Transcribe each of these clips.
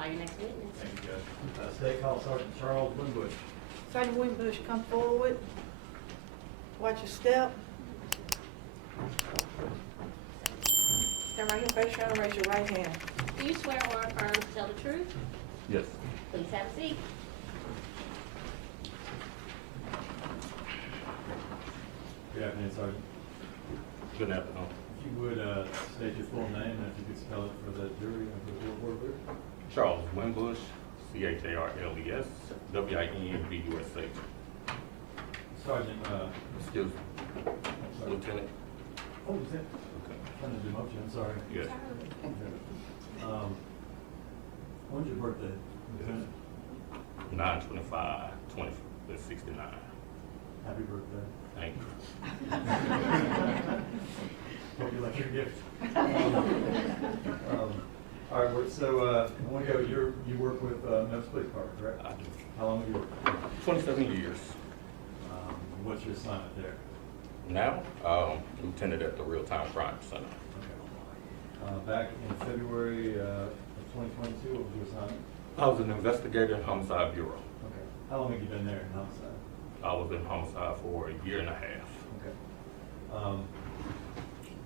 call your next witness. Thank you, Judge. State Call Sergeant Charles Winbush. Sergeant Winbush, come forward. Watch your step. Stand right here, face down, and raise your right hand. Do you swear or affirm to tell the truth? Yes. Please have a seat. Good afternoon, Sergeant. Good afternoon. If you would state your full name and if you could spell it for the jury and for the board group. Charles Winbush, C-H-A-R-L-E-S, W-I-N-B-U-S-H. Sergeant, Excuse me. I'm sorry. Lieutenant? Oh, Lieutenant. Okay. Trying to demote you, I'm sorry. Yes. When's your birthday, Lieutenant? 9/25/2069. Happy birthday. Thank you. Hope you like your gift. All right, so I want to go, you work with Memphis Police Department, correct? I do. How long have you worked? 27 years. What's your assignment there? Now, lieutenant at the Real-Time Crime Center. Okay. Back in February of 2022, what was your assignment? I was an investigator in Homicide Bureau. Okay. How long have you been there in homicide? I was in homicide for a year and a half. Okay.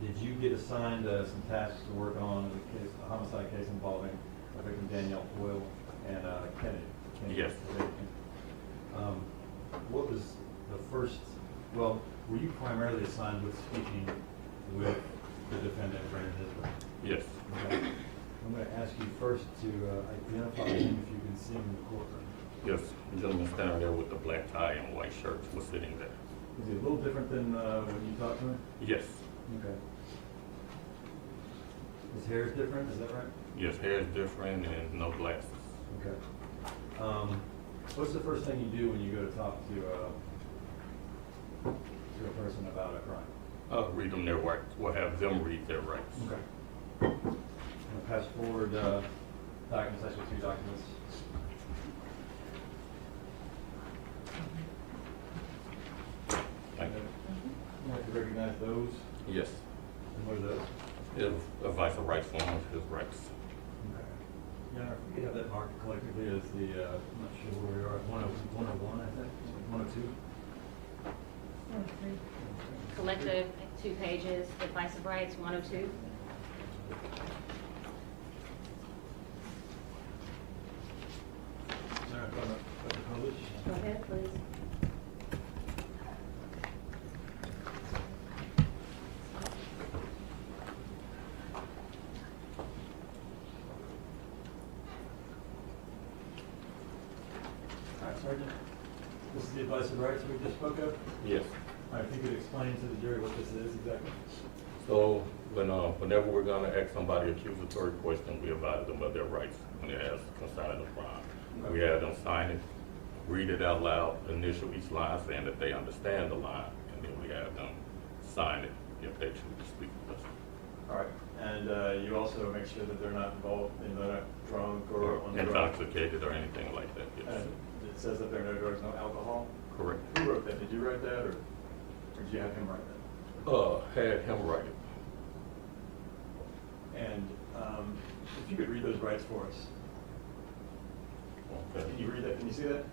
Did you get assigned some tasks to work on a homicide case involving victim Danielle, Hoyle, and Kennedy? Yes. What was the first, well, were you primarily assigned with speaking with the defendant, Brandon Isabelle? Yes. Okay. I'm going to ask you first to identify him if you can see him in the courtroom. Yes. The gentleman standing there with the black tie and white shirt was sitting there. Is he a little different than when you talked to him? Yes. Okay. His hair is different, is that right? Yes, hair is different and no glasses. Okay. What's the first thing you do when you go to talk to a person about a crime? Read them their rights. We'll have them read their rights. Okay. I'm going to pass forward documents, actually 2 documents. Thank you. You have to recognize those. Yes. And what are those? His advice of rights form, his rights. Okay. Yeah, we have that marked collectively as the, I'm not sure where we are, 101, I think, 102. Collective, 2 pages, advice of rights, 102. All right, Dr. Polish. Go ahead, please. All right, Sergeant. This is the advice of rights we just spoke of. Yes. All right, if you could explain to the jury what this is exactly. So whenever we're going to ask somebody accusatory question, we advise them of their rights when they ask concerning the crime. Okay. We have them sign it, read it out loud, initial each line saying that they understand the line, and then we have them sign it if they choose to speak with us. All right, and you also make sure that they're not involved, they're not drunk or on drugs. Intoxicated or anything like that, yes. And it says that there are no drugs, no alcohol. Correct. Who wrote that? Did you write that, or did you have him write that? Had him write it. And if you could read those rights for us. Okay. Can you read that? Can you see that?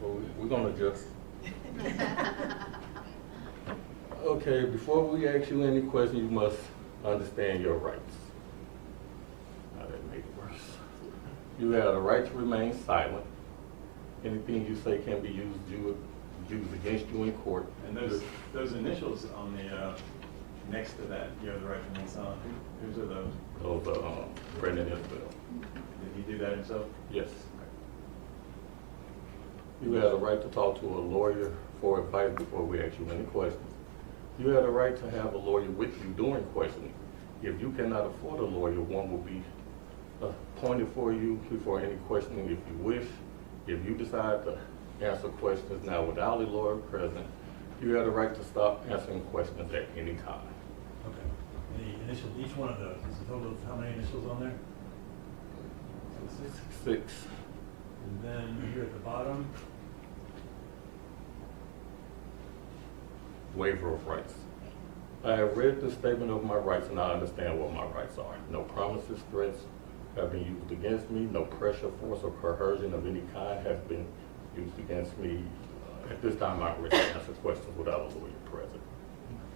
Well, we're going to just... Okay, before we ask you any questions, you must understand your rights. Now that made it worse. You have the right to remain silent. Anything you say can be used against you in court. And those initials on the next to that, you have the right to remain silent. Whose are those? Those are Brandon Isabelle. Did he do that himself? Yes. You have the right to talk to a lawyer for advice before we ask you any questions. You have the right to have a lawyer with you during questioning. If you cannot afford a lawyer, one will be appointed for you before any questioning if you wish. If you decide to answer questions now without a lawyer present, you have the right to stop answering questions at any time. Okay. And the initial, each one of those, is a total of how many initials on there? Six. And then here at the bottom, Waiver of rights. I have read the statement of my rights and I understand what my rights are. No promises, threats, have been used against me. No pressure, force, or coercion of any kind has been used against me. At this time, I already answer questions without a lawyer present.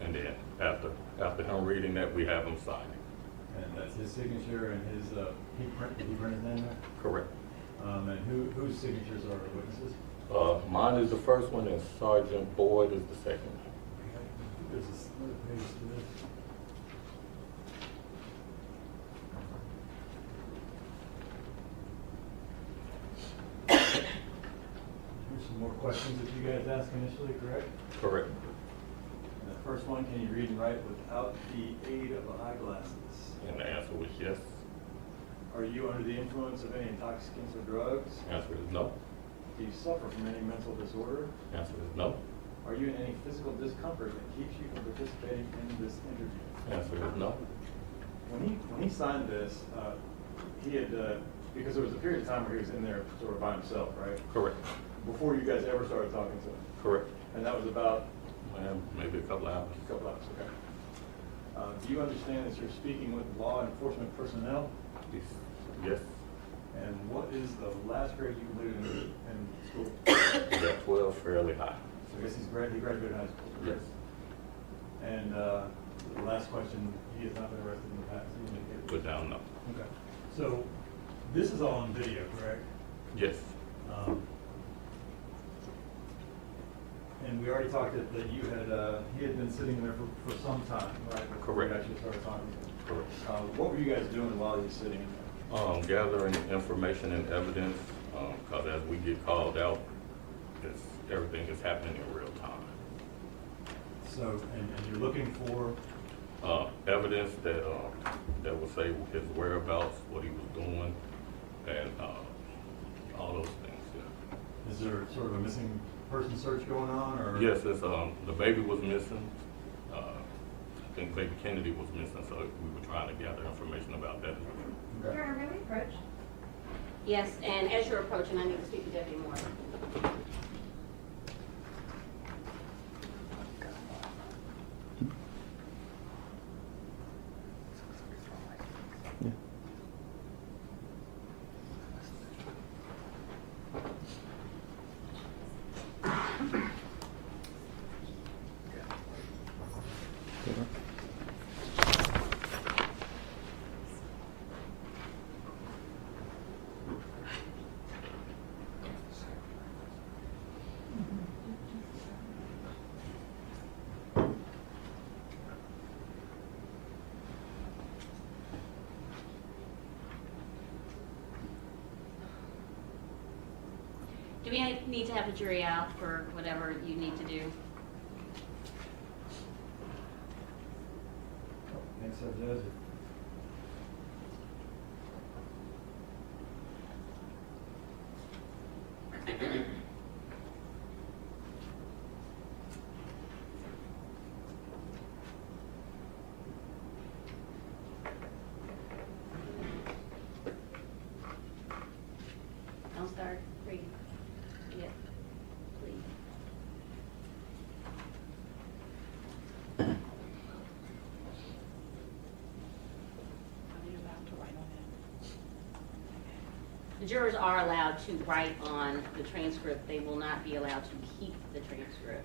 And then after him reading that, we have him sign it. And that's his signature and his, did he print his name there? Correct. And whose signatures are the witnesses? Mine is the first one, and Sergeant Boyd is the second. There's another page to this. Here's some more questions that you guys asked initially, correct? Correct. And the first one, can you read and write without the aid of eyeglasses? And the answer was yes. Are you under the influence of any intoxicants or drugs? Answer is no. Do you suffer from any mental disorder? Answer is no. Are you in any physical discomfort that keeps you from participating in this interview? Answer is no. When he signed this, he had, because there was a period of time where he was in there sort of by himself, right? Correct. Before you guys ever started talking to him? Correct. And that was about Maybe a couple hours. a couple hours, okay. Do you understand that you're speaking with law enforcement personnel? Yes. And what is the last grade you completed in school? We got 12, fairly high. So I guess he graduated high school. Yes. And the last question, he has not been arrested in the past. He indicated. Put down no. Okay. So this is all on video, correct? Yes. And we already talked that you had, he had been sitting there for some time, right? Before Correct. we actually started talking to him. Correct. What were you guys doing while he was sitting in there? Gathering information and evidence, because as we get called out, everything is happening in real time. So, and you're looking for? Evidence that will say his whereabouts, what he was doing, and all those things. Yeah. Is there sort of a missing person search going on, or? Yes, it's the baby was missing. I think baby Kennedy was missing, so we were trying to gather information about that. Okay. Karen, may we approach? Yes, and as you're approaching, I need to speak to Deputy Moore. Do we need to have the jury out for whatever you need to do? Thanks, Judge. Don't start reading yet, please. The jurors are allowed to write on the transcript. They will not be allowed to keep the transcript.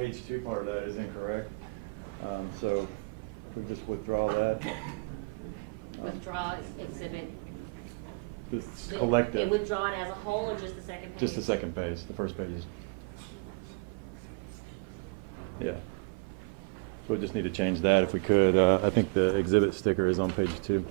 page 2 part of that is incorrect. So if we just withdraw that. Withdraw exhibit. This And collective, withdraw it as a whole or just the second page? just the second page, the first page is. Yeah. So we just need to change that if we could. I think the exhibit sticker is on page 2.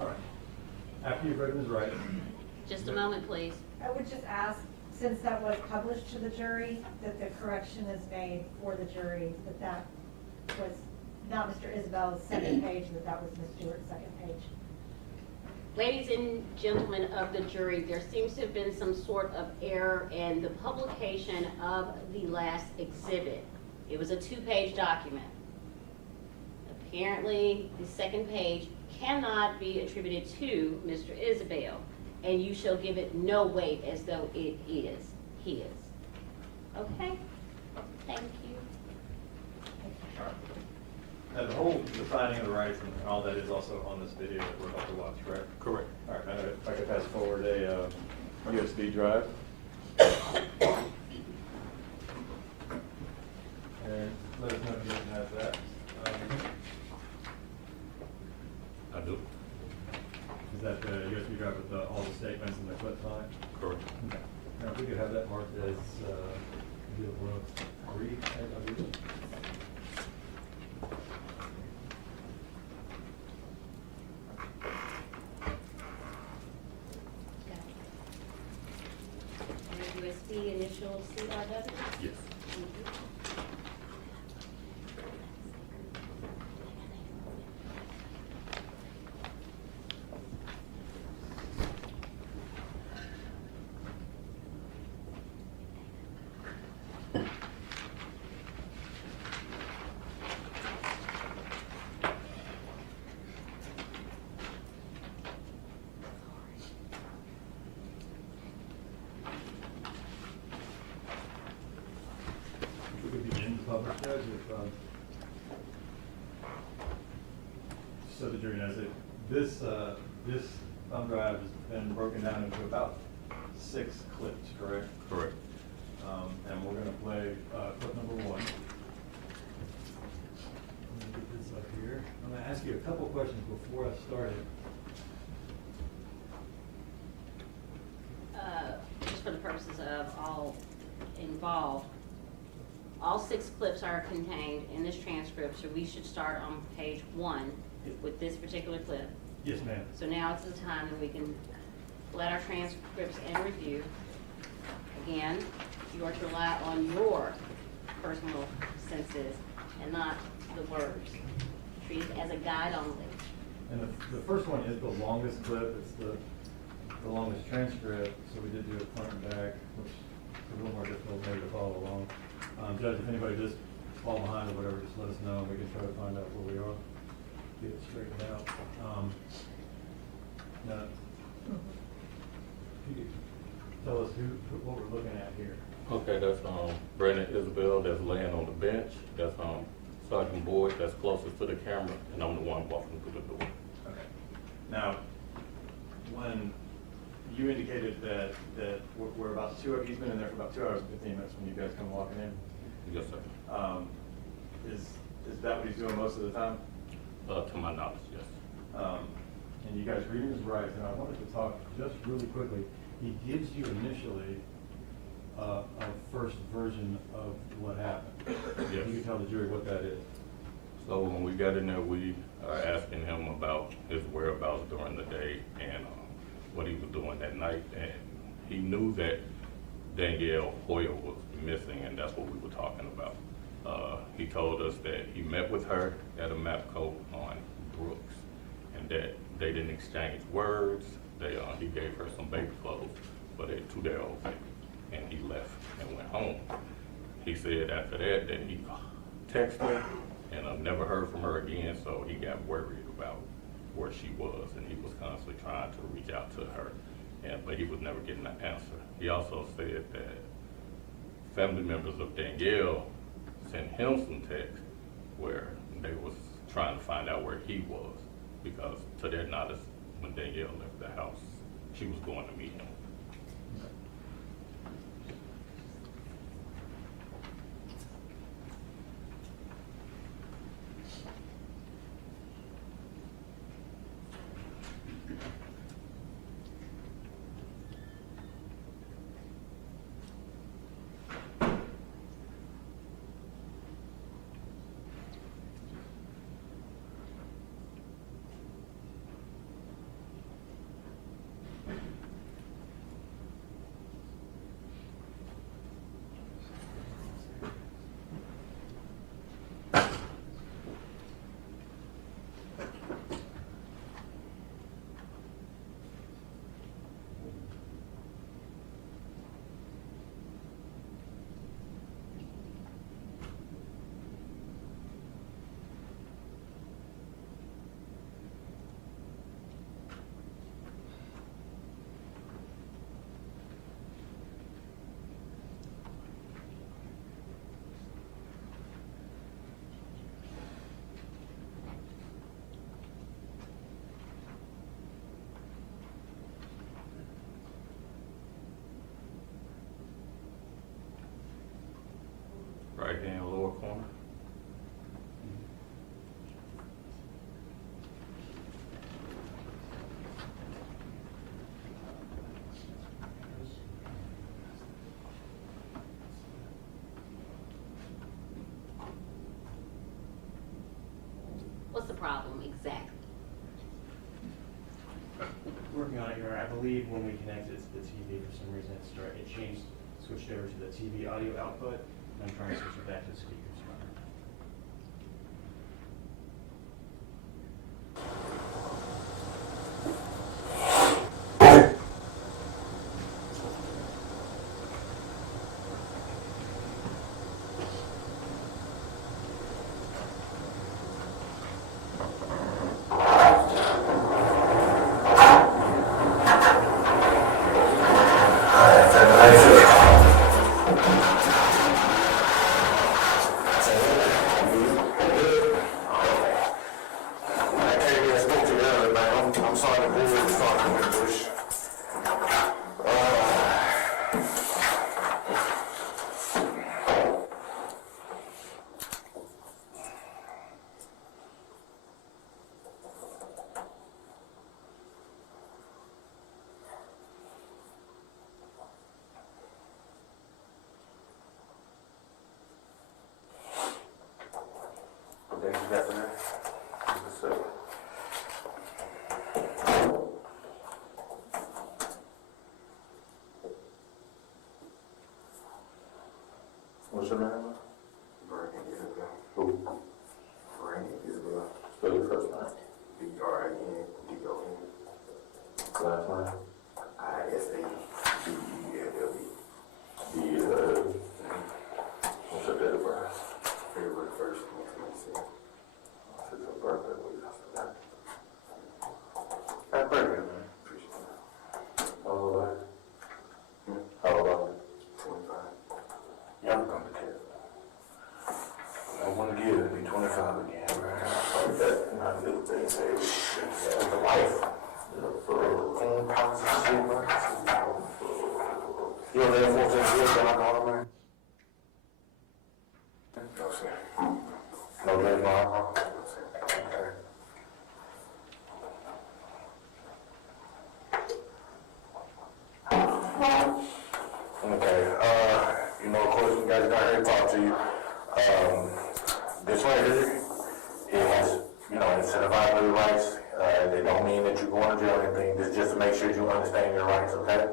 All right. After you've read Ms. Wright, Just a moment, please. I would just ask, since that was published to the jury, that the correction is made for the jury, that was not Mr. Isabel's second page, that was Ms. Stewart's second page. Ladies and gentlemen of the jury, there seems to have been some sort of error in the publication of the last exhibit. It was a 2-page document. Apparently, the second page cannot be attributed to Mr. Isabelle, and you shall give it no weight as though it is his. Okay? Thank you. Now, the whole defining of the rights and all that is also on this video that we're about to watch, correct? Correct. All right, now if I could pass forward a USB drive. and let us know if you didn't have that. I do. Is that the USB drive with all the statements and the clips on it? Correct. Okay. Now, if we could have that marked as, deal with 3, I believe. USB initial CRW? Yes. Thank you. We could begin the public judge if, so the jury knows it. This thumb drive has been broken down into about 6 clips, correct? Correct. And we're gonna play, clip number 1. Let me get this up here. I'm gonna ask you a couple questions before I start it. Just for the purposes of all involved, all 6 clips are contained in this transcript, so we should start on page 1 with this particular clip. Yes, ma'am. So now it's the time that we can let our transcripts and review. Again, you are to rely on your personal senses and not the words. Treat it as a guide only. And the first one is the longest clip. It's the longest transcript, so we did do it front and back, which is a little more difficult maybe to follow along. Judge, if anybody just fall behind or whatever, just let us know, and we can try to find out where we are, get it straightened out. Now, can you tell us what we're looking at here? Okay, that's Brandon Isabelle that's laying on the bench. That's Sergeant Boyd that's closest to the camera, and I'm the one walking through the door. Okay. Now, when you indicated that we're about he's been in there for about 2 hours and 15 minutes when you guys come walking in. Yes, sir. Is that what he's doing most of the time? To my knowledge, yes. And you guys reading his rights, and I wanted to talk just really quickly. He gives you initially a first version of what happened. Yes. You can tell the jury what that is. So when we got in there, we are asking him about his whereabouts during the day and what he was doing that night. And he knew that Danielle Hoyle was missing, and that's what we were talking about. He told us that he met with her at a MAPCO on Brooks, and that they didn't exchange words. He gave her some baby clothes for their 2-day-old baby, and he left and went home. he said after that he texted her and I've never heard from her again, so he got worried about where she was, and he was constantly trying to reach out to her, but he was never getting an answer. He also said that family members of Danielle sent him some texts where they was trying to find out where he was, because to their knowledge, when Danielle left the house, she was going to meet him. Right hand lower corner. What's the problem exactly? Working on it, Your Honor. I believe when we connected it to the TV, for some reason it changed, switched over to the TV audio output. I'm trying to switch it back to the speakers, Your Honor. I'm sorry to bore you, Sergeant Winbush. What day is that today? Yes, sir. What's your name? Brian Isabelle. Who? Brian Isabelle. Spell your first name. B-R-I-N-D-O-N. Last name. I-S-A-B-E-L-L-E. D-E-L-L-E. What's your date of birth? February 1st, 2026. What's your birthday? What is that? Happy birthday, man. Appreciate it. How old are you? How old are you? 25. Young come to kid. I want to get it, be 25 again, right? Like that, not little things, say, with the life. Clean policy shit, man. You don't live 14 years, then I call him, man? No, sir. No live no alcohol? No, sir. Okay. Okay, you know, of course, you guys got here to talk to you. This right here, it has, you know, instead of violating rights, they don't mean that you're going to jail or anything, this is just to make sure you understand your rights, okay?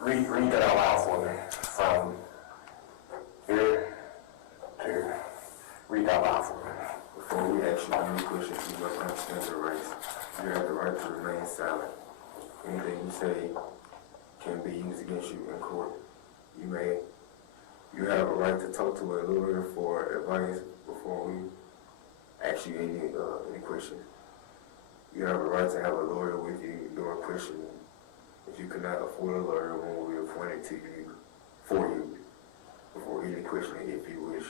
Read that out loud for me, from here to here. Read that out loud for me. Before we ask you any questions, you must understand your rights. You have the right to remain silent. Anything you say can be used against you in court. you have a right to talk to a lawyer for advice before we ask you any questions. You have a right to have a lawyer with you during questioning. If you cannot afford a lawyer, one will be appointed to you, for you, before any questioning if you wish.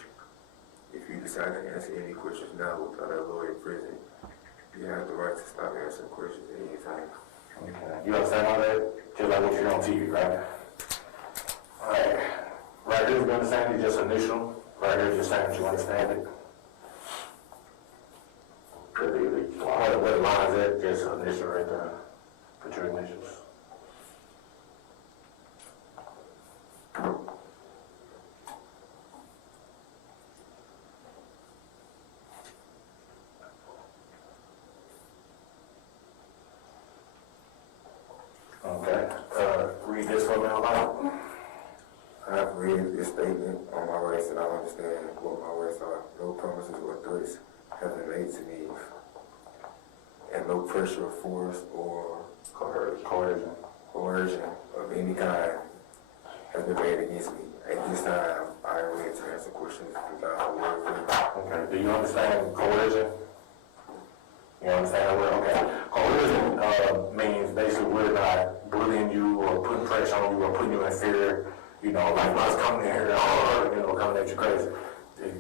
If you decide to answer any questions now without a lawyer present, you have the right to stop answering questions at any time. Okay. You understand all that? Just like what you hear on TV, right? Alright. Right here, you understand it, just initial. Right here, just saying that you understand it. What line is that? Just initial right there. Put your initials. Okay. Read this for me out loud. I have read this statement on my rights and I understand what my rights are. No promises or threats have been made to me, and no pressure, force, or coercion of any kind has been made against me. At this time, I am ready to answer questions without a word. Okay. Do you understand coercion? You understand that word? Okay. Coercion means basically we're not bullying you or putting pressure on you or putting you in fear. You know, like us coming in here, coming at you crazy.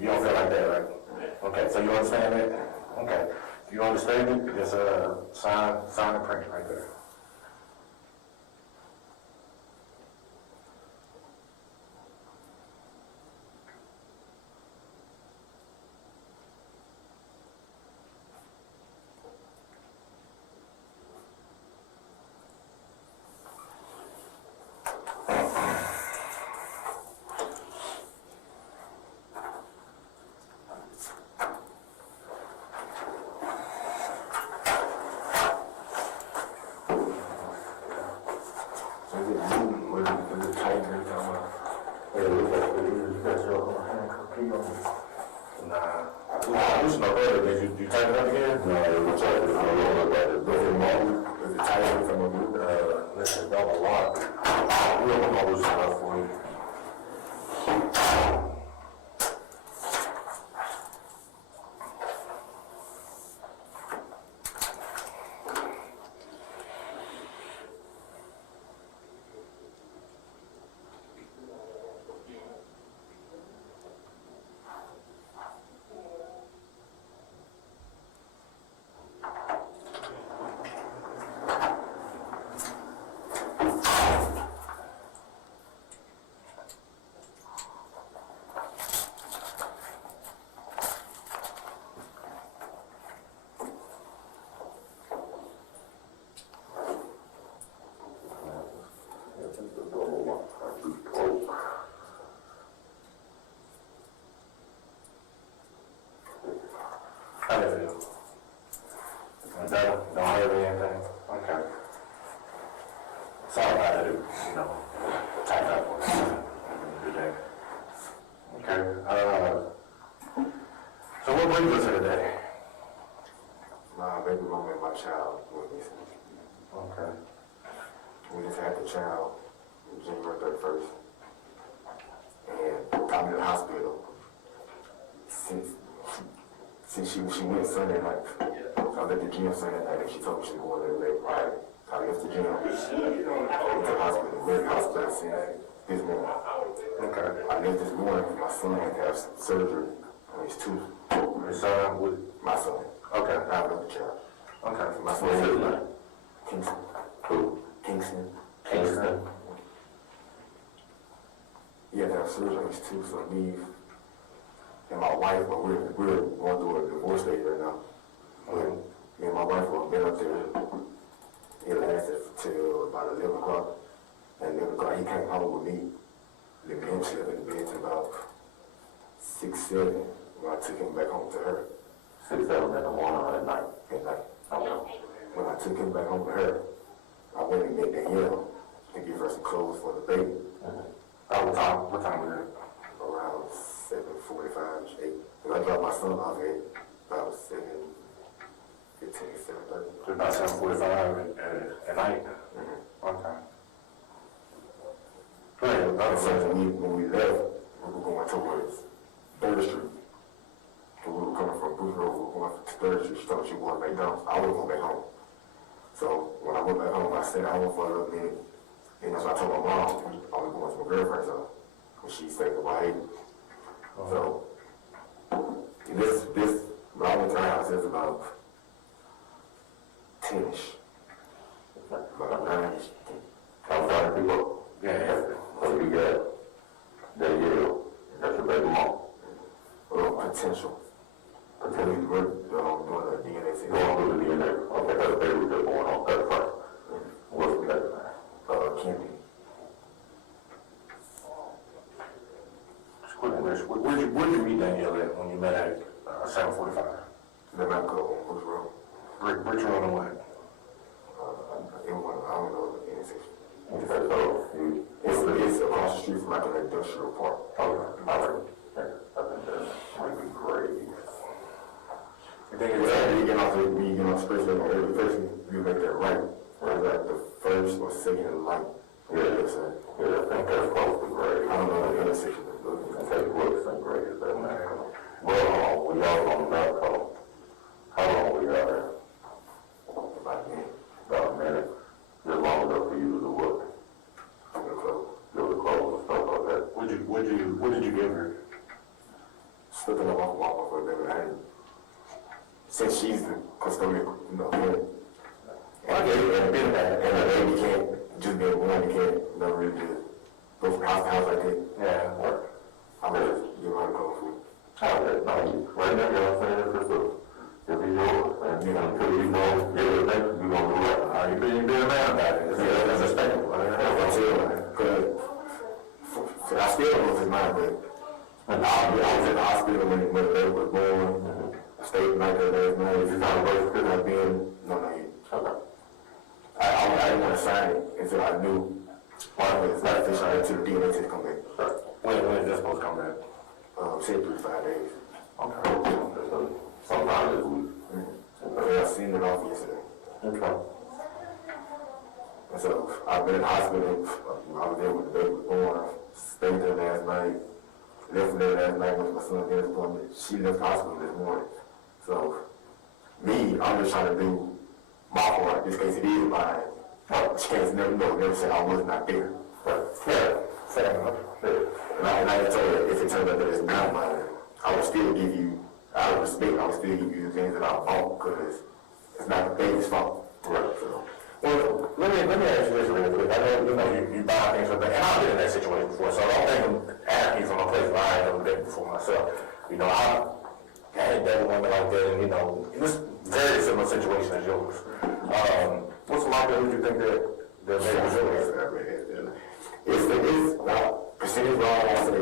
You don't feel like that, right? Okay, so you understand that? Okay. If you understand it, just sign and print right there. You type it up again? No, it was type it up. Was it typing from a group? Let's just double a lot. We're going to lose stuff for you. How does it feel? Don't hear anything? Okay. Sorry about it, type up. Today. Okay. So what brings us here today? My baby mama and my child with me. Okay. We just had the child January 31st. And I'm in the hospital since she went Sunday night. So I was at the gym Sunday night and she told me she was going there late. Right. So I left the gym. Went to the hospital. Went to the hospital since this morning. Okay. I left this morning for my son had to have surgery on his tooth. Your son with My son. Okay. I have another child. Okay. My son What's his is name? Kingston. Who? Kingston. Kingston. He had to have surgery on his tooth, so me and my wife, but we're going through a divorce stage right now. But me and my wife were been up there. It lasted till about 11 o'clock. At 11 o'clock, he came home with me. Then me and him slept in the bed till about 6, 7. When I took him back home to her. 6, 7 in the morning or at night? At night. Okay. When I took him back home to her, I went and met Danielle to give her some clothes for the baby. What time was it? Around 7:45, 8. And I dropped my son off at about 7:15, 7:30. About 7:45 at night? Mm-hmm. Okay. Go ahead. when we left, we were going towards 3rd Street. So we were coming from Bruce Road, we were going to 3rd Street. She told me she wanted back down. I was going back home. So when I went back home, I stayed at home for a little minute. And that's why I told my mom, I was going to my girlfriend's house. And she stayed with my Hayden. So this, when I went to her house, it was about 10-ish. About 9-ish. I'm trying to people. Yeah. So you got Danielle, that's your baby mom. Potential. Potentially, we're doing a DNA test. Going through the DNA. Okay, that's the baby that's going on. That's fine. What's the baby name? Candy. Where'd you meet Danielle at when you met at 745? Then I go on Bruce Road. Which road and what? I don't know the intersection. Okay, so It's across the street from like an industrial park. okay, I think that might be great. The thing is, when you get off the expressway on every person, you make that right. Right, like the first or second light. Yeah, I think that's close to great. I don't know the intersection. I think what's in great is that man. Well, we all on the map, so how long we got there? About a minute. About a minute. Just long enough for you to do what? I'm gonna close. Go to clothes and stuff like that. What did you give her? Slipping up off the wall for a minute. I didn't. Since she's the custodian, parent. And a lady can't just be a woman, you can't never really just go from house to house like that. Yeah, work. I'm gonna give her a call for you. Okay, no, right now, you know what I'm saying? If he's yours, and you know, until you know, everything, you're gonna do it. How you being a man about it? That's respectable. That's it, because I still don't know if it's mine, but I was in the hospital when the baby was born. I stayed the night there last night. If it's not a birth, could have been, no, Okay. I didn't want to sign it until I knew it's not official until the DNA test come back. When is this supposed to come back? Said 3 to 5 days. Okay. So, sometime this week. I seen it off yesterday. Okay. And so I've been in the hospital. I was there when the baby was born. Stayed there last night. Left from there last night with my son's dentist appointment. She left the hospital this morning. So me, I'm just trying to do my part. This case it is mine. She can't never say I was not there. Fair enough. And I told her if it turns out that it's not mine, I will still give you, out of respect, I will still give you the things that I bought because it's not the baby's fault. Right. So, well, let me ask you this real quick. I know, you buy things like that, and I've been in that situation before, so I don't think I'm asking from a place where I ain't never been before myself. I had that woman like that, and in this very similar situation as yours. What's the likelihood you think that baby was yours? It's about percentage wrong, I say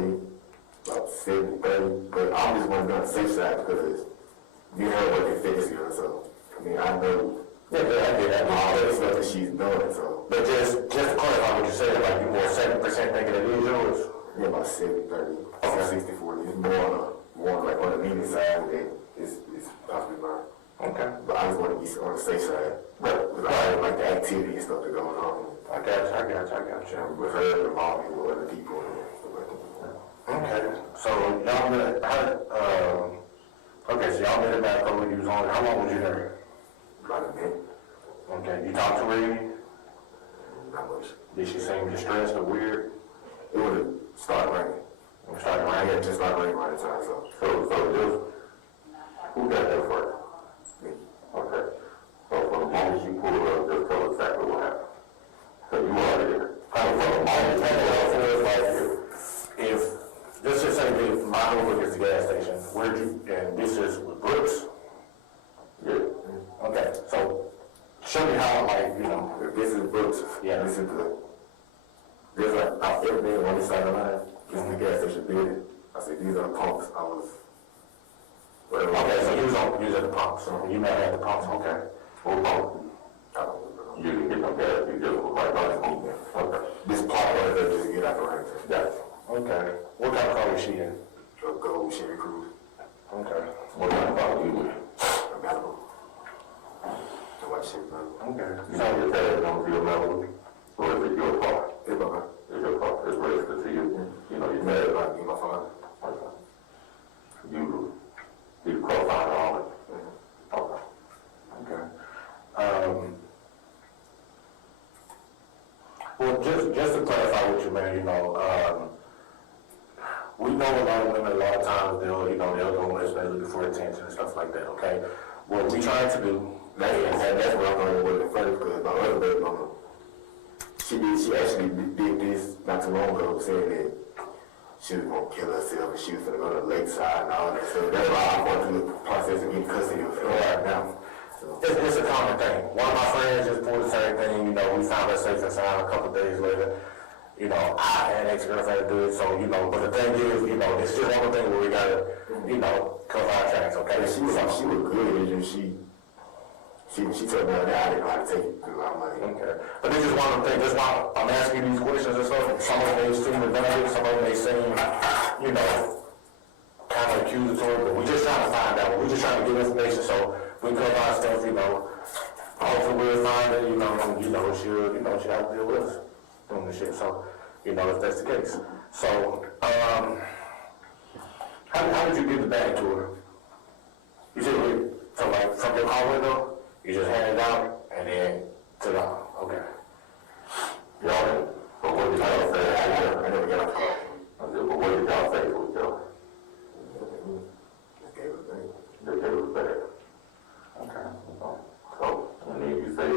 about 70-30, but I'm just going to be on the safe side because me and her work in fitness here, so I know I get that. all that stuff that she's doing, so. But just to clarify what you said, like you more 7% thinking it is yours? Yeah, about 70-30, 60-40. It's more like on the meaning side that it's possibly mine. Okay. But I just want to be on the safe side. Because I don't like the activity and stuff that goes on. I got you. With her involved with other people and stuff like that. Okay. So y'all met, so y'all met about a couple of years on. How long was you there? About a minute. Okay. You talked to her any? Not much. Did she seem distressed or weird? It would have started raining. It started I raining. had just started raining right at the time, so. So who got there first? Me. Okay. So for the moment you pulled up, just tell exactly what happened. So you are there. For the moment, if this is say that my over is the gas station, where'd you, and this is with Brooks? Yeah. Okay, so show me how, If this is Brooks, Yeah. this is there's like everything on this side of the line. This is the gas station building. I said, these are the pumps. okay, so you was at the pumps, so you met at the pumps, okay. What pump? I don't know. You didn't get no gas, you just was right by the pump. Okay. This part right there just to get out the rain. Got it. Okay. What kind of car was she in? A gold Chevy Cruze. Okay. What kind of car were you in? A Malibu. I like Chevy Malibu. Okay. So your dad don't feel Malibu? Or is it your car? It's my car. It's your car, it's registered to see you, you know, you're married, like, you my father. Okay. You co-sign on it? Okay. Okay. Well, just to clarify with you, man, you know, we know a lot of women, a lot of times they'll go and they're looking for attention and stuff like that, okay? What we trying to do, that's what I'm going to work in first, because my other baby mama, she actually did this not too long ago, saying that she was going to kill herself and she was going to go to the lakeside and all that. So that's why I'm going through the process of getting custody of her right now. So it's a common thing. One of my friends just pulled the same thing, you know, we found her safe and sound a couple of days later. You know, I had an ex-girlfriend do it, so, you know, but the thing is, you know, it's just one of the things where we gotta, you know, cover our tracks, okay? She was good, and she told me that I didn't know how to take it, because I'm like, okay. But this is one of the things, that's why I'm asking you these questions and stuff. Some of them may seem redundant, some of them may seem, you know, kind of accusatory, but we're just trying to find out. We're just trying to get information, so we cover our stuff, you know. Hopefully we'll find her, you know, she'll have to deal with us doing this shit, so, you know, if that's the case. So, how did you give the bag to her? You said, so like, from your car window, you just hand it out, and then to the, okay. Y'all, but what did y'all say? I never got a car. I said, but what did y'all say to each other? Just gave it back. Just gave it back. Okay. So, and then you said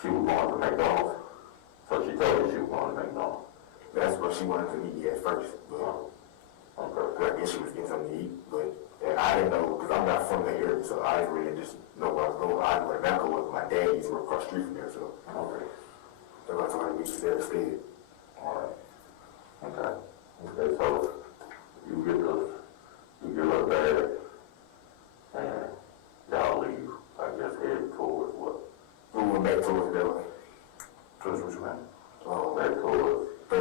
she was going to McDonald's. So she told you she was going to McDonald's. That's what she wanted to eat at first, but okay. I guess she was getting something to eat, but I didn't know, because I'm not from the area, so I didn't really just know where I was going. I went back with my dad, he's across the street from there, so. Okay. So I told her to meet you there instead. Alright. Okay. Okay, so you get her bag, and y'all leave, I guess, head towards what? We went back towards that way. Towards what you meant? Back towards third.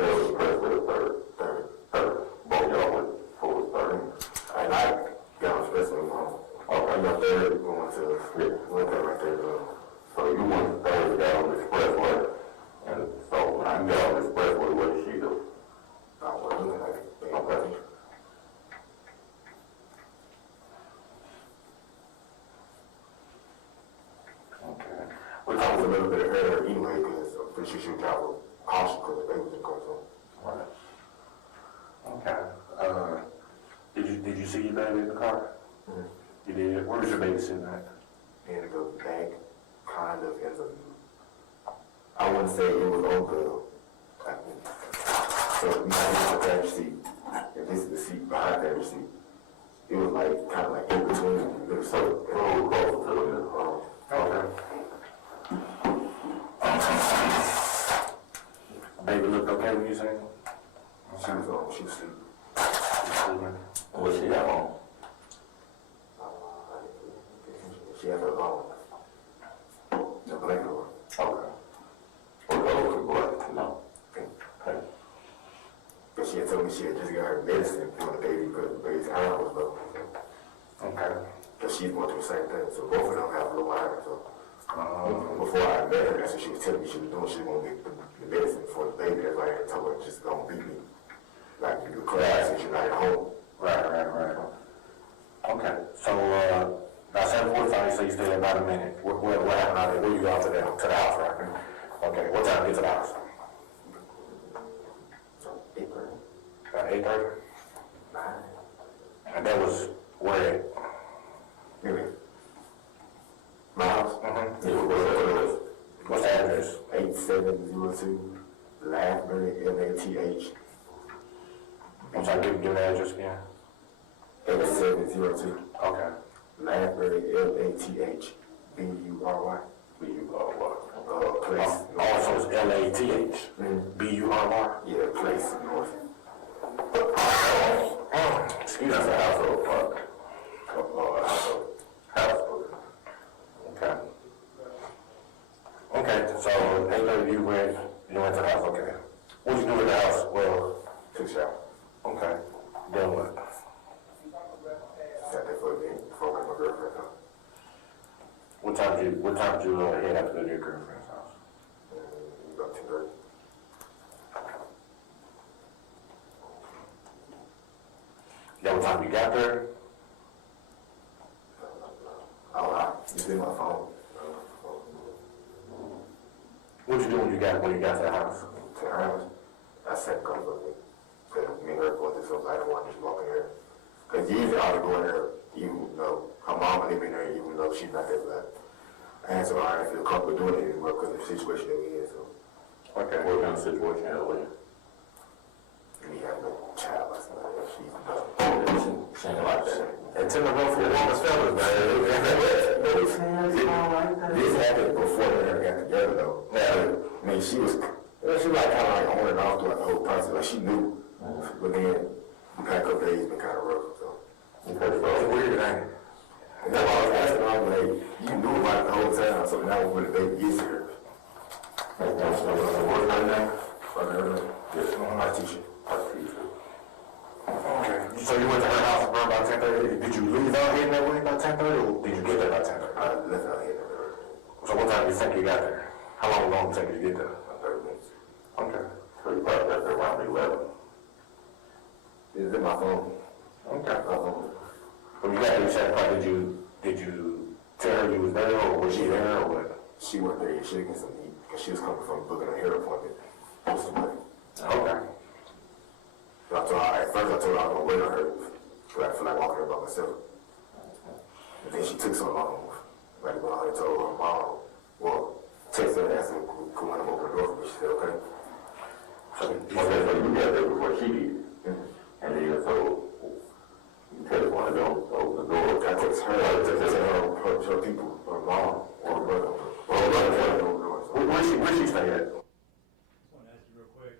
Both y'all went towards third. And I got on expressway home. Okay. I got third, going to, went there right there. So you went to third, got on the expressway, and so when I got on the expressway, what did she do? I wasn't looking at it. Okay. Okay. Which I was a little bit of her anyway, because I'm pretty sure she would drive with caution because the baby was in the car, so. Right. Okay. Did you see your baby in the car? Mm-hmm. You did? Where was your baby sitting at? In the back, kind of in the, I wouldn't say it was on the, so you have the passenger seat, and this is the seat behind the passenger seat. It was like, kind of like in between, it was so, it was close to the, okay. Baby looked okay when you sang? She was on, she was sleeping. What she have on? She had her the blanket on. Okay. Was black? No. Okay. But she had told me she had just got her medicine for the baby because the baby's iron was low. Okay. Because she's going through the same thing, so both of them have low iron, so. Before I met her, that's what she was telling me she was doing. She was going to get the medicine for the baby. That's why I told her just don't beat me. Like you do class since you're not at home. Right. Okay. So, now 7:45, you say you stayed there about a minute. What happened out there? Where you go after that? To the house, right? Okay. What time did you get to the house? 8:30. About 8:30? 9. And that was where? Maybe. My house? Mm-hmm. What's the address? 8702 Lathbury, Lath. I'm sorry, give the address again. 8702. Okay. Lathbury, Lath. B-U-R-Y. B-U-R-Y. Place. Also, it's L-A-T-H. B-U-R-Y? Yeah, place north. Excuse me. That's a household park. Household. Okay. Okay, so 8:30 you went to the house, okay. What'd you do in the house? Well, took a shower. Okay. Then what? Sat there for a minute before I got my girlfriend's house. What time did you head out to go to your girlfriend's house? About 2:30. time you got there? It's in my phone. What'd you do when you got to the house? To her house, I said, come with me. Cause me and her going through something, I don't want to just walk in there. Cause usually I would go in there, even though her mama live in there, even though she's not that black. And so I didn't feel comfortable doing it anymore because of the situation that we in, so. Okay. What kind of situation are we in? We have no child, that's not that, she's not. She ain't like that. And tell me about for woman's fellas, man. This happened before they ever got together though. I mean, she was like kind of like on and off throughout the whole process, like she knew. But then the past couple days been kind of rough, so. It's weird, ain't it? And that's why I was asking, I was like, you knew about it the whole time, so now when the baby gets here. What's her name? Yes, my teacher. Okay. So you went to her house around about 10:30? Did you leave out here that way about 10:30, or did you get there about 10:30? I left out here. So what time do you think you got there? How long did it take you to get there? 30 minutes. Okay. So you probably got there around 11. It's in my phone. Okay. When you got there, you said, did you tell her you was there, or was she there, or what? She went there, she didn't get some heat, because she was coming from booking a hair appointment. Okay. So at first I told her I was going to wait on her, because I feel like walking her by myself. And then she took so long, like when I told her mom, well, text her and asked her, come on, open the door for me. She said, okay. So you got there before she did. And then you told, you tell one of them to open the door. I text her, her people, her mom, or her brother. Or her brother, to open the door. Where she stay at? Just want to ask you real quick,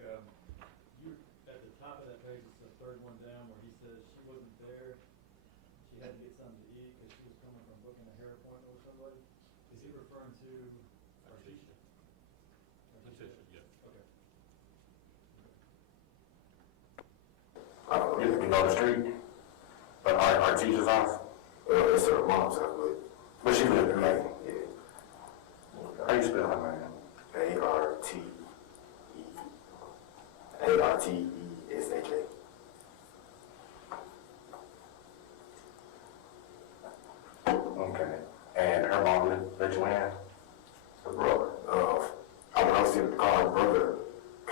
you, at the top of that page, it's the third one down where he says she wasn't there, she had to get something to eat because she was coming from booking a hair appointment with somebody. Is he referring to Artisha? Artisha, yes. Okay. I don't know. You know the street? But our teacher's house? It's her mom's house, Where she live? yeah. How you spell her name? Artesha. Okay. And her mom lived Joanne? Her brother? When I was sitting in the car, her brother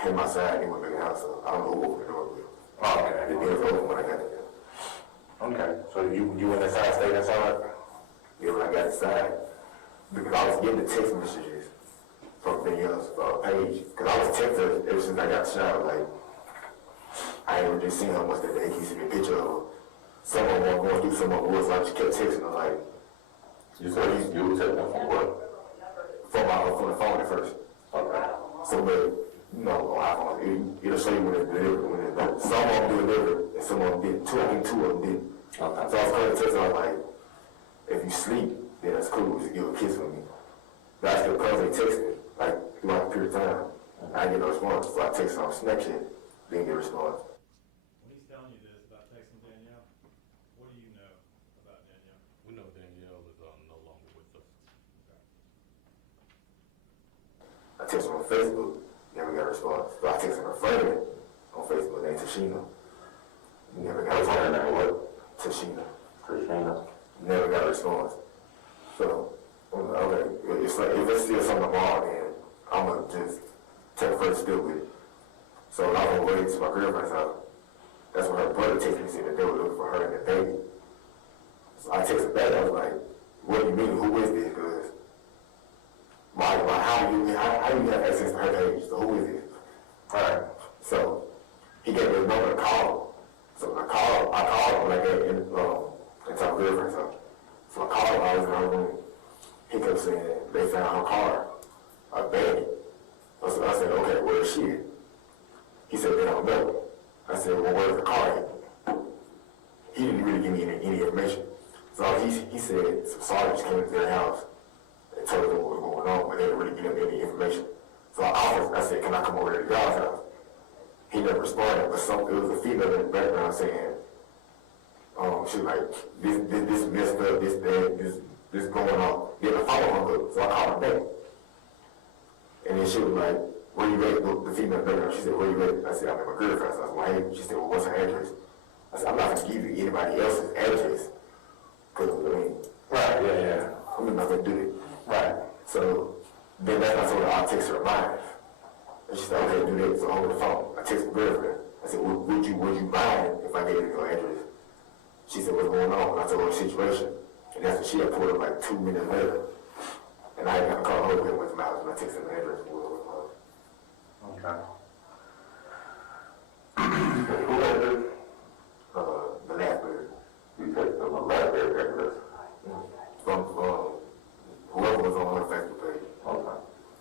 came outside and went back in the house, so I don't know who opened the door with. Oh, okay. The door was open when I got there. Okay. So you went inside, stayed inside? Yeah, when I got inside, because I was getting the text messages from Danielle's page, because I was texting her ever since I got shot, like, I ain't really seen how much that day. He sent me a picture of someone going through someone was, so I just kept texting her, like, You said you were texting from what? from the phone at first. Okay. So, but, you know, on iPhone, it'll show you when it's delivered, when it's done. Some of them do deliver, and some of them did. Two of them did. Okay. So I was kind of texting her, like, if you sleep, then that's cool, just give a kiss for me. But I still constantly text me, like, throughout the period of time. I didn't get no response, so I text her on Snapchat, didn't get a response. When he's telling you this about texting Danielle, what do you know about Danielle? We know Danielle is no longer with us. I texted her on Facebook, never got a response. So I texted her friend on Facebook, named Tashina. Never got a response. What? Tashina. Christina? Never got a response. So, I'm like, okay, it's like, if it's still something wrong, then I'm gonna just take the first step with it. So I was on the way to my girlfriend's house. That's when her brother texted me and said that they were looking for her and the baby. So I texted back, I was like, what do you mean, who is this? Because how do you have access to her page? So who is this? Alright, so he gave me a number to call. So I called him like that into my girlfriend's house. So I called him, I was in her room. He kept saying they found her car abandoned. So I said, okay, where is she at? He said, they don't know. I said, well, where's the car at? He didn't really give me any information. So he said some sergeants came to their house and told them what was going on, but they didn't really give them any information. So I said, can I come over to the y'all's house? He never responded, but it was a female in the background saying, she was like, this messed up, this going on. Then I followed her, so I called her back. And then she was like, where you at? The female in the background, she said, where you at? I said, I'm at my girlfriend's house. Well, hey, she said, well, what's her address? I said, I'm not gonna give you anybody else's address, cause I mean, Right, yeah. I'm not gonna do it. Right. So then that's when I told her I'll text her mine. And she said, okay, do that. So over the phone, I texted her girlfriend. I said, would you mind if I gave you your address? She said, what's going on? And I told her the situation. And that's when she had pulled up like 2 minutes later. And I got to call her and went to my house and I texted her the address. Okay. Who had this? The last bird. You said the library address. From whoever was on her Facebook page. Okay.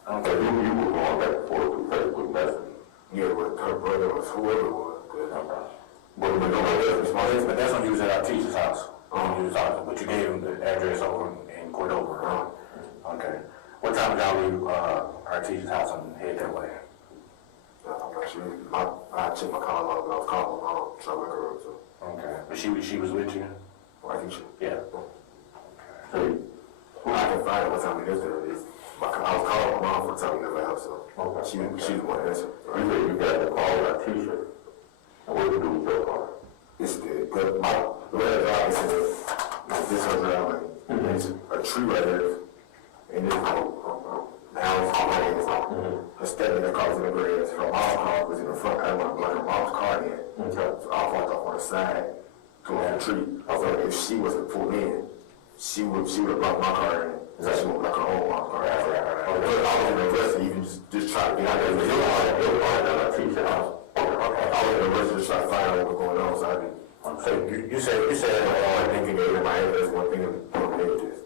Okay, you were going back and forth through Facebook Messenger. Yeah, with her brother or whoever it was. Okay. But nobody else responded. But that's when you was at our teacher's house. You was talking, but you gave him the address over in Cordova, right? Okay. What time did y'all leave our teacher's house and head that way? I'm not sure. I checked my call log, but I was calling my mom, trying to wake her up. So Okay. But she was with you? I think she. Yeah. So I can find out what time we left there. I was calling my mom for the time we left the house, so she was the one to answer. You said you got the call with our teacher. And what do you do with your car? It's the red dog is this her driveway. There's a tree right there, and then now it's all right. Her stepdad car was in the grass. Her mom's car was in the front. I didn't want to block her mom's car in. So I walked off on the side towards the tree. So if she was to pull in, she would have blocked my car in. So she would block her own mom's car. I was in the rest and even just try to get out there. Your car at our teacher's house. I was in the rest just trying to find out what was going on. So I didn't. So you said I think they gave my address, one thing that they did this.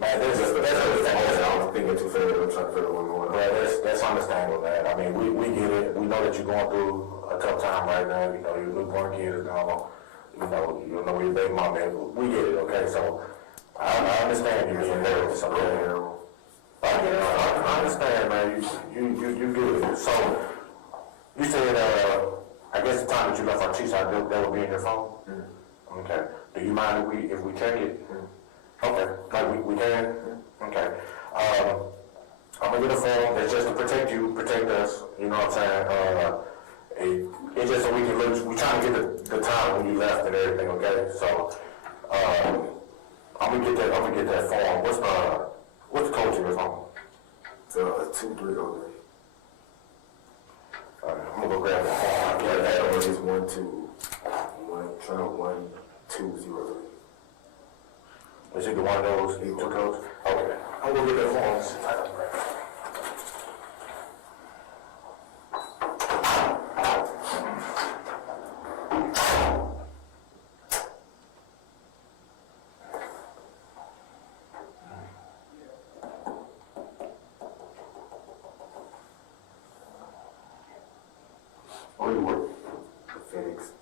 man, that's understandable. I was thinking too fast. I'm trying to figure out what's going on. Well, that's understandable, man. I mean, we get it. We know that you're going through a tough time right now. You know, your newborn kid is gone. You know where your baby mom is. We get it, okay? So I understand you being nervous. Okay? I get it. I understand, man. You good. So you said, I guess the time that you left our teacher, that would be in your phone? Okay. Do you mind if we take it? Okay. Like we can? Okay. I'm gonna get a phone that's just to protect you, protect us, you know what I'm saying? It's just so we can look, we trying to get the time when you left and everything, okay? So, I'm gonna get that phone. What's the code to your phone? It's 2303. I'm gonna go grab the phone. Yeah, that one is 1203. Is it the one of those, two codes? Okay. I'm gonna get that phone. Where you work? Phoenix.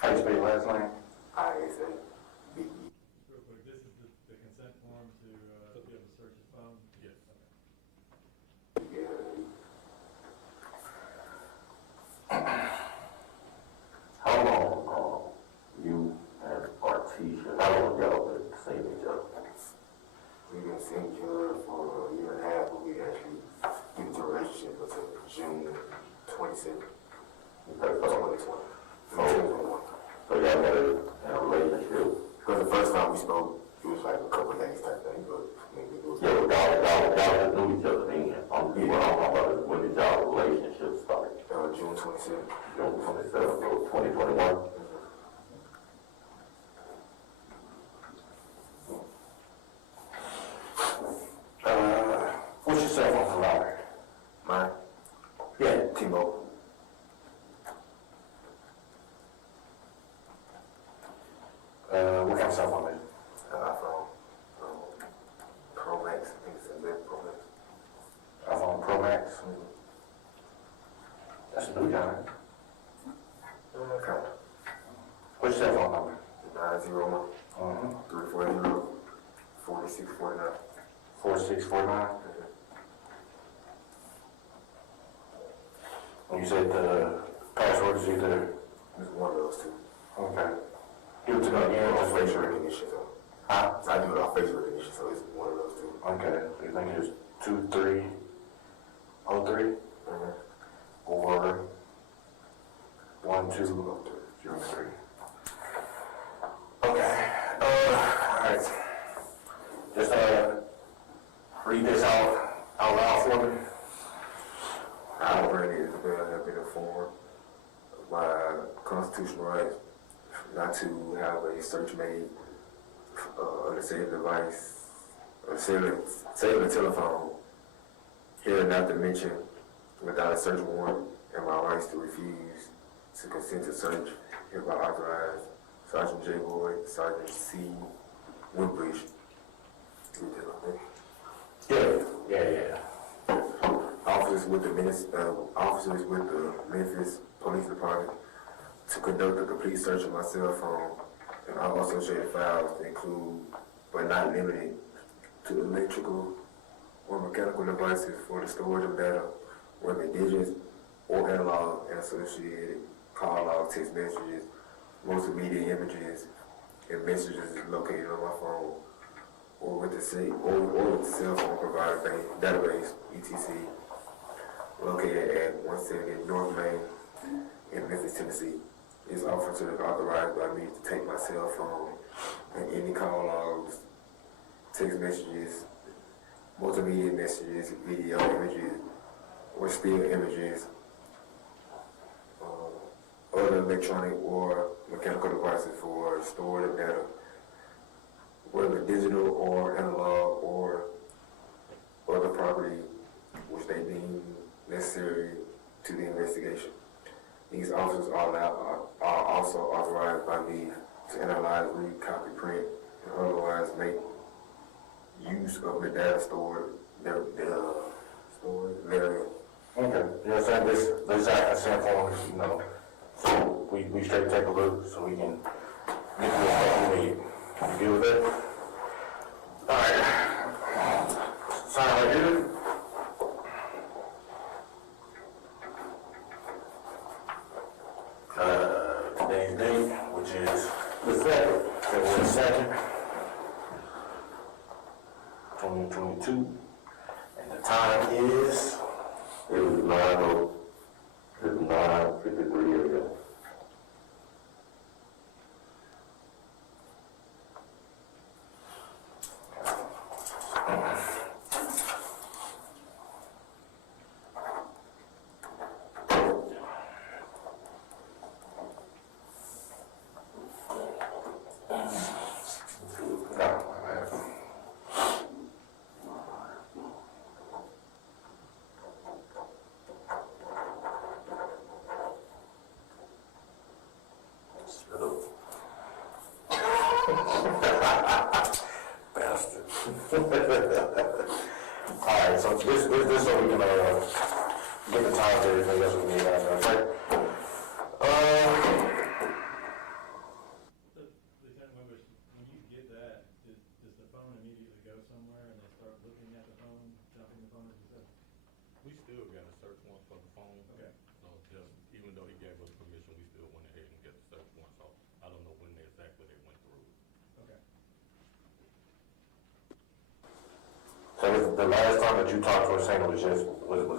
How you spell your last name? ISABE. Real quick, this is the consent form to be able to search his phone? Yes. How long you and Artesia, how long y'all been seeing each other? We've been seeing each other for a year and a half, but we actually get into a relationship until June 27th. Okay, 2020. so y'all got in a relationship? Because the first time we spoke, it was like a couple of days type thing, but maybe it was. Yeah, but y'all just knew each other then. When did y'all relationship start? June 27th. June 27th, 2021? What's your cell phone provider? Mine? Yeah. T-Mobile. What kind of cell phone is it? iPhone. Pro Max. I think it's a Pro Max. iPhone Pro Max? That's a new guy. Kind of. What's your cell phone number? 901. Uh-huh. 340-4649. 4649. And you said the password is either, It's one of those two. okay. Give it to me I again, do it just off make face sure. recognition, so. Huh? I do it off face recognition, so it's one of those two. Okay, so you think it's 2303 Mhm. or 1203? Okay, alright. Just, read this out loud for me. I already have been informed of my constitutional right not to have a search made on a cellular device, or cellular telephone, here not to mention without a search warrant, and my rights to refuse to consent to search hereby authorized Sergeant J. Boyd, Sergeant C. Winbush. Yeah. Officers with the Memphis Police Department to conduct a complete search of my cell phone and all associated files to include, but not limited to, electrical or mechanical devices for the storage of data, whether digits or analog, and associated call log, text messages, multimedia images, and messages located on my phone or with the cell phone provider database, ETC, located at 170 North Main in Memphis, Tennessee. This officer is authorized by me to take my cell phone and any call logs, text messages, multimedia messages, video images, or still images, other electronic or mechanical devices for storage of data, whether digital or analog or other property which they deem necessary to the investigation. These officers are also authorized by me to analyze, read, copy, print, and otherwise make use of the data stored therein. Okay, you know what I'm saying? This consent form, you know, so we straight take a look so we can get to the stuff we need. You good with that? Alright. Sign right here. Today's date, which is February 2nd, 2022, and the time is, It was 9:53 a.m. bastard. Alright, so this so we can, get the time to everything else we need out there, okay? Lieutenant Winbush, when you get that, does the phone immediately go somewhere and they start looking at the phone, jumping the phone, as you said? We still got a search warrant for the phone. Okay. So just, even though he gave us permission, we still went ahead and got the search warrant, so I don't know when exactly they went through. Okay. So the last time that you talked to her, saying was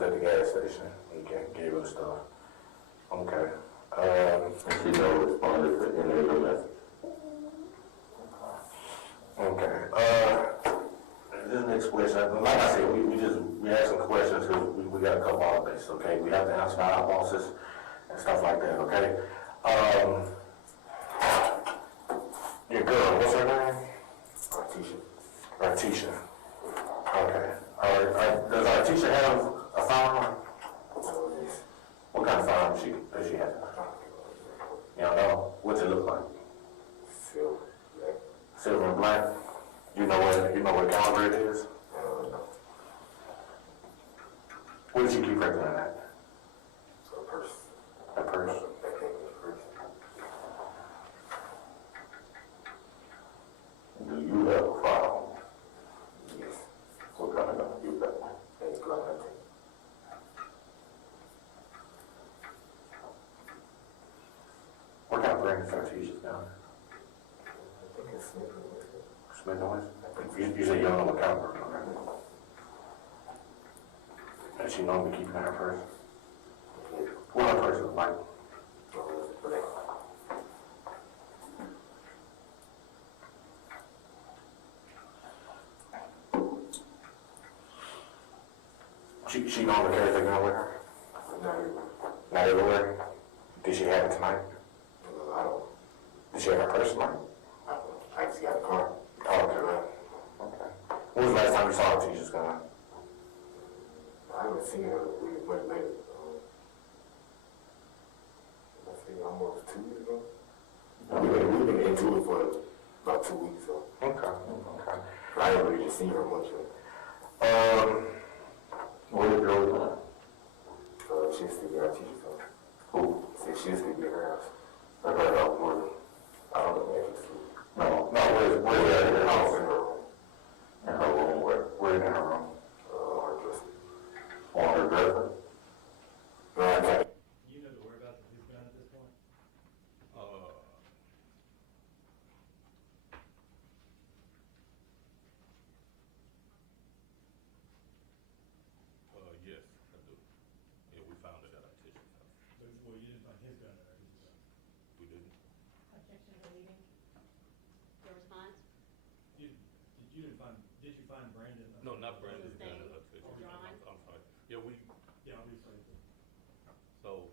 at the gas station, you gave her the stuff. Okay. And she never responded to any of the messages. Okay. This next question, like I said, we asked some questions because we got a couple of base, okay? We have to answer our bosses and stuff like that, okay? Your girl, what's her name? Artisha. Okay. Does Artisha have a firearm? What kind of firearm does she have? You don't know? What's it look like? Silver and black? You know what caliber it is? Where did you keep her gun at? A purse. A purse? That's Artesia's down there. I think it's Smith. Smith Noise? You say you don't know what caliber, okay? Does she normally keep it in her purse? What her purse look like? Black. She normally carries the gun with her? Not everywhere? Did she have it tonight? I don't. Did she have her purse tonight? I just got a car. Oh, okay. Okay. When was the last time you saw Artesia's gun? I haven't seen her really much later. I think almost 2 weeks ago. We've been into it for about 2 weeks, so Okay, okay. I haven't really seen her much. Where did Joey go? She's sleeping at our teacher's house. Who? Said she's sleeping at her house. I heard about more. I don't know if she's sleeping. No, where's that in her I house? was in her room. In her room, where in her room? Her dresser. On her dresser? No, I can't. You know the whereabouts of his gun at this point? Yes, I do. Yeah, we found it at our teacher's house. Well, you didn't find his gun at his gun. We didn't? Objection to leaving. Your response? Did you find Brandon? No, not Brandon's Thing, gun at our teacher's John? house. I'm sorry. Yeah, Yeah, obviously. so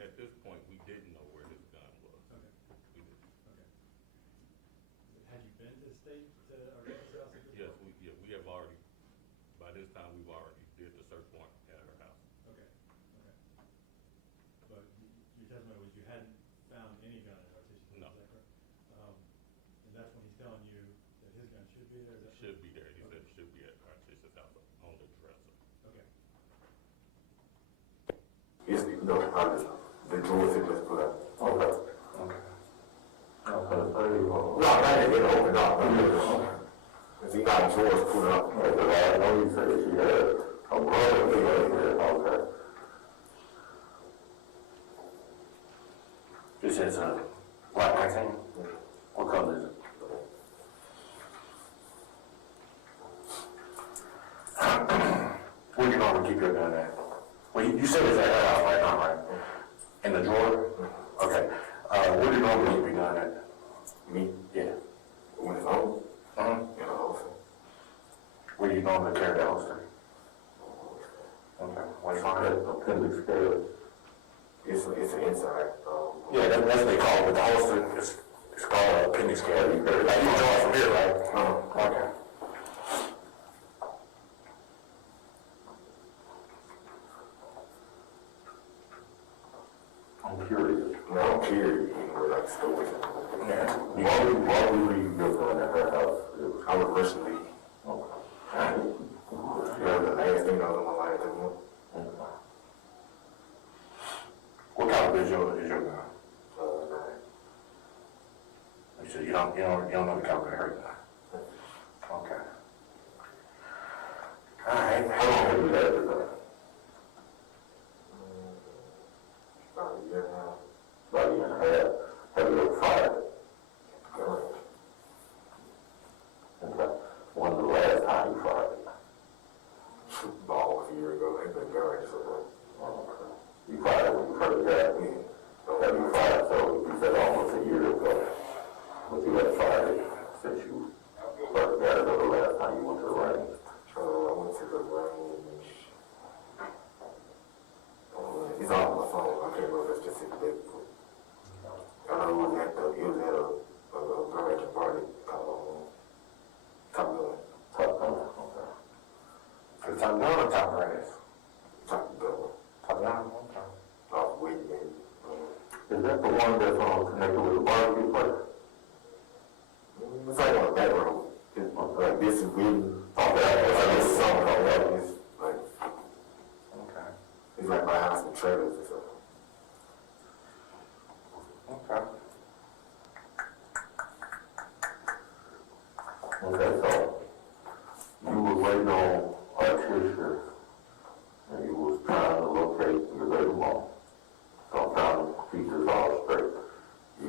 at this point, we didn't know where his gun was. Okay, We didn't. okay. Had you been to the state, to Artesia's house at this point? We have already, by this time, we've already did the search warrant at her house. Okay, okay. But your testimony was you hadn't found any gun at Artesia's house, No. is that correct? And that's when he's telling you that his gun should be there, is that? Should be there. He said it should be at our teacher's house on the dresser. Okay. Yes, no, the drawer said let's put up. Okay. Okay. No, I didn't open up. Cause he got drawers put up. I know you said she had a brother. Okay. This is a black magazine? What color is it? Where do you normally keep your gun at? Well, you said it's at her house right now, right? In the drawer? Okay. Where do you normally keep your gun at? Me, Yeah. when it's home, Mm-hmm. in the holster. Where do you normally carry the holster? Okay. What's on it? Appendix scale. It's an inside. Yeah, that's what they call it with the holster. It's called an appendix scale. Like you draw it from here, right? Okay. I'm curious. No, I'm curious, like stores. Yeah. Why would you go going at her house? I would rush to leave. Okay. You know, the last thing I was on my mind at the moment. What caliber is your gun? 9. You said you don't know the caliber of her gun. Okay. All right. How long have you had the gun? About a year now. About a year and a half. Have you ever fired it? Okay. When's the last time you fired it? Ball a year ago, it's been going so long. Okay. You fired it when you first got it? Have you fired, so you said almost a year ago, but you had fired it since you first got it, or the last time you went to the range? I went to the range. It's all on my phone. I can't remember the specific date. I know it was at a graduation party called Top Gun. Top Gun, okay. So Top Gun or Top Brass? Top Gun. Top Gun, okay. Off Winbush. Is that the one that's connected with the barbecue place? It's like on the back road. Like this is really, it's like this summer, it's like, Okay. it's like my house and trailers or something. Okay. Okay, so you were waiting on Artesia and you was trying to locate your baby mom. So I'm trying to keep this all straight. You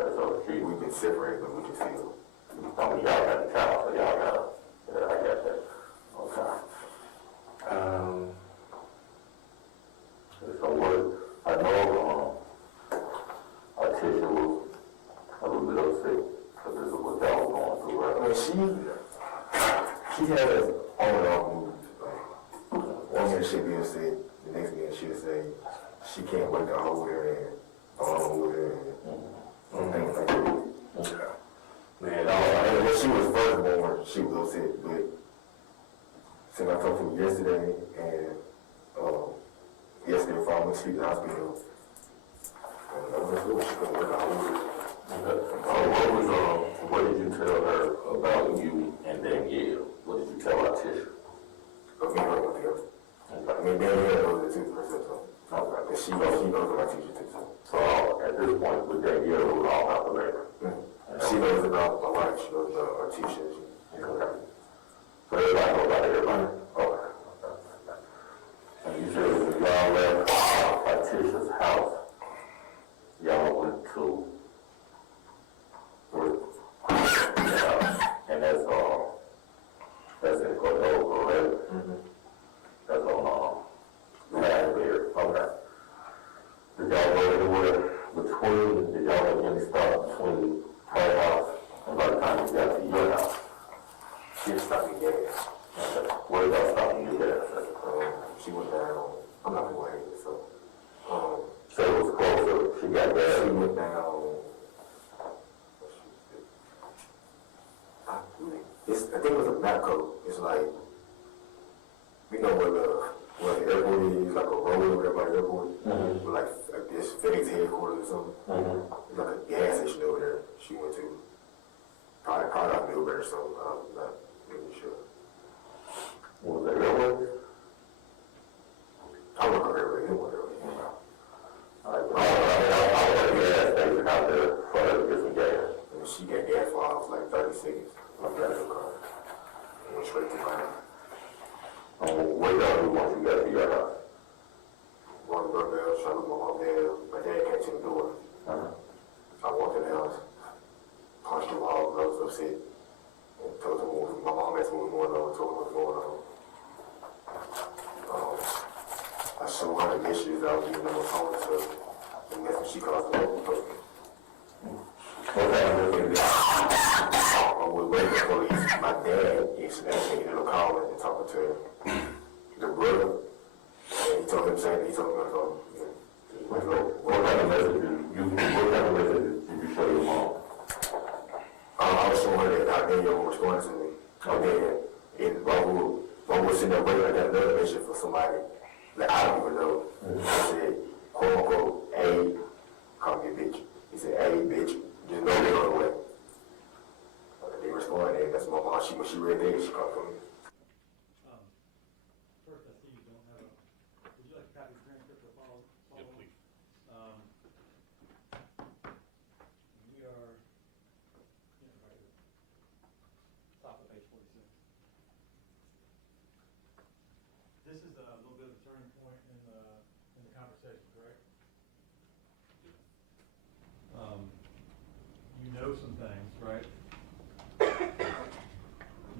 Okay, so she, We've been separated, but we can still. I mean, y'all got the child, so y'all got, yeah, I got that. Okay. So what, I know, Tisha was a little bit upset, because this is what y'all was going through, right? I mean, she has on and off moods. Like, one minute she'll be upset, the next minute she'll say she can't wait to hold her and along with her and things like that. Man, when she was first born, she was upset, but since I talked to her yesterday and yesterday before I went to the hospital, I was she couldn't wait to hold her. What did you tell her about you and Danielle? What did you tell Tisha? Of me working together. I mean, Danielle knows it too, herself, so. And she knows about teacher too, so. So at this point, with Danielle, it was all about the labor. She knows about my wife, she knows about our teachers. Okay. So everybody knows about everybody? Okay. And you said when y'all left Tisha's house, y'all went to work. And that's in Cordova, right? That's on, Ladder. Okay. Did y'all go anywhere between, did y'all have any stop between her house and by the time you got to your house? She was stopping gas. Where y'all stopping your gas at? She went down, I'm not gonna go ahead, so. So it was closer, she got gas. She went down. I think it was a map code. It's like, you know where the airport is, like a road over there by the airport. But like this FedEx headquarters or something. It's like a gas station over there. She went to probably out Millbury or something. I'm not really sure. Was it airways? I don't know where it was. I was at a gas station out there for her to get some gas. And she got gas for I was like 30 seconds. I got her car. And went straight to mine. Where y'all do once you got to your house? One doorbell, trying to go up there. My dad came to the door. I walked in the house, punched the wall, I was upset. And told him my mom asked me what was going on, told him what was going on. I showed her the issues I was using on my phone and stuff. And that's when she called the local person. What happened? I was waiting for police. My dad actually ended up calling and talking to the brother. And he told him the same thing. He told me on the phone. What kind of message did you show your mom? I was showing her that how Danielle was going to me. And while we were sitting there waiting, I got another mission for somebody that I don't even know. I said, quote unquote, hey, call me a bitch. He said, hey, bitch, just know they're on the way. They responded, and that's my mom. When she read that, she called for me. First, I see you don't have would you like a copy of the transcript or follow? Yeah, please. We are, right here. Top of page 46. This is a little bit of a turning point in the conversation, correct? You know some things, right?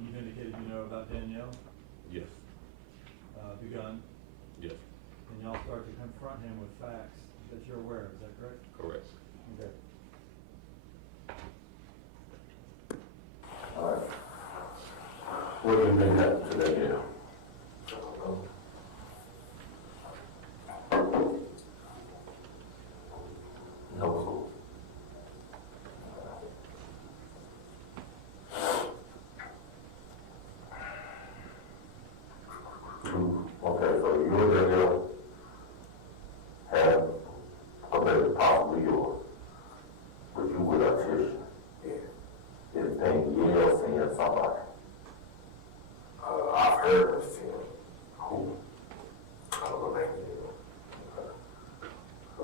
You've indicated you know about Danielle, Yes, the gun, yes, and y'all start to confront him with facts that you're aware of, is that correct? correct. Okay. All right. What do you think happened to Danielle? I don't know. No clue. Okay, so you and Danielle had a baby, possibly yours, but you with a tissue. Yeah. Is Danielle seeing somebody? I've heard her say Who? I don't know name. So,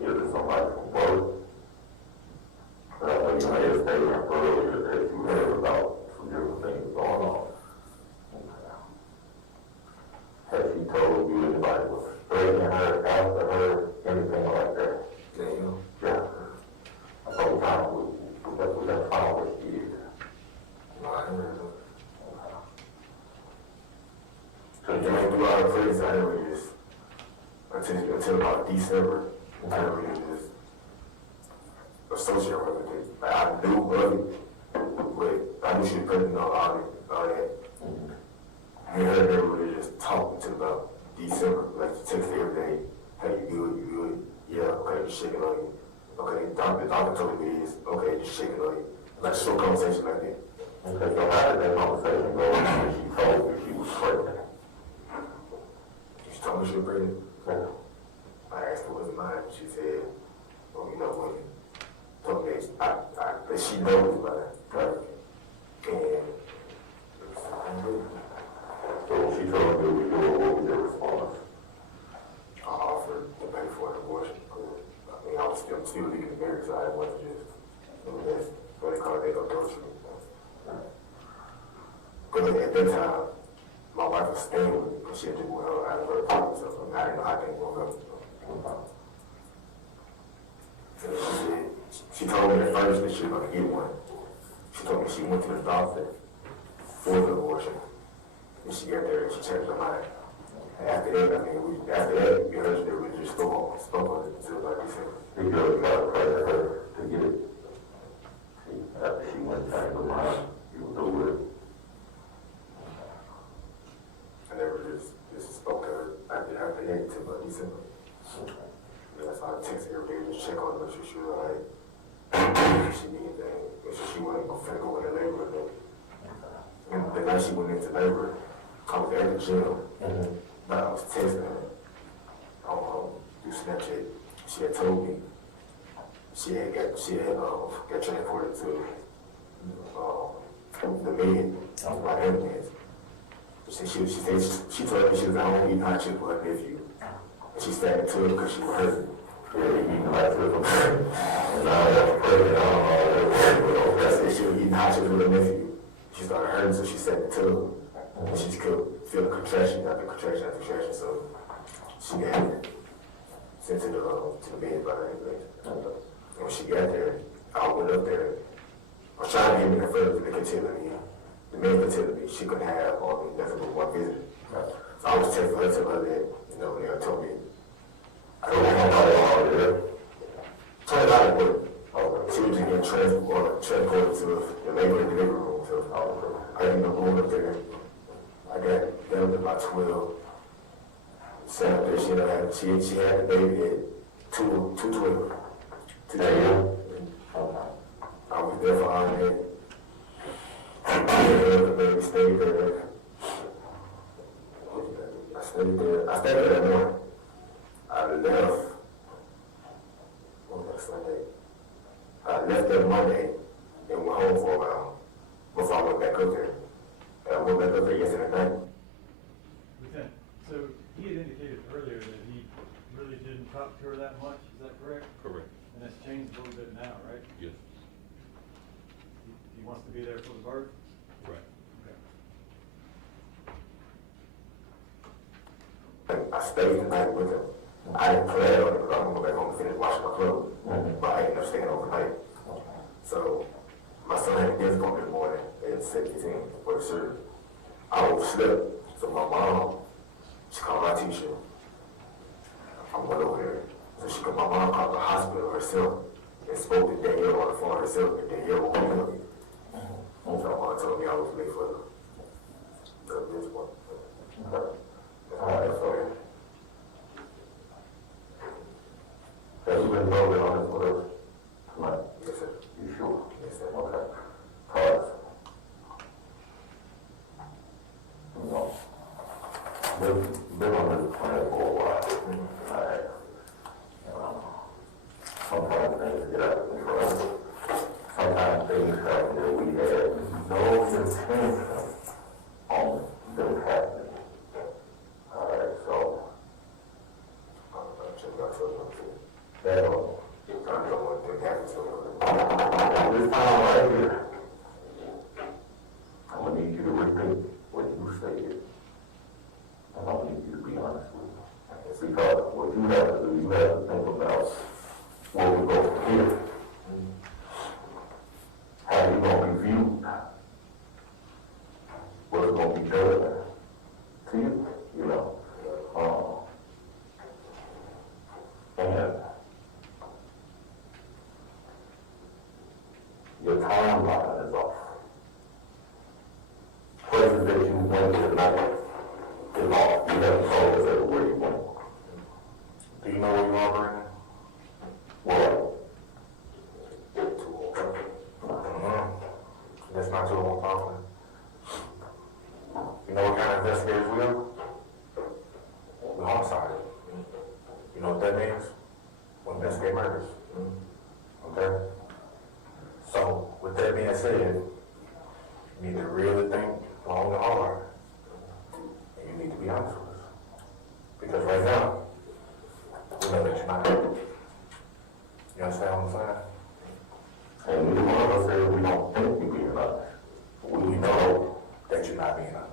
is it somebody from work? I know you made a statement earlier that you heard about some different things going on. Has she told you anybody was straightening her, after her, anything like that? Danielle? Yeah. I told time do all the plays, I didn't really just, until about December, I didn't really just associate with it. Like, I knew of it, but I knew she was pregnant on all that. Me and her never really just talked until about December, like text every day, hey, you good, you good? Yeah, okay, just shaking on you. Okay, the doctor told me this, okay, just shaking on you. Like, short conversation like that. Okay, so how did that conversation go when she told you she was pregnant? She told me she was pregnant. I asked her was it mine. She said, well, you know, when told me that she knows it was mine. Right? And So when she told you we do it, what was your response? I offered to pay for an abortion. I mean, I was still legally married, so I didn't want to just do this. What they call it, adultery. But at that time, my wife was staying with me because she had just went out of her apartment, so I didn't know how things were going. And she said, she told me at first that she was going to get one. She told me she went to the doctor for the abortion. And she got there and she changed her mind. And after that, me and her husband really just spoke on it until like December. Did you ever try to pressure her to get it? See, after she went back to mine, you was over it. I never just spoke to her after that until about December. Yeah, so I text every day, just check on her, make sure she was all right. If she need anything, make sure she wasn't finna go into labor or anything. And the night she went into labor, I was at the gym, but I was texting her through Snapchat. She had told me she had got transported to the med by ambulance. She told me she was at home eating hot chips with her nephew. And she sat in the tub because she was hurting. Yeah, eating hot chips. And now that's pregnant, I don't know. That's it, she was eating hot chips with her nephew. She started hurting, so she sat in the tub. And she kept feeling contraction after contraction after contraction, so she got sent to the bed by the ambulance. And when she got there, I went up there. I was trying to get me in first, but they kept telling me, the man kept telling me she couldn't have nothing but one visit. So I was texting her, telling her that, you know, they told me, I don't know about it all there. Turned out it worked. She was just getting transported to the labor and delivery room. So I ended up going up there. I got there at about 12. Sat up there, she had the baby at 2:12. Today, I was there for all day. The baby stayed there. I stayed there that morning. I left. What was that Sunday? I left there Monday and went home for a while before I went back up there. And I went back up there yesterday night. Lieutenant, so he had indicated earlier that he really didn't talk to her that much, is that correct? Correct. And that's changed a little bit now, right? Yes. He wants to be there for the birth? Right. Okay. I stayed the night with him. I didn't plan on it because I'm going back home and finish washing my clothes. But I ended up staying overnight. So my son had a dentist appointment in the morning at 7:15 for the surgery. I overslept. So my mom, she called my teacher. I went over there. So my mom called the hospital herself and spoke to Danielle on the phone herself, and Danielle woke me up. So my mom told me I was late for the dentist appointment. All right, so have you been voting on this with us tonight? Yes, sir. You sure? Yes, sir. Okay. Pause. No. Been on this plan for a while. All right. Sometimes things get out of control. Sometimes things happen that we had no intention on them happening. All right, so that was this time right here. I'm gonna need you to repeat what you stated. And I'm gonna need you to be honest with me. Because what you have to do, you have to think about where we go from here. How you gonna be viewed? What's gonna be done to you, you know? timeline is off. Places that you went tonight is off. You haven't told us everywhere you went. Do you know where you are, Brandon? Well, that's not too long talking. You know what kind of investigators we are? We're homicide. You know what that means? We investigate murders. Okay? So, with that being said, you need to really think long and hard. And you need to be honest with us. Because right now, we know that you're not. You understand what I'm saying? And neither one of us here, we don't think you're being honest. We know that you're not being honest.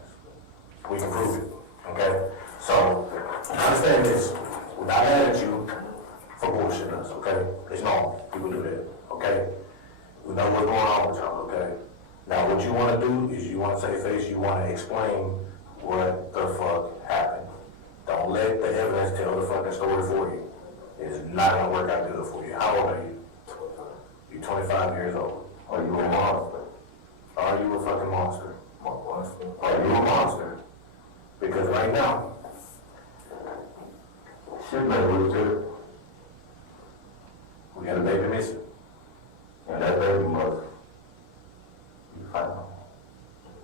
We can prove it, okay? So, understand this, we're not mad at you for bullshitting us, okay? It's normal, people do that, okay? We know what's going on with y'all, okay? Now, what you wanna do is you wanna say face, you wanna explain what the fuck happened. Don't let the evidence tell the fucking story for you. It's not gonna work out good for you. How old are you? You're 25 years old. Are you a monster? Are you a fucking monster? Are you a monster? Because right now, shit levels too. We got a baby missing. And that baby must be found.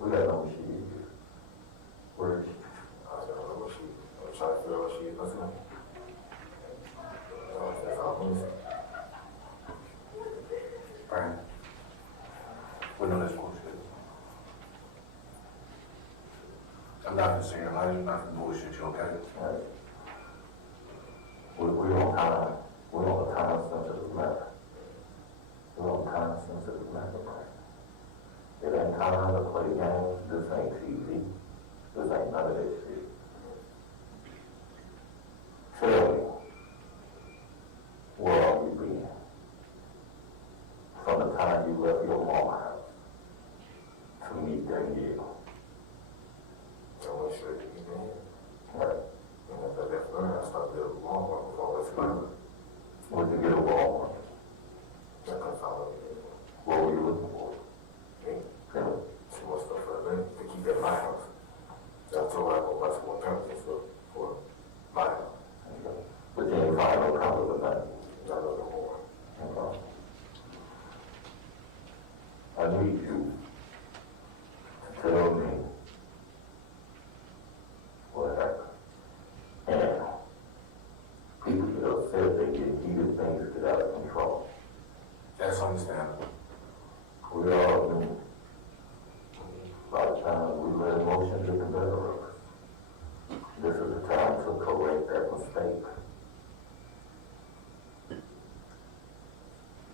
We got no she is. Where is she? I don't know where she is. I'm trying to figure out where she is. What's her name? That's all I'm missing. Brian, we know this bullshit. I'm not concerned. I'm not gonna bullshit you, okay? Right. We don't time. We don't time sensitive matter. We don't time sensitive matter, Brian. It ain't time to play games. This ain't TV. This ain't none of that shit. Tell me, where are you been? From the time you left your mama house to meet Danielle. I went straight to meet Danielle. Right. And after I left her, I started at Walmart before I left her. What'd you get at Walmart? I couldn't follow you. What were you looking for? Me? Yeah. She wants stuff for her to keep at my house. I told her I go buy some more chemicals for my house. Okay. But you ain't find no chemicals with that? Not no more. Okay. I need you to tell me what happened. And people get upset, they get heated, things get out of control. That's understandable. We all knew by the time we let emotions get the better of us. This is the time to correct that mistake.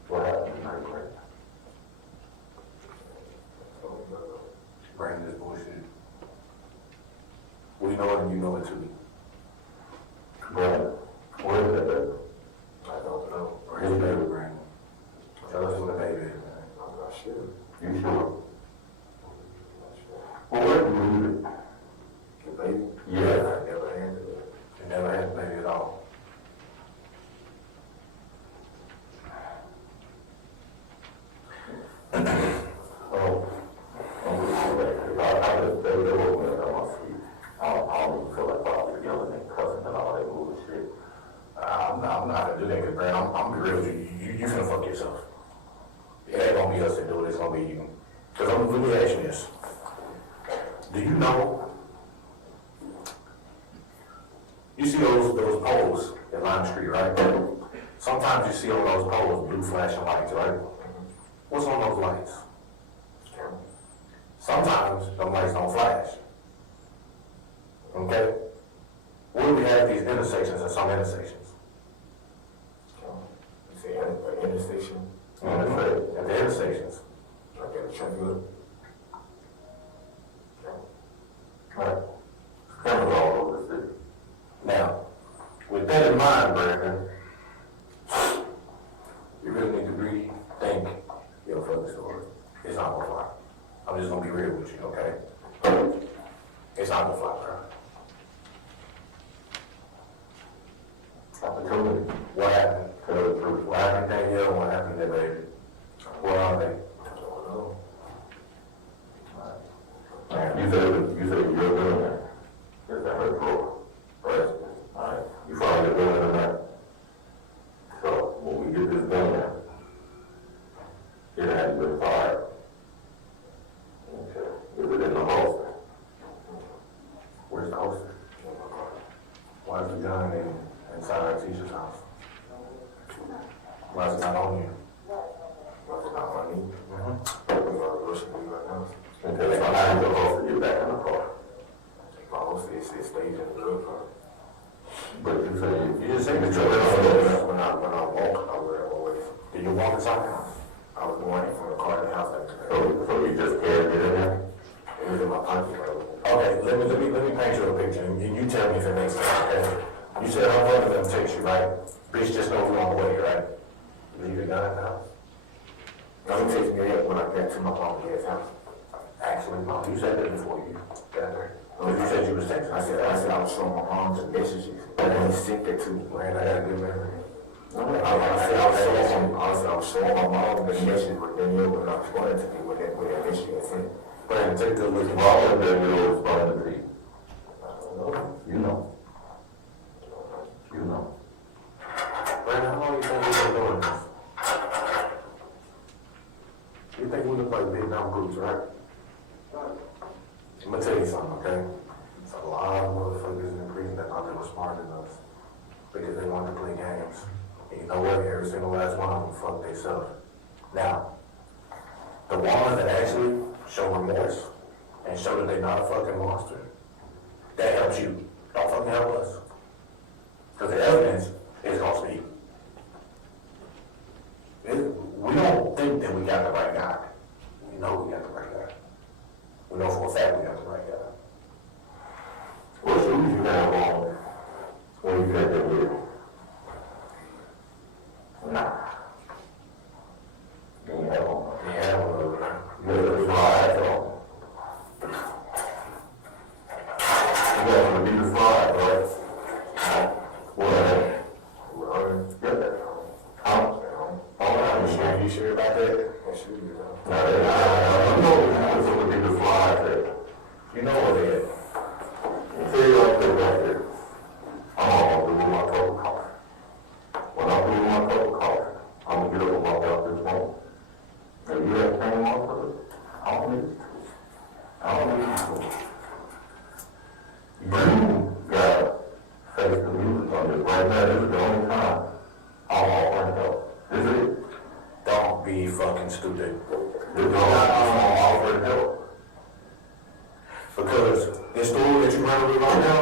What happened tonight, Brandon? Brandon is bullshit. We know it and you know it too. Brandon, where is that baby? I don't know. Where's the baby, Brandon? Tell us where the baby is, man. I'm not sure. You sure? Well, where did you leave it? The baby? Yeah. I never handled it. You never had the baby at all? Oh. I just stayed there with me on my feet. I don't even feel like I was yelling and cussing and all that bullshit. I'm not gonna do that, because Brad, I'm gonna be real with you. You finna fuck yourself. It ain't gonna be us that do it, it's gonna be you. Because let me ask you this. Do you know, you see those poles that line the street, right? Sometimes you see on those poles blue flashing lights, right? What's on those lights? Sometimes the lights don't flash. Okay? Where do we have these intersections at some intersections? You say an intersection? At the intersections. Like at the traffic light? Right. Cameras all over the city. Now, with that in mind, Brandon, you really need to rethink your fucking story. It's not gonna fly. I'm just gonna be real with you, okay? It's not gonna fly, bro. Opportunity. What happened? Tell the truth. What happened to Danielle? What happened to that baby? Where are they? Alright. Okay. Is it in the holster? Where's the holster? Why is the gun inside our teacher's house? Why is it not on you? Why is it not on you? Okay, so how did the holster get back in the car? My holster, it stays in the glove car. But you just say the drug when I walk, I wear it always. Did you walk inside the house? I was going from the car to the house after that. So you just carried it in there? It was in my pocket. Okay, let me paint you a picture, and you tell me if it makes sense, okay? You said I'm one of them takes you, right? Bitch just knows we're on the way, right? Leave your gun at the house. Don't text me yet when I get to my mom and dad's house. Actually, Mom, you said that before you got there. Oh, you said you was texting. I said I was showing my mom the messages. And then he sent it to me, man. I got a good memory. I was showing my mom the message with Danielle when I responded to me with that message I sent. Brandon, take a good look at my mom. Danielle responded to you. You know. You know. Brandon, how long you think we've been doing this? You think we look like Vietnam groups, right? I'm gonna tell you something, okay? There's a lot of motherfuckers in the prison that thought they were smarter than us because they wanted to play games. And you know what? Every single last one of them fucked themselves. Now, the ones that actually show remorse and show that they're not a fucking monster, that helps you. Don't fucking help us. Because the evidence is gonna speak. We don't think that we got the right guy. We know we got the right guy. We know for a fact we got the right guy. What shoes you have on when you got that with? Nah. You ain't have on. You ain't have one over there. You got the fly on. You got to be the fly, right? You sure about that? I know it's going to be the fly there. You know what it is. I'll tell you like that right there. I'm going to do my cup of coffee. When I do my cup of coffee, I'm going to get up and walk out this room. If you have came on for it, I don't need it. I don't need it. You got to face the music on this. Right now, this is the only time I'm offering help. This is it. Don't be fucking stupid. This is not offering help. Because this story that you're running with right now,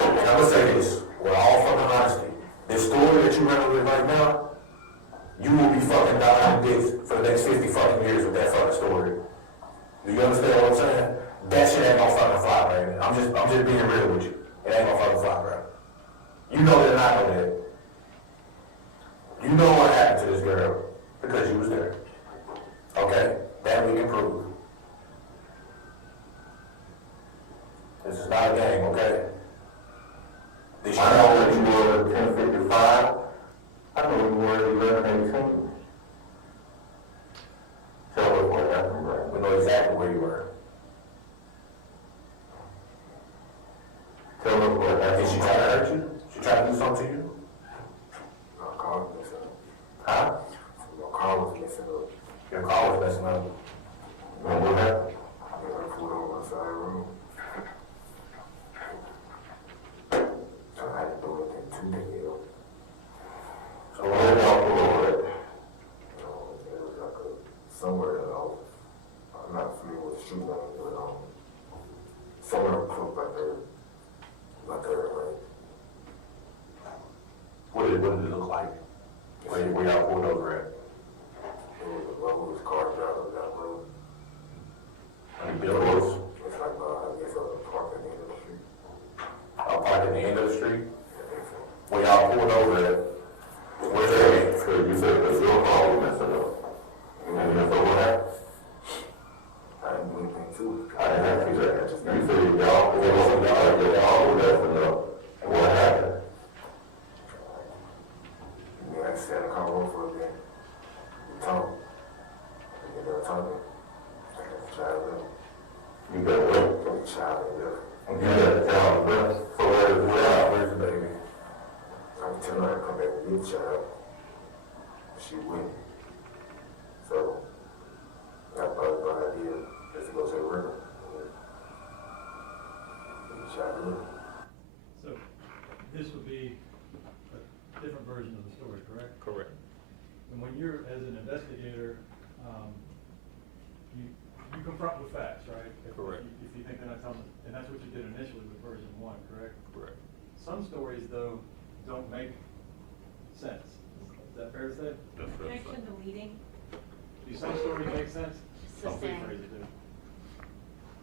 and I'm gonna say this with all fucking honesty, this story that you're running with right now, you will be fucking dying dicks for the next 50 fucking years with that fucking story. Do you understand what I'm saying? That shit ain't gonna fucking fly, man. I'm just being real with you. It ain't gonna fucking fly, bro. You know that and I know that. You know what happened to this girl because you was there. Okay? That we can prove. This is not a game, okay? I know that you were 1055. I know you were 1118. Tell us what happened, bro. We know exactly where you were. Tell us what happened. Did she try to hurt you? She tried to do something to you? No, car was messing up. Huh? Your car was messing up. Your car was messing up. And what happened? I pulled over my side room. So I had to throw it in 2 days. So where did y'all pull over at? It was like somewhere else. I'm not familiar with the street name, but somewhere close by there. Not there, right? What did it look like? Where y'all pulled over at? It was cars driving down the road. Any billboards? It's like, I guess a park at the end of the street. A park at the end of the street? Where y'all pulled over at? Where's that? So you said the your car was messing up. And you know what happened? I didn't do anything to it. I didn't have to do that. You said y'all pulled over, y'all was messing up. And what happened? I sat in the car room for a bit. We talked. We ended up talking. I got the child left. You got what? The child left. You got the child left? So where's the baby? I can tell her to come back with your child. She wouldn't. So investigator, you confront with facts, right? Correct. If you think they're not telling, and that's what you did initially with version 1, correct? Correct. Some stories, though, don't make sense. Is that fair to say? That's fair to say. Objection to leading. Do some stories make sense? Some Sustained. phrases do.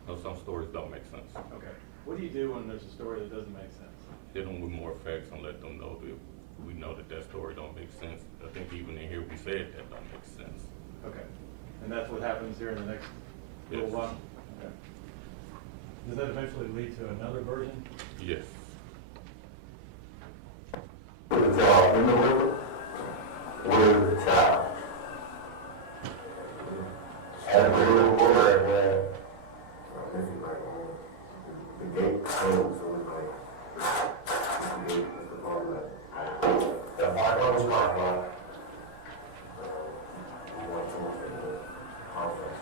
No, some stories don't make sense. Okay. What do you do when there's a story that doesn't make sense? Hit them with more facts and let them know that we know that that story don't make sense. I think even in here we said that don't make sense. Okay. And that's what happens here in the next little Yes. while? Okay. Does that eventually lead to another version? Yes. Put the child in the river with the child. And the river where this is like the gate closed, so it's like the gate is the part that the parking lot was parking lot. We went to the conference.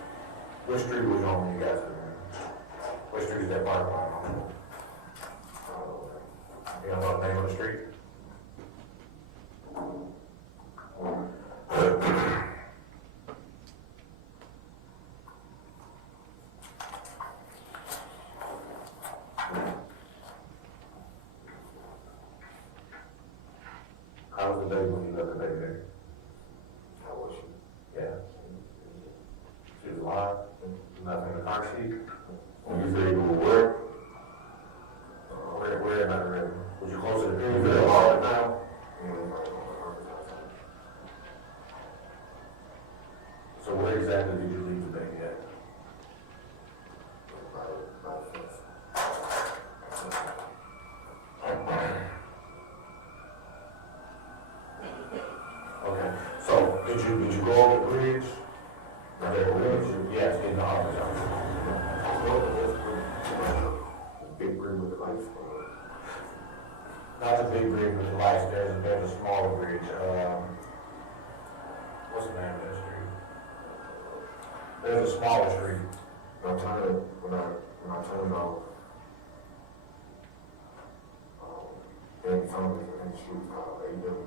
Which street was on when you guys were there? Which street is that parking lot on? You don't know the name of the street? How was the day when you left the baby there? How was she? Yeah. She was alive? Nothing in the car seat? When you say you were where? Where am I ready? Was you close to the period of all the time? So where exactly did you leave the baby at? Okay, so did you go over the bridge? Right there, bridge? Yes, in the office. Big bridge with the lights. Not the big bridge with the lights, there's a smaller bridge, what's the name of that street? There's a smaller street. I'm trying to, when I turned off, then something in the street called A.W.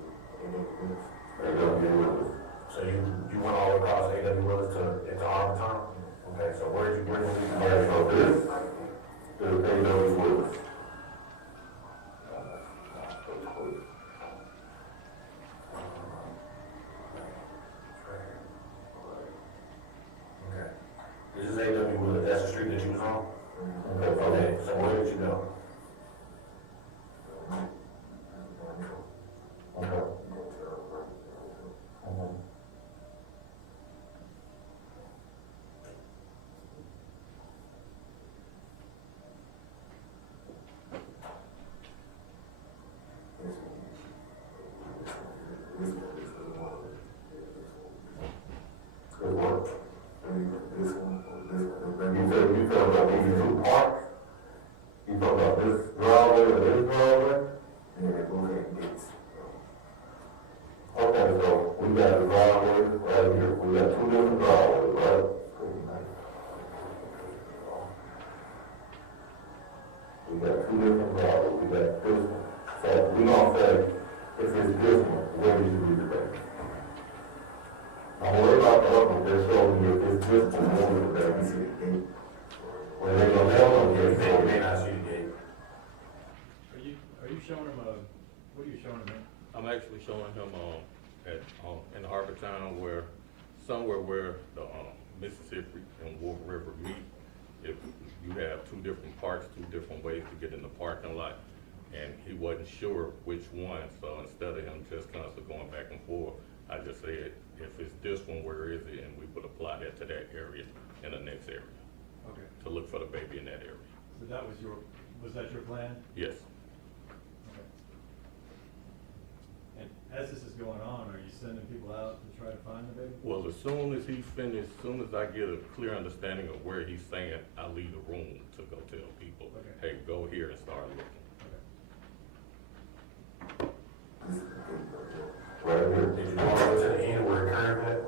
Willis. So you went all the way across A.W. Willis into Arlington? Okay, so where did you bring the so this? To A.W. Willis. Okay. This is A.W. Willis, that's the street that you was on? Okay, so where did you go? Okay. Good work. You felt about these two parks? You felt about this driveway or this driveway? Yeah, they both had gates. Okay, so we got a driveway right here. We got two different driveways, right? We got two different driveways. We got this one. So we don't say, if it's this one, where did you leave the baby? Don't worry about the other one. They're showing you if it's this one, where did the baby see the gate? When they go down, they may not see the gate. Are you showing them what are you showing them? I'm actually showing him in the harbor town somewhere where the Mississippi and Wolf River meet. If you have two different parks, two different ways to get in the parking lot, and he wasn't sure which one, so instead of him just constantly going back and forth, I just said, if it's this one, where is it? And we would apply that to that area in the next area, Okay. to look for the baby in that area. So was that your plan? Yes. Okay. And as this is going on, are you sending people out to try to find the baby? Well, as soon as he's finished, as soon as I get a clear understanding of where he's saying, I leave the room to go tell people, Okay. hey, go here and start looking. Okay. Right here. Did you go all the way to the end where it curved at?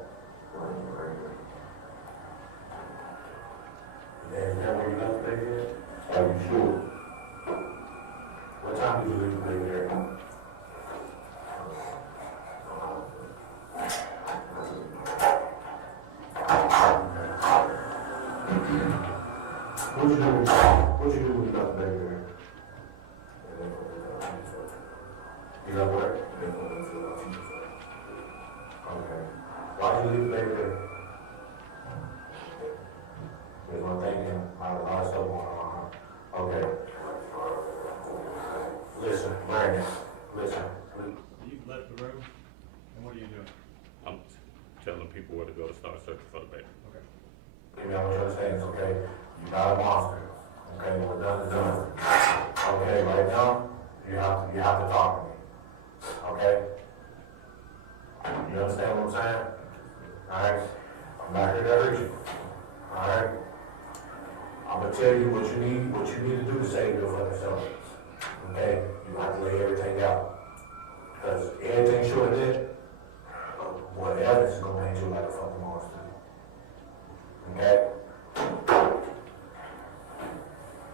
Yeah, is that where you left the baby at? Are you sure? What time did you leave the baby there? What'd you do when you got the baby there? You got what? Okay. Why'd you leave the baby there? There's one thing, a lot of stuff going on, huh? Okay. Listen, Brandon, listen. You left the room, and what are you doing? I'm telling people where to go to start searching for the baby. Okay. Give me all your understanding, okay? You got a monster, okay? We're done is done. Okay, right now, you have to talk to me, okay? You understand what I'm saying? Alright? I'm not here to hurt you, alright? I'm gonna tell you what you need to do to save your fucking self, okay? You have to lay everything out. Because everything short of that, what evidence is gonna paint you like a fucking monster. Okay?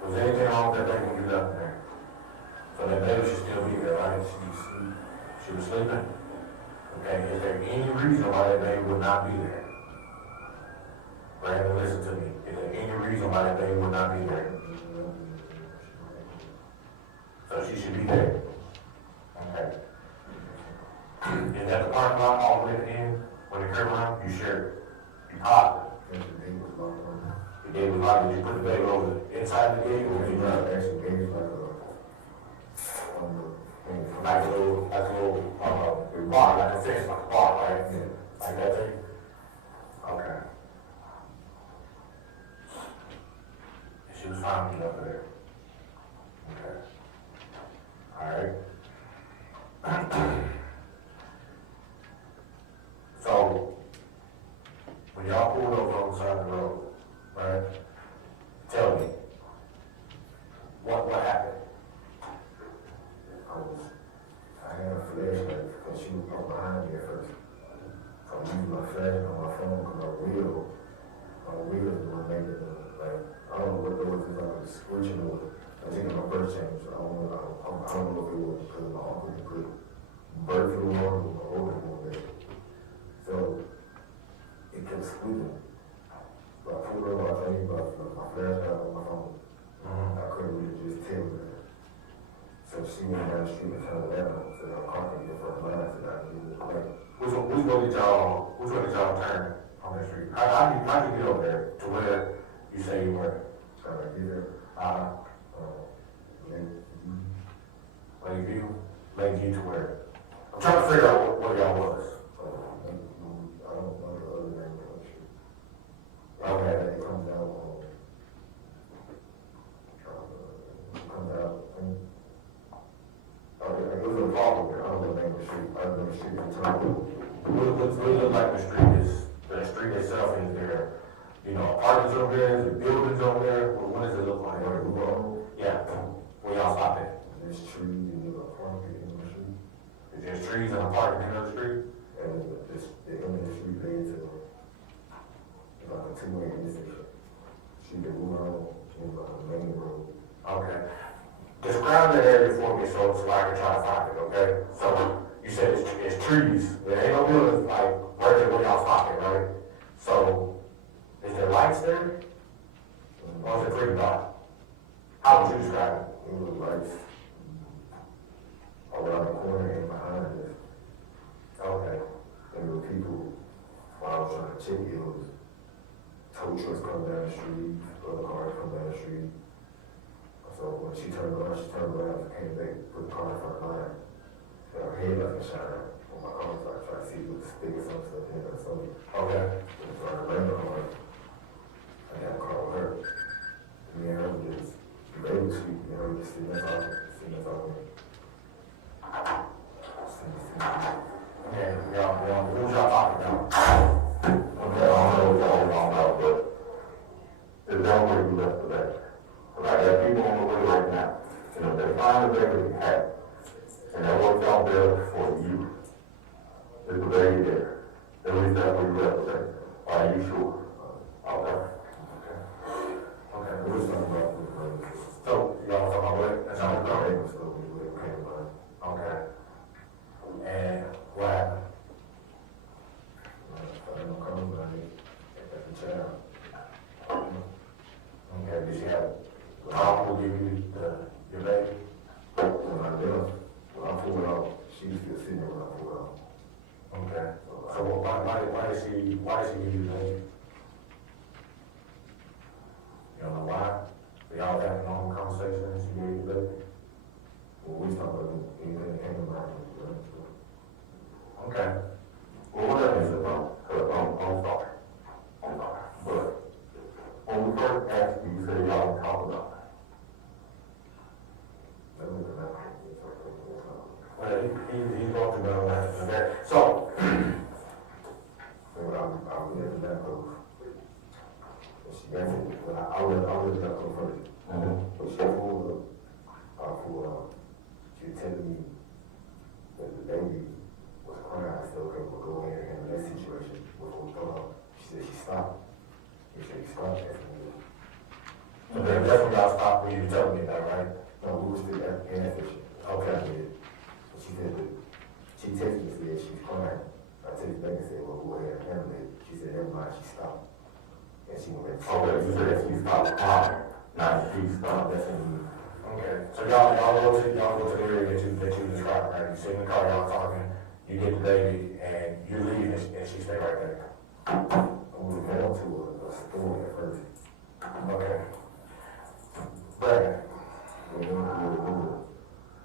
Was there anything wrong with that baby when you left there? So that baby should still be there, right? She was sleeping? Okay, is there any reason why that baby would not be there? Brandon, listen to me. Is there any reason why that baby would not be there? So she should be there. Okay. Is that the parking lot all the way to the end? When the curb around, you sure? You popped it? The gate was locked. Did you put the baby over inside the gate, or did you not? Actually, the gate was like a little bar, like a fence, like a bar, right? Yeah. Like that thing? Okay. She was fine with you up there. Okay. All right. So, when y'all pulled over on the side of the road, right? Tell me, what happened? I had a flashlight because she was behind me at first. So I used my flashlight on my phone because my wheel is what made it, like, I don't know what it was, if I was switching or, I think my first change, so I don't know if it was because my uncle had put bird flu on or my older one there. So, it kept squeaking. So I pulled over, I told you about my flashlight on my phone. I couldn't really just tell her. So she went down the street and turned around, so I caught me in front of mine, so I did it. Like, which one did y'all turn on that street? How did you get over there to where you say you were? Lakeview to where? I'm trying to figure out what y'all was. I don't know the other name of the street. Okay, it comes out it was a problem there. I don't know the name of the street. I don't know the street in town. What it looks like the street itself is there. You know, apartments over there, the buildings over there. What does it look like? Yeah. Where y'all stop at? There's trees and there's apartment in the street. Is there trees and apartment in the street? And the end of the street leads to like a two-way intersection. Street that move on to like a main road. Okay. Describe that area for me so I can try to find it, okay? So, you said it's trees. There ain't no buildings like right there where y'all stop it, right? So, is there lights there? Or is it pretty dark? How would you describe it? It was lights around the corner and behind us. Okay. And there were people, while I was trying to check it, was tow trucks come down the street, other cars come down the street. So when she turned around, and came back, put the car in front of mine. And her head doesn't shine on my car, so I tried to see if it was stick or something in or something. Okay. So I ran the car. I got a car with her. Me and her was just, they were sleeping, and her was just sitting us off. Okay, y'all, what was y'all talking about? Okay, I don't know what y'all were talking about, but it's down where you left the back. I got people on the way right now. You know, they find the baby we have. And that worked out there for you. There's the baby there. At least that's where you left the baby. Are you sure? Okay. Okay. What was talking about? So, y'all talking about what? That's how we're going. Okay. And what happened? I don't know, but I need the child. give you your baby? When I left, when I pulled out, she was still sitting there when I pulled out. Okay. So why did she give you the baby? You don't know why? So y'all had a normal conversation and she gave you the baby? When we talked about anything that came around, Okay. Well, whatever it's about, I'm sorry. But when we first asked you, you said y'all didn't talk about it. that was the last thing we talked about. Well, he's going through that. Okay. So, When I was at the back of, and she got it, when I was at the back of first. When she pulled up, she was telling me that the baby was crying. I said, okay, we'll go in and handle that situation before we go out. She said she stopped. He said he stopped asking me. so that's when y'all stopped when you were telling me that, right? No, we were still at the gas station. Okay. So she said that, she texted me and said she was crying. I texted back and said, well, go ahead and handle it. She said, never mind, she stopped. And she went back. Okay, you said she stopped crying, not she stopped. That's in me. Okay. So y'all go to the area that you described, right? You sit in the car, y'all talking, you get the baby, and you leave, and she stay right there. We were going to a store at first. Okay. Brandon. When we were going to do it,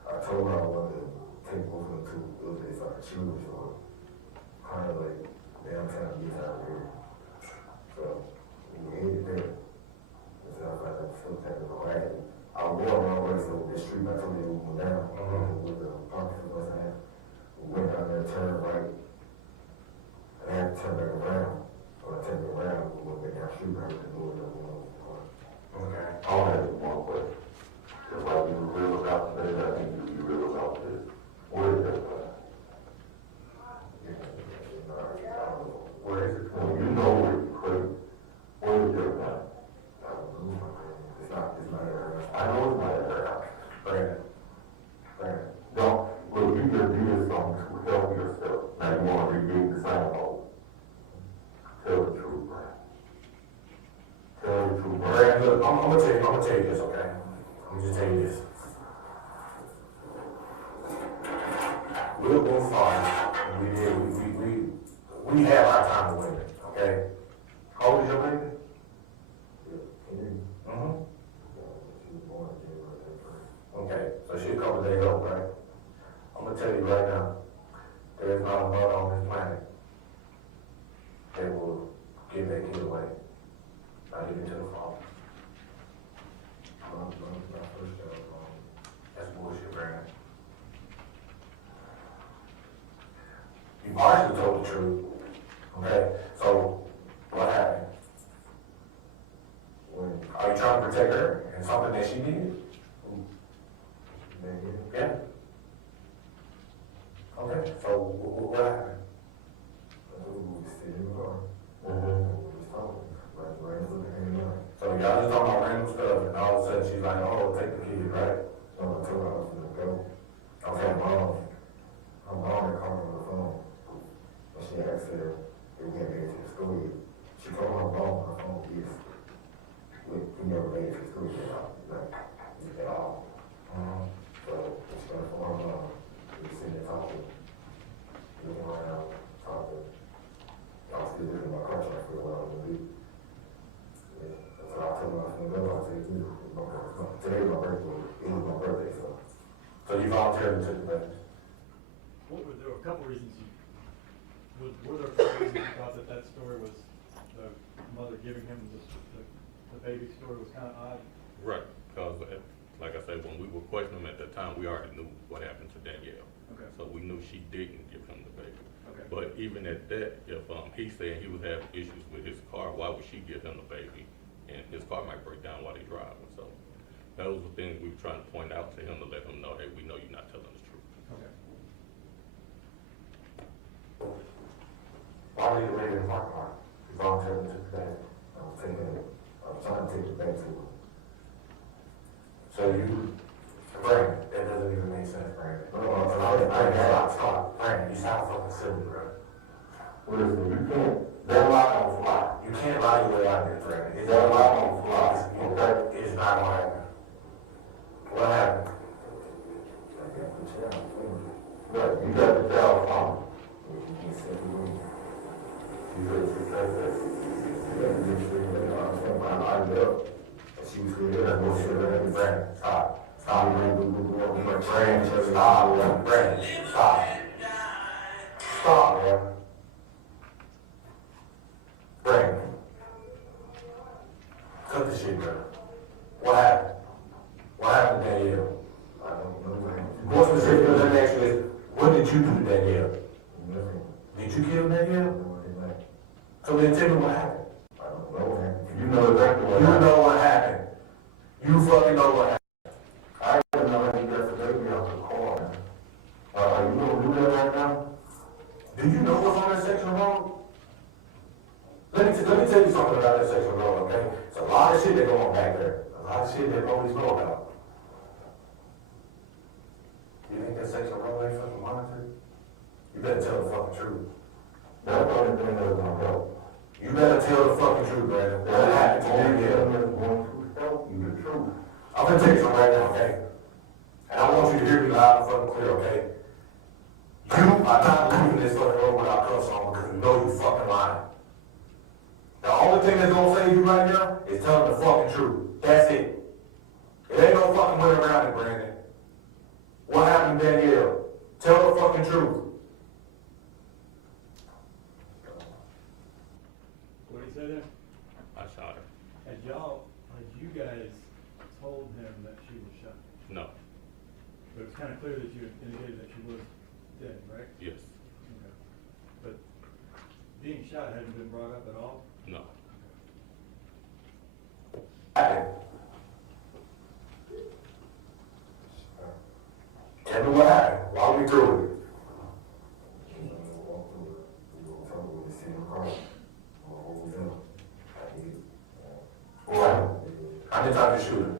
I told her I wanted to take both of them to, it was just like a children's store. Kind of like downtown, get out of here. So, we were headed there. And so I was like, something was going to happen. I was going my way, so the street I told you we went down, with the parking for us now. We went down there, turned right, and I had to turn back around. When I turned around, we went back down the street, I heard the door that went on the car. Okay. I want to ask you one question. Just like you were real about today, I think you be real about this. Where is that plan? Where is it? You know where you put it. Where is your plan? It's not her. I know it's not at her house. Brandon. Don't, look, you just did something to help yourself. Now you want to regain the same hole. Tell the truth, man. Tell the truth, man. Brandon, look, I'm gonna tell you this, okay? I'm gonna just tell you this. We'll move far. We have our time to win it, okay? How old is your baby? Mm-hmm. She was born in January 31st. Okay, so she's a couple days old, right? I'm gonna tell you right now, there is not a mother on this planet that will give that kid away, not even to the father. My first child, That's bullshit, Brandon. You partially told the truth, okay? So, what happened? when Are you trying to protect her and something that she did? they hit, Yeah. Okay, so what happened? we was sitting in the car, Mm-hmm. and we was talking, right looking at me. So y'all just talking about random stuff, and all of a sudden she's like, oh, take the kid, right? So I told her I was gonna go. Okay. My mom had called me on the phone, and she asked her if we had made it to the school yet. She told my mom on the phone, yes, we never made it to the school yet, like, at all. So, she got a phone, we sitting there talking, looking around, talking. I was still looking at my car trying to figure out what I was gonna do. Yeah, so I told her I was gonna go, I said, today was my birthday, it was my birthday, so. So you volunteered to take the baby? There were a couple reasons were there a couple reasons you thought that story was, the mother giving him the baby story was kind of odd? Right, because like I said, when we were questioning him at that time, we already knew what happened to Danielle. Okay. So we knew she didn't give him the baby. Okay. But even at that, if he's saying he was having issues with his car, why would she give him the baby? And his car might break down while he's driving. So those were things we were trying to point out to him to let him know, hey, we know you're not telling the truth. Okay. Why did you leave in the parking lot? You volunteered to take the baby? I was trying to take it back to her. So you, Brandon, that doesn't even make sense, Brandon. No, Stop, Brandon, you sound fucking silly, bro. Listen, you can't, that lie don't fly. You can't lie your way out of here, Brandon. That lie don't fly, okay? It's not gonna happen. What happened? Right, you got the child phone. You said you were. You heard she say that. I left. She was good. That's what she said. Brandon, stop. Stop. Brandon, Stop, Brandon, stop. Stop, man. Brandon. Cut the shit down. What happened? What happened to Danielle? I don't know, man. More specifically, let me ask you this. What did you do to Danielle? Nothing. Did you kill Danielle? Like, So then tell me what happened. I don't know, man. You know exactly what You happened. know what happened. You fucking know what happened. I didn't know how you got the baby out the car, man. You gonna do that right now? Do you know what's on that section road? Let me tell you something about that section road, okay? It's a lot of shit that go on back there. A lot of shit that police know about. You think that section road ain't fucking monitored? You better tell the fucking truth. That's the only thing that's gonna help. You better tell the fucking truth, Brandon. What happened to Danielle? Going to tell you the truth. I'm gonna tell you something right now, okay? And I want you to hear me loud and fucking clear, okay? You are not leaving this fucking road without cuffs on because you know you fucking lying. The only thing that's gonna save you right now is telling the fucking truth. That's it. It ain't no fucking way around it, Brandon. What happened to Danielle? Tell the fucking truth. What did he say there? I shot her. Had you guys told him that she was shot? No. But it's kind of clear that you indicated that she was dead, right? Yes. Okay. But being shot hadn't been brought up at all? No. Tell me what happened. Walk me through it. What? How many times you shoot her?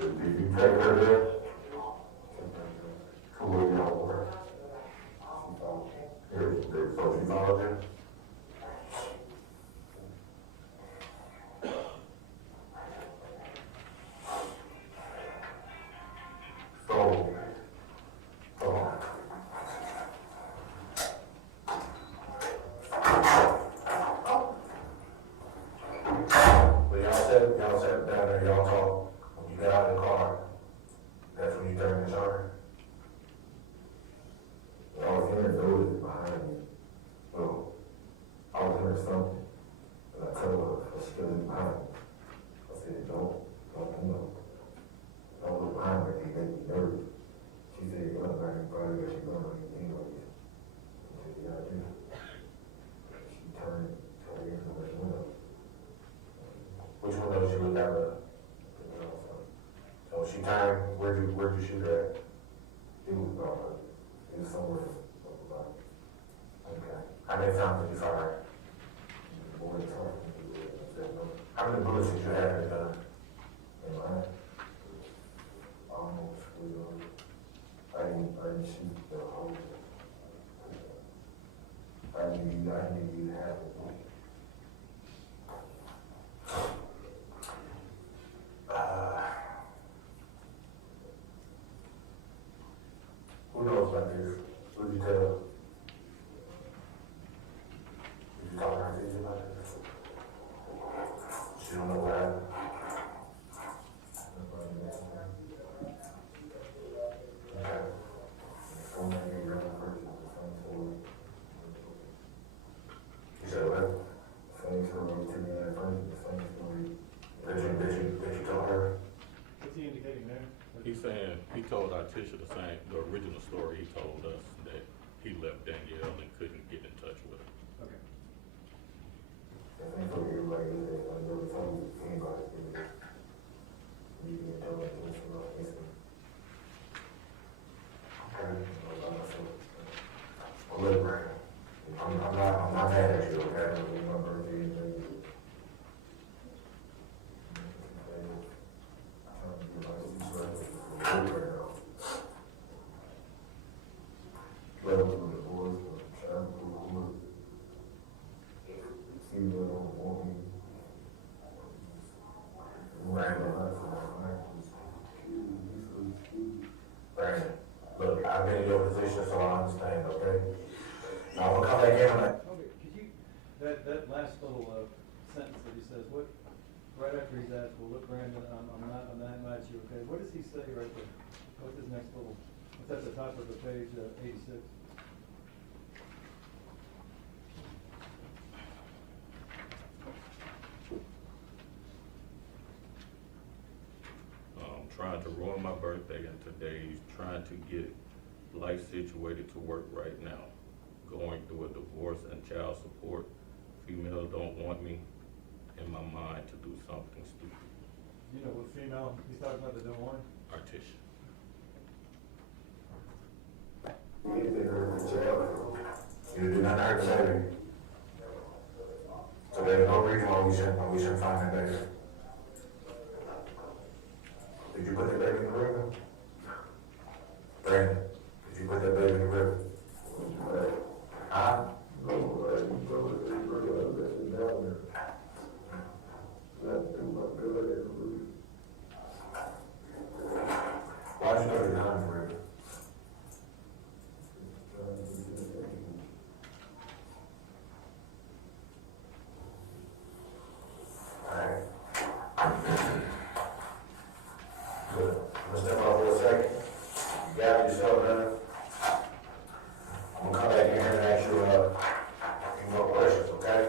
Did you take her there? To where y'all were? So she's all there? When y'all sat down there, y'all talked, when you got out of the car, that's when you turned and shot her? I was hearing noises behind me. Well, I was hearing something. And I told her, she was behind me. I said, don't look behind me, they make me nervous. She said, you're not going to probably get you going anyways. I said, yeah, I do. She turned in from the window. Which window did she look out of? So she turned, where'd you shoot her at? It was somewhere about, Okay. How many times did you fire? more than talking. I said, no. How many bullets did you have in the gun? And I didn't shoot the whole. I knew you had it. Who knows about this? Who did you tell? Did you talk to her about this? She don't know what happened. Okay. So many young persons, the same story. You said what? Same story to me at first, the same story. Did you tell her? What's he indicating there? He's saying, he told Artisha the original story he told us, that he left Danielle and couldn't get in touch with her. Okay. The same story everybody is that I never told anybody. You didn't tell me this was not instant. Okay. Well, look, Brandon, I'm not mad at you, okay? It was my birthday, and then right after he's asked, well, look, Brandon, I'm not mad at you, okay? What does he say right there? What's his next little, what's at the top of the page, 86? Trying to ruin my birthday and today's trying to get life situated to work right now. Going through a divorce and child support. Female don't want me in my mind to do something stupid. You know what female he's talking about that don't want him? Artish. You get there in jail. You did not hurt the baby. So there's no reason why we shouldn't find that baby. Did you put the baby in the river? Brandon, did you put that baby in the river? Huh? No, you probably didn't realize that it's down there. Not through my belly and root. Why'd you throw it down in the river? Alright. Good. Let's step out for a second. You got yourself done. I'm gonna come back here and ask you a few more questions, okay?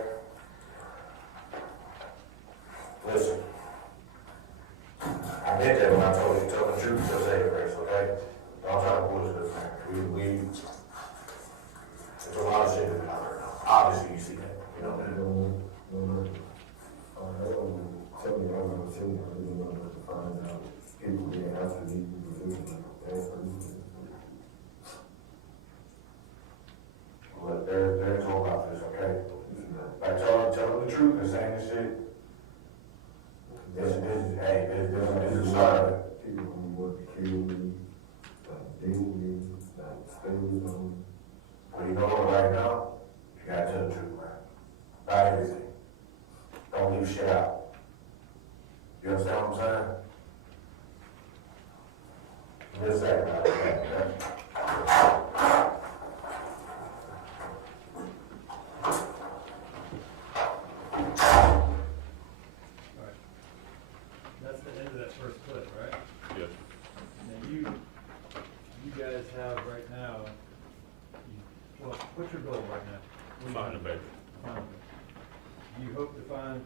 Listen. I meant that when I told you, tell the truth, so say it first, okay? Don't try to bullshit us, man. There's a lot of shit in there. Obviously, you see that, you know that. Tell me, I'm gonna tell you, I really want to find out people being after me, Look, there's all about this, okay? Like, tell them the truth and saying this shit. This is a start. people who want to kill me, deal with me, stay with me. Well, you know what, right now, you gotta tell the truth, man. About everything. Don't leave shit out. You understand what I'm saying? Just say about it, okay? Alright. That's the end of that first clip, right? Yes. Now you guys have right now, well, what's your goal right now? What do you Find the want? baby. Find the baby. Do you hope to find,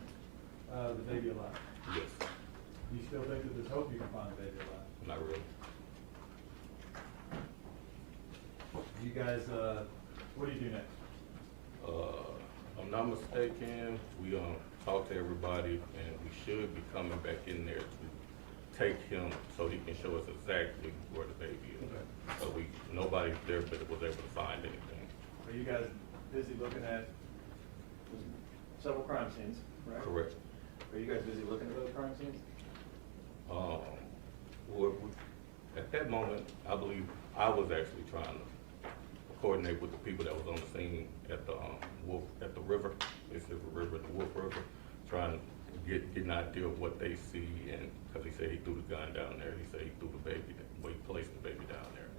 the baby alive? Yes. Do you still think that there's hope you can find the baby alive? Not really. You guys, what do you do next? I'm not mistaken, we talked to everybody and we should be coming back in there to take him so he can show us exactly where the baby is. Okay. So nobody there but was able to find anything. Are you guys busy looking at Several crime scenes, right? Correct. Are you guys busy looking at those crime scenes? At that moment, I believe I was actually trying to coordinate with the people that was on the scene at the river. It's the river, the Wolf River, trying to get an idea of what they see, and because he said he threw the gun down there, he said he threw the baby, he placed the baby down there,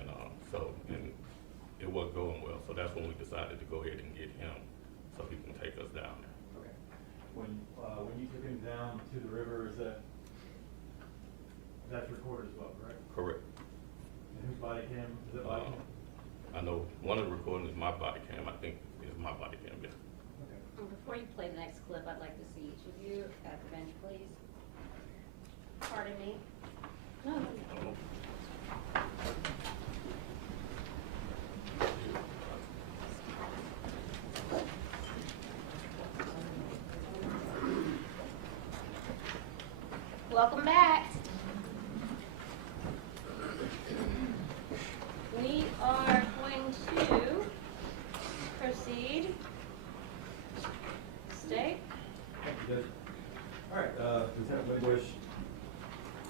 and it wasn't going well. So that's when we decided to go ahead and get him, so he can take us down there. Okay. When you took him down to the river, that's recorded as well, right? Correct. And whose body cam, is it body cam? I know one of the recordings is my body cam. I think it's my body cam, yeah. Okay. Before you play the next clip, I'd like to see each of you at the bench, please. Pardon me? No. Welcome back. We are going to proceed. Stay. Thank you, Judge. All right, Lieutenant Winbush,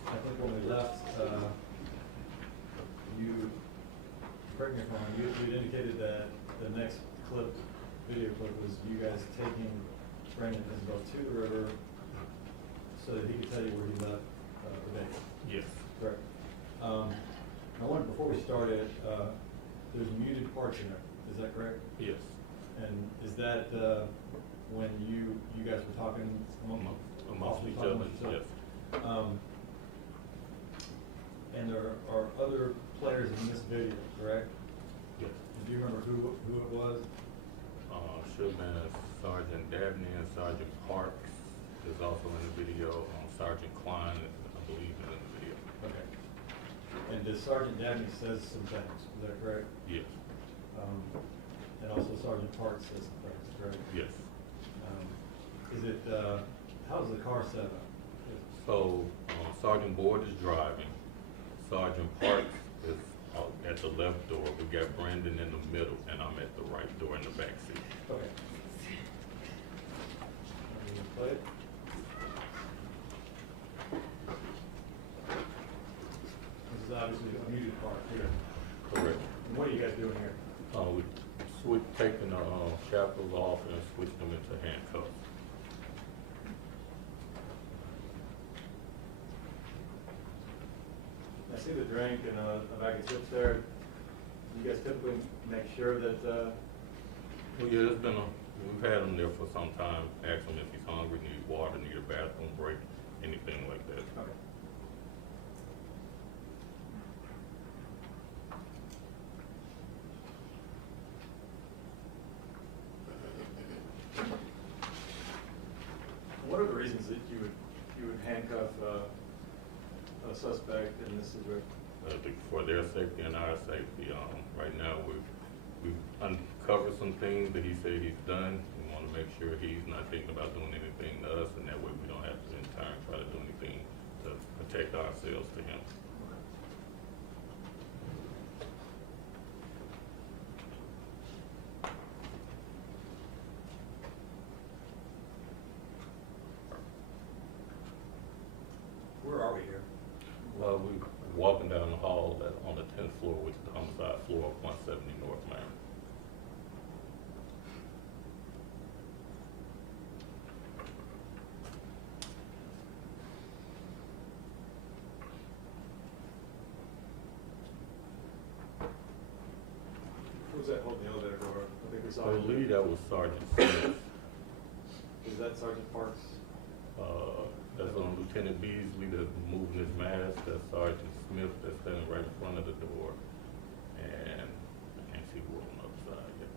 I think when we left, you, correct me if I'm wrong, you indicated that the next clip, video clip, was you guys taking Brandon and Isabelle to the river so that he could tell you where he left the baby. Yes. Correct. I wanted, before we started, there's muted parts in there, is that correct? Yes. And is that when you guys were talking among Amongst each Officers other, amongst each yes. other. And there are other players in this video, correct? Yes. Do you remember who it was? Should have been Sergeant Dabney and Sergeant Parks is also in the video. Sergeant Klein, I believe, is in the video. Okay. And does Sergeant Dabney says some things, is that correct? Yes, And also Sergeant Parks says some things, correct? yes. Is it, how's the car set up? So Sergeant Board is driving. Sergeant Parks is at the left door. We got Brandon in the middle, and I'm at the right door in the back seat. Okay. Play it. This is obviously a muted part here. Correct. And what are you guys doing here? We taking the shackles off and switching them into handcuffs. I see the drink and a bag of chips there. You guys typically make sure that, Well, yeah, we've had him there for some time. Ask him if he's hungry, need water, need a bathroom break, anything like that. okay. What are the reasons that you would handcuff a suspect in this situation? For their safety and our safety. Right now, we've uncovered some things that he said he's done. We want to make sure he's not thinking about doing anything to us, and that way we don't have to in turn try to do anything to protect ourselves to him. Where are we here? We're walking down the hall on the 10th floor, which is the homicide floor of 170 North Main. Who was that holding the elevator door? I think we saw. I believe that was Sergeant Smith. Is that Sergeant Parks? That's Lieutenant Beasley that's moving his mask. That's Sergeant Smith that's standing right in front of the door. And I can't see who on the other side yet.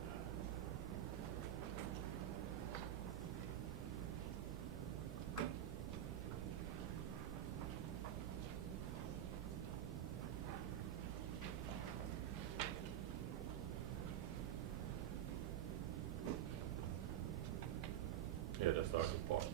Yeah, that's Sergeant Parks.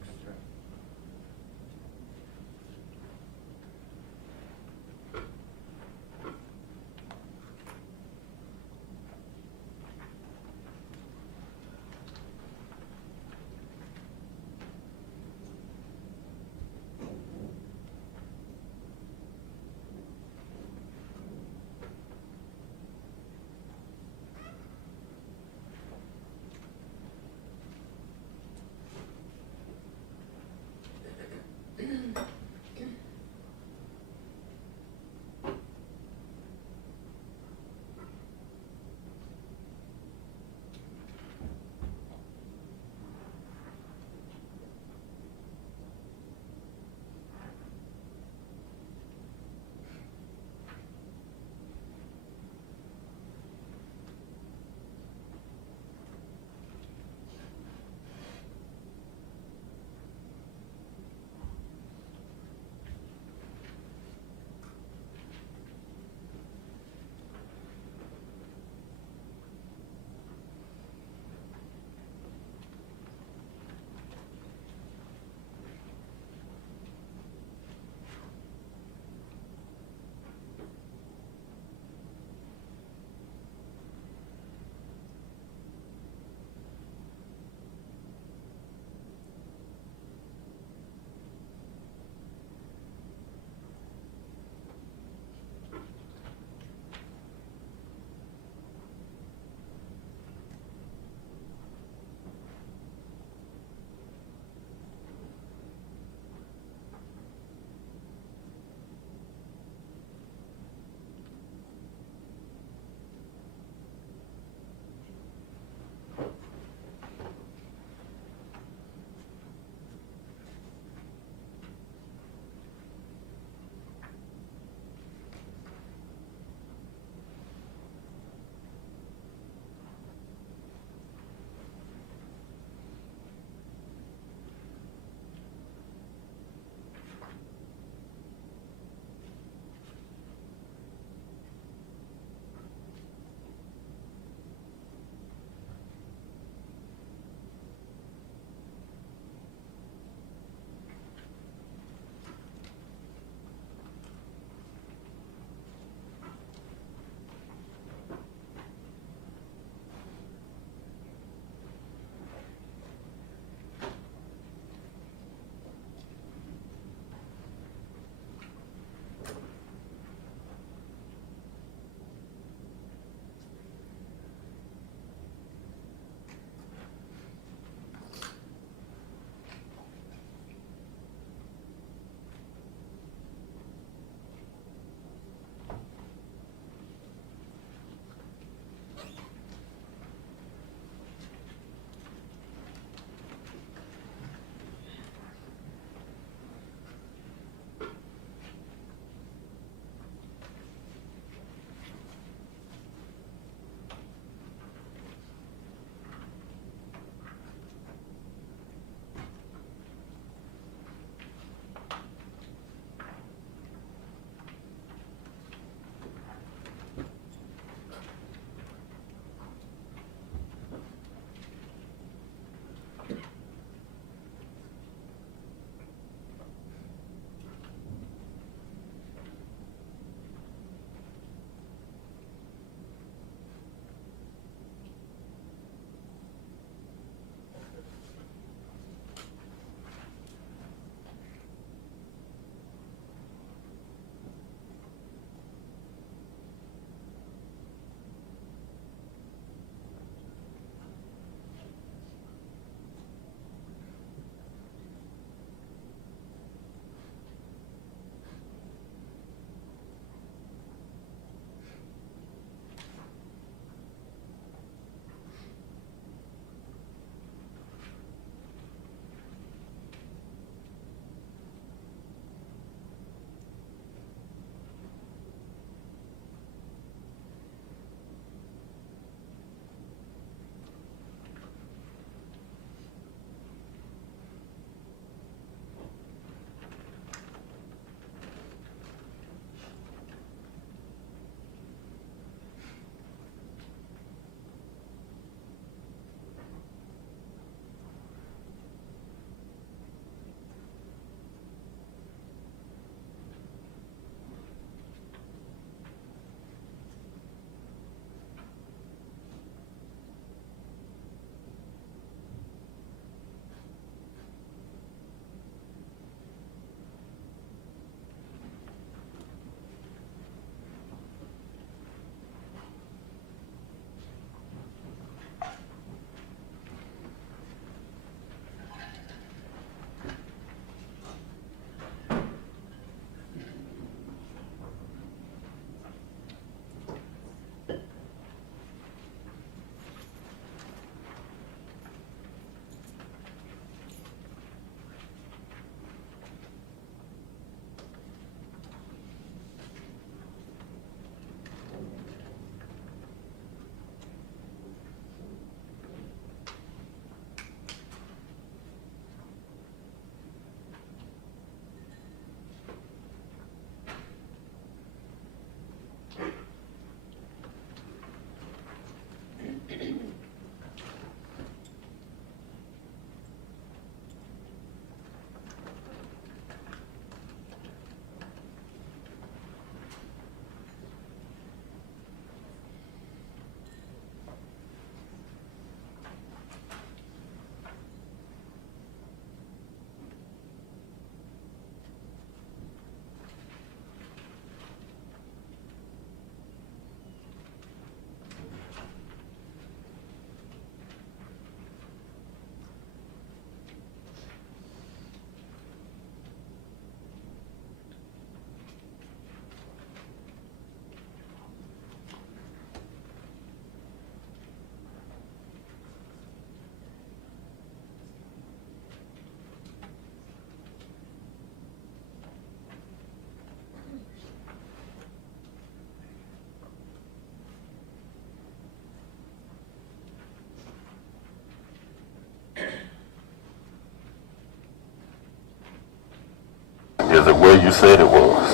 Is it where you said it was?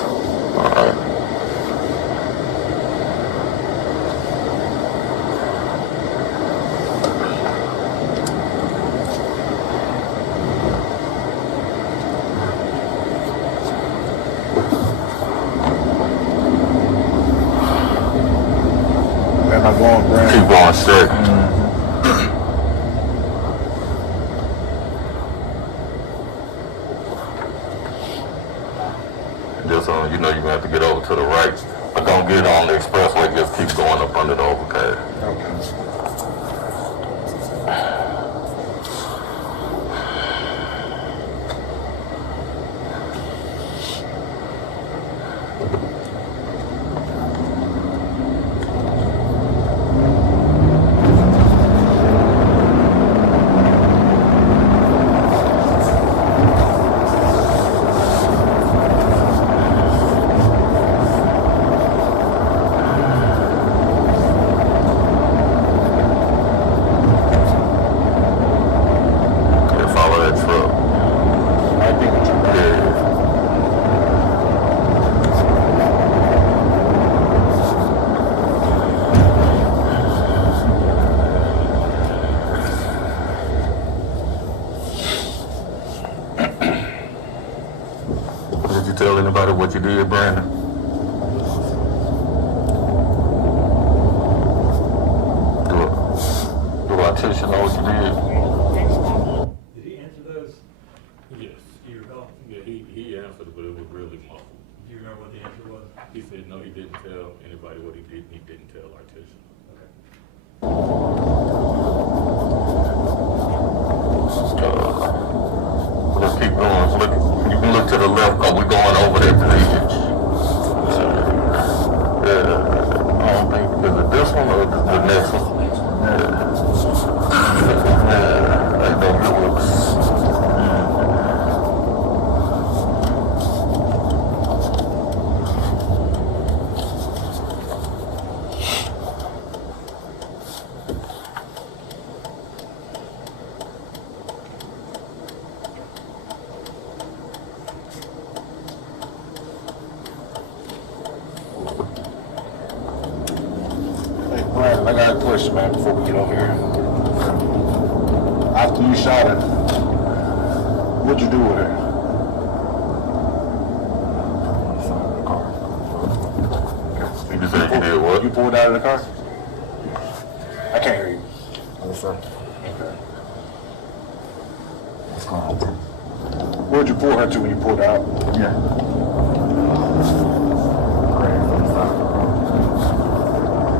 All right. Where am I going, Brandon? Keep going straight. Just you know, you're gonna have to get over to the right. But don't get on the expressway, just keep going up under the overpass. Okay. Yeah, follow that truck. I think it's right. Yeah. Did you tell anybody what you did, Brandon? Do Letitia know what you did? Did he answer those? Yes. Do you recall? Yeah, he answered, but it was really muffled. Do you remember what the answer was? He said no, he didn't tell anybody what he did. He didn't tell Letitia. Okay. Let's keep going. Look, you can look to the left. Are we going over that bridge? I don't think, is it this one or the next one? I think it looks. Hey, Brandon, I got a question, man, before we get over here. After you shot her, what'd you do with her? You said you did what? You pulled out of the car? I can't hear you. Okay. What's going on? Where'd you pull her to when you pulled out? Yeah.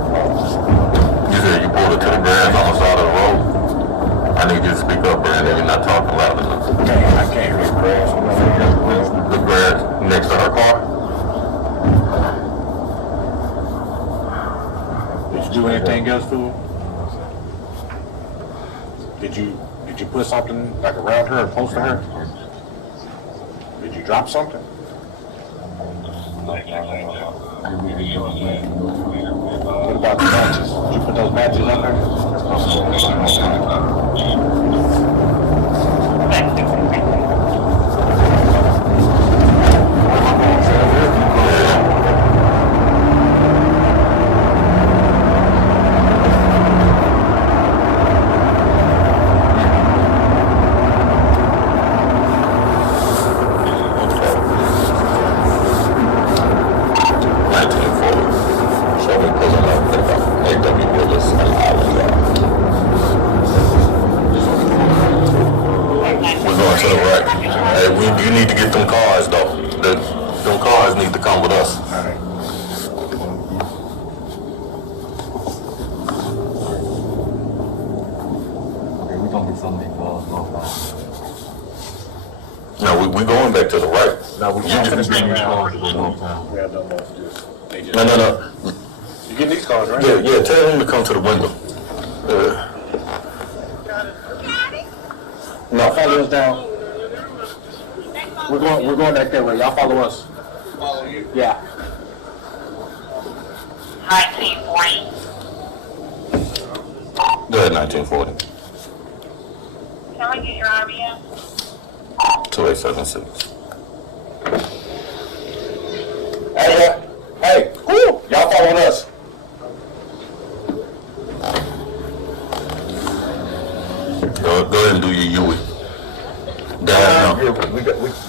You said you pulled it to the grass on the side of the road. I need you to speak up, Brandon. You're not talking loud enough. I can't hear you. The grass next to her car. Did you do anything else to her? Did you put something like around her or close to her? Did you drop something? What about the matches? Did you put those matches on her? You need to get them cars though. Them cars need to come with us. Okay, we're gonna get so many calls northbound. No, we going back to the right. No, we You can't just- finish these Calls cars. to go northbound. Yeah, no, no, they just. No. You get these cars, right? Yeah, tell him to come to the window. No, follow us down. We're going back that way. Y'all follow us. Follow you? Yeah. 1940. Go ahead, 1940. Can I get your IBM? 2876.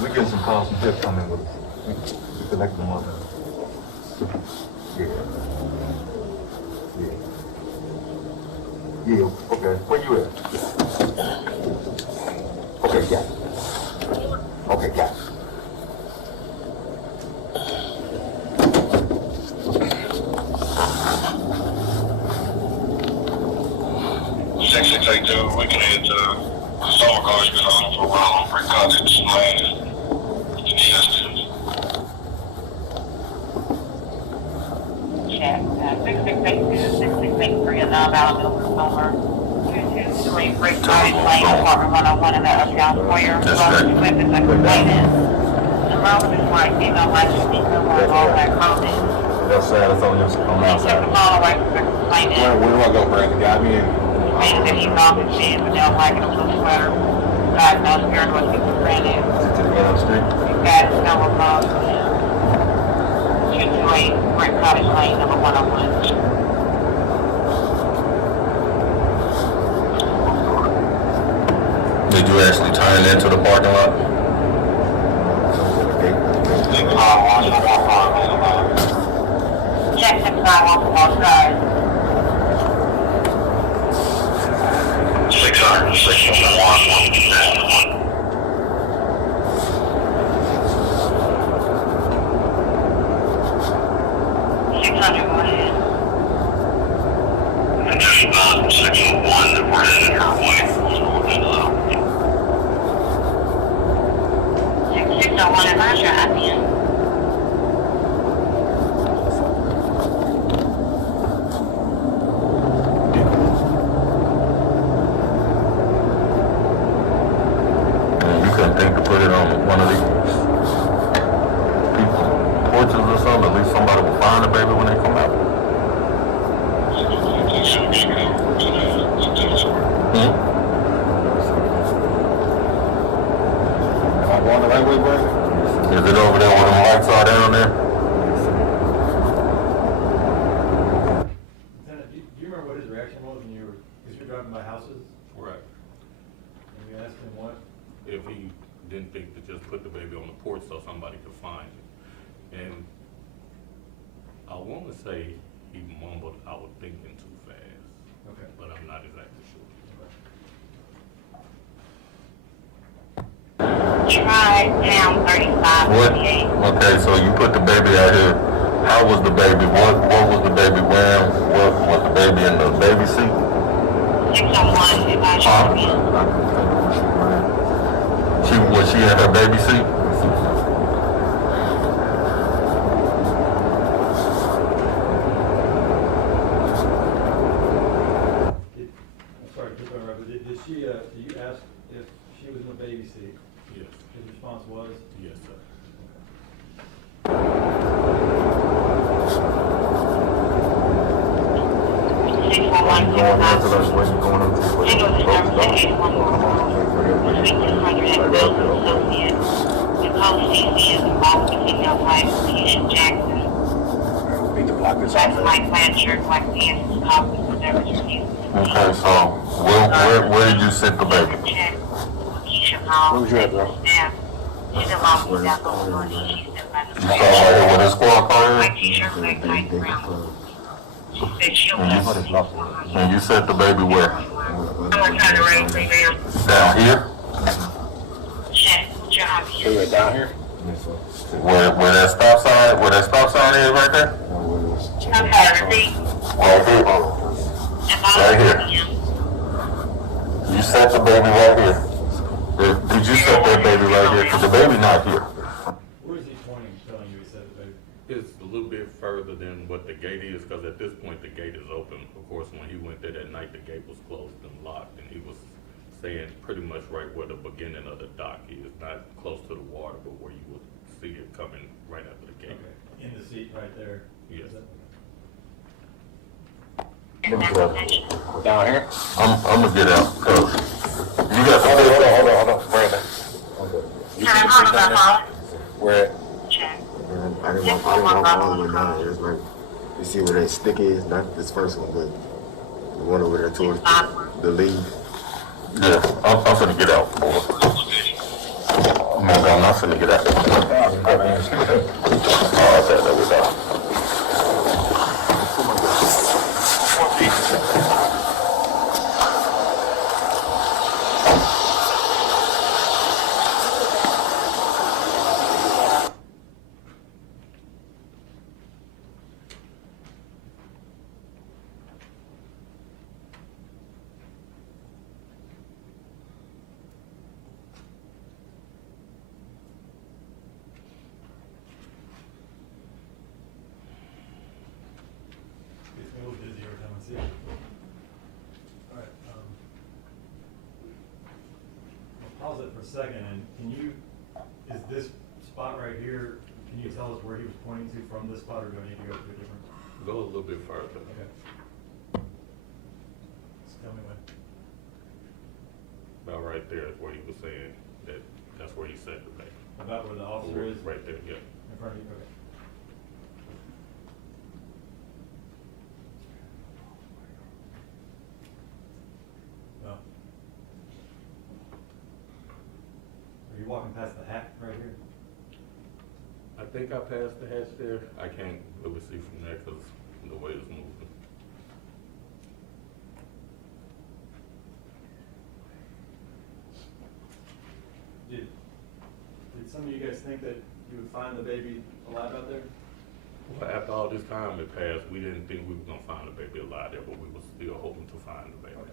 we get some calls from Jeff coming with us. We collect them up. Yeah. Yeah. Yeah, okay. Where you at? Okay, got it. Okay, got it. 6682, we can head to summer cars been on for a while on Free Cottage Lane in the Eastons. Check, 6682, 6683 is now available for summer. 223 Free Cottage Lane, apartment 101 in the uptown foyer. Welcome to Winbush, I can say this. The moment is right, female life should be no more all that comment. That's sad, it's on your, on the outside. Took the ball away from the complainant. Where do I go, Brandon? Got me in. Made that he thought that she was now like a blue sweater. Diagnosed here what he was brand new. To the end of the street? Bad smell of love. 228 Brick Cottage Lane, number 101. Did you actually turn into the parking lot? Check the sidewalk from all sides. 661. 600 one in. And just about 601 that we're headed our way. So 601 advise your IPN. you couldn't think to put it on one of these people's porches or something, at least somebody will find the baby when they come out. Am I going the right way, Brandon? Is it over there where the lights are down there? Lieutenant, do you remember what his reaction was when you were, because you're driving by houses, Correct. and you asked him what? If he didn't think to just put the baby on the porch so somebody could find it. And I want to say he mumbled, I was thinking too fast, Okay. but I'm not exactly sure. Try down 35. What? Okay, so you put the baby out here. How was the baby? What was the baby wearing? What was the baby in the baby seat? 601 advise your IPN. Was she in her baby seat? I'm sorry to interrupt, but did she, did you ask if she was in the baby seat? Yes, His response was? yes, sir. Okay, so where did you sit the baby? Where was your address? You saw right here where this squad car is? And you set the baby where? Down here? So you're down here? Where that stop sign is right there? Right here. Right here. You set the baby right here. Did you set that baby right here? Because the baby not here. Where is he pointing, telling you he said the baby? It's a little bit further than what the gate is, because at this point the gate is open. Of course, when he went there that night, the gate was closed and locked, and he was saying pretty much right where the beginning of the dock is, not close to the water, but where you would see it coming right after the gate. Okay, in the seat right there? Yes. Is that- Down here? I'm gonna get out, cause you got the hold on, Brandon. You see the down there? Where? I didn't walk all the way down there. It's like, you see where that stick is? Not this first one, but the one over there towards the lead. Yeah, I'm finna get out. Man, I'm not finna get out. Oh, okay, there we go. Gets me a little dizzy every time I see it. All right, I'll pause it for a second, and can you, is this spot right here, can you tell us where he was pointing to from this spot, or do I need to go to a different? Go a little bit further. Okay. Just tell me when. About right there is where he was saying that, that's where he said the thing. About where the officer is? Right there, yeah. In front of you, okay. Well. Are you walking past the hat right here? I think I passed the hatch there. I can't really see from there because the way it's moving. Did some of you guys think that you would find the baby alive out there? Well, after all this time had passed, we didn't think we were gonna find the baby alive there, but we were still hoping to find the baby. Okay.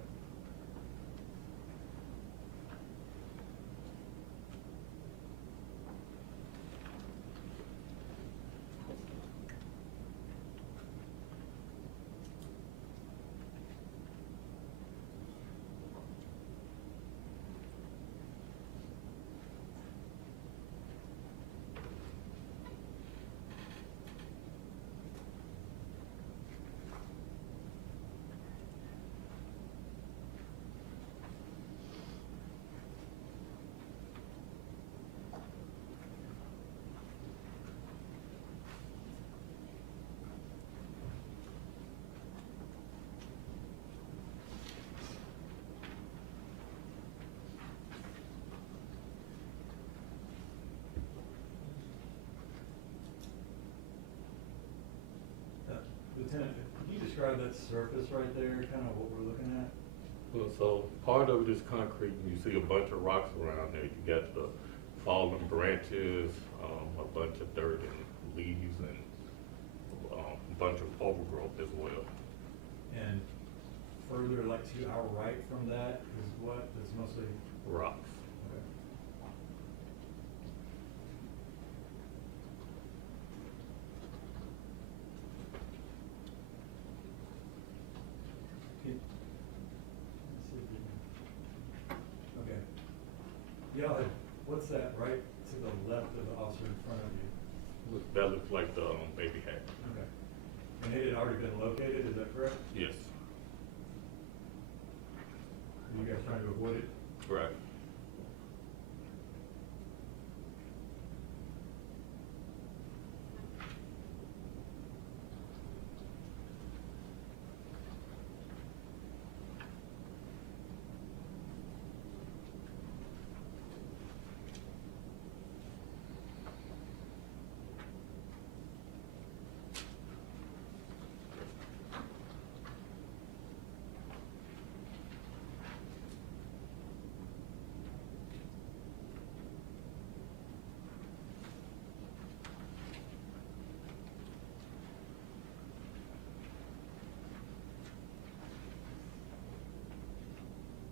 Lieutenant, could you describe that surface right there, kind of what we're looking at? Well, so part of it is concrete, and you see a bunch of rocks around there. You got the fallen branches, a bunch of dirt and leaves, and a bunch of overgrowth as well. And further, like to our right from that is what? It's mostly Rocks. okay. Let's see if we can- Okay. Y'all had, what's that right to the left of the officer in front of you? That looks like the baby hat. Okay. And it had already been located, is that correct? Yes. Are you guys trying to avoid it? Right.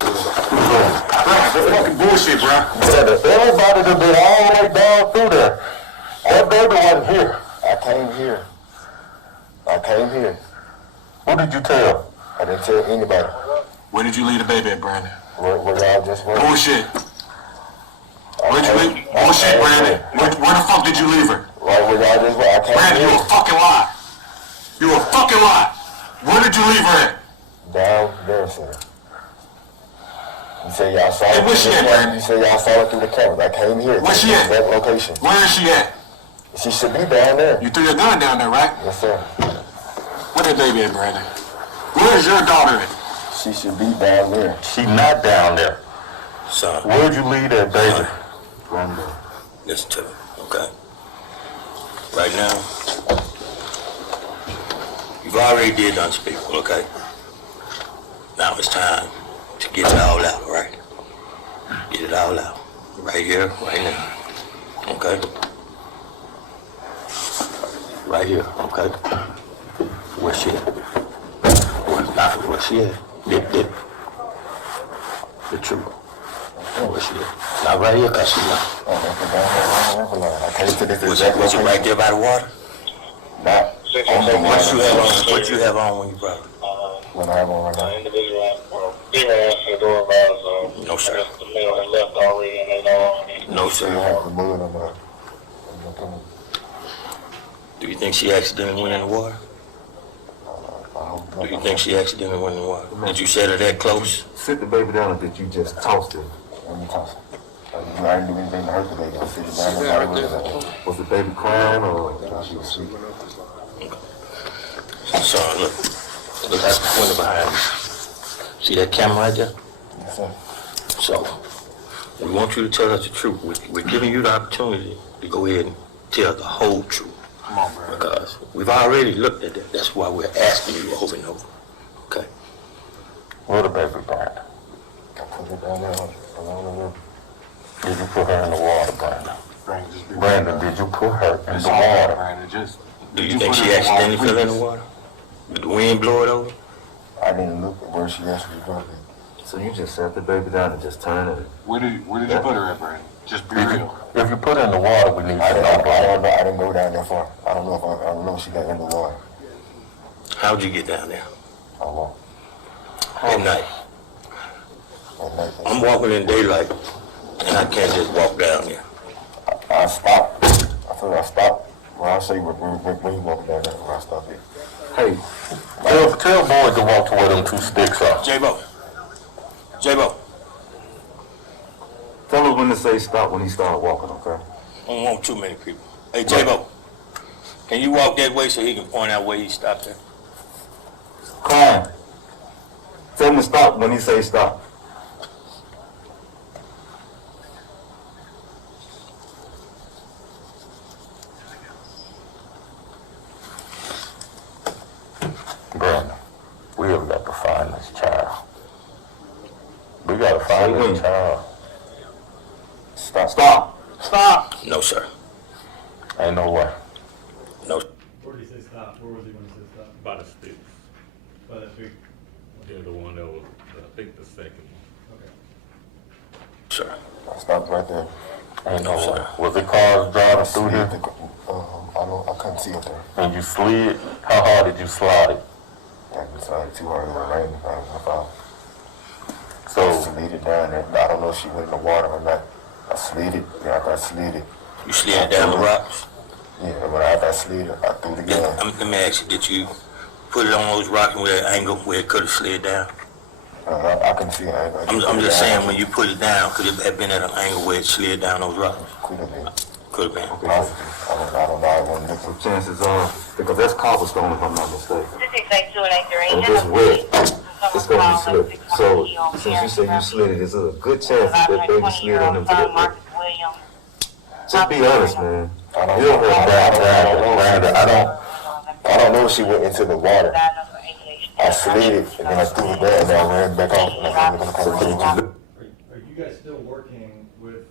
That's fucking bullshit, bro. Everybody that been all the way down through there. That baby wasn't here. I came here. Who did you tell? I didn't tell anybody. Where did you leave the baby at, Brandon? Where y'all just went. Bullshit. Where'd you leave? Bullshit, Brandon. Where the fuck did you leave her? Right where y'all just went. I came Brandon, here. you a fucking lie. You a fucking lie. Where did you leave her at? Down there, sir. You say y'all saw Hey, it. where's she at, Brandon? You say y'all saw it through the cameras. I came here. Where's she at? That location. Where is she at? She should be down there. You threw your gun down there, right? Yes, sir. Where that baby at, Brandon? Where's your daughter at? She should be down there. She not down there. Son. Where'd you leave that baby? Listen to me, okay? Right now, you've already did the unspeakable, okay? Now it's time to get it all out, right? Get it all out. Right here, right now. Okay? Right here, okay? Where's she at? Where's she at? Dip. The truth. Where's she at? Not right here, cause she's not. Was it right there by the water? What you have on when you brought it? What I have on right now. No, sir. No, You sir. have the mud on the Do you think she accidentally went in the water? Do you think she accidentally went in the water? Did you set her that close? Sit the baby down, or did you just toss it? Let me toss it. I didn't do anything to hurt the baby. I sit it down. Was the baby crying or she was sleeping? Son, look at the window behind you. See that camera right there? Yes, sir. So, we want you to tell us the truth. We're giving you the opportunity to go ahead and tell the whole truth. Come on, bro. Because we've already looked at that. That's why we're asking you over and over. Okay? Where the baby Brandon? I put it down there along the river. Did you put her in the water, Brandon? Brandon, did you put her in the water? Do you think she accidentally fell in the water? Did the wind blow it over? I didn't look at where she actually dropped it. So you just sat the baby down and just turned it? Where did you put her at, Brandon? Just be real. If you put her in the water, we need to know. I didn't go down that far. I don't know if she got in the water. How'd you get down there? I won't. At night. At night. I'm walking in daylight, and I can't just walk down there. I stopped. I thought I stopped. Well, I'll show you when you walk down there where I stopped it. Hey, tell boys to walk to where them two sticks are. J-Bo. Tell us when to say stop when he started walking, okay? I don't want too many people. Hey, J-Bo, can you walk that way so he can point out where he stopped at? Come on. Tell him to stop when he say stop. Brandon, we have got to find this child. We got to find this child. Stop. No, sir. Ain't no way. No. Where did he say stop? Where was he when he said stop? By the sticks. By that big, They're the one that was, I think, the second one. okay. Sir. I stopped right there. Ain't no No, way. sir. Was the cars driving through here? I couldn't see it there. And you slid? How hard did you slide it? I slid too hard. It was raining. So I slid it down there. I don't know if she went in the water or not. I slid it. Yeah, after I slid it. You slid down the rocks? Yeah, but after I slid it, I threw it again. Let me ask you, did you put it on those rocks where that angle where it could have slid down? I couldn't see it. I'm just saying, when you put it down, could it have been at an angle where it slid down those rocks? Could have been. Could have been. Possibly. I don't know. I want to look for chances are, because that's cobblestone if I'm not mistaken. And it's wet. It's going to be slick. So, since you say you slid it, there's a good chance that that baby slid on into that wet. Just be honest, man. I don't know if she went into the water. I slid it, and then I threw it down, and I ran back off. Are you guys still working with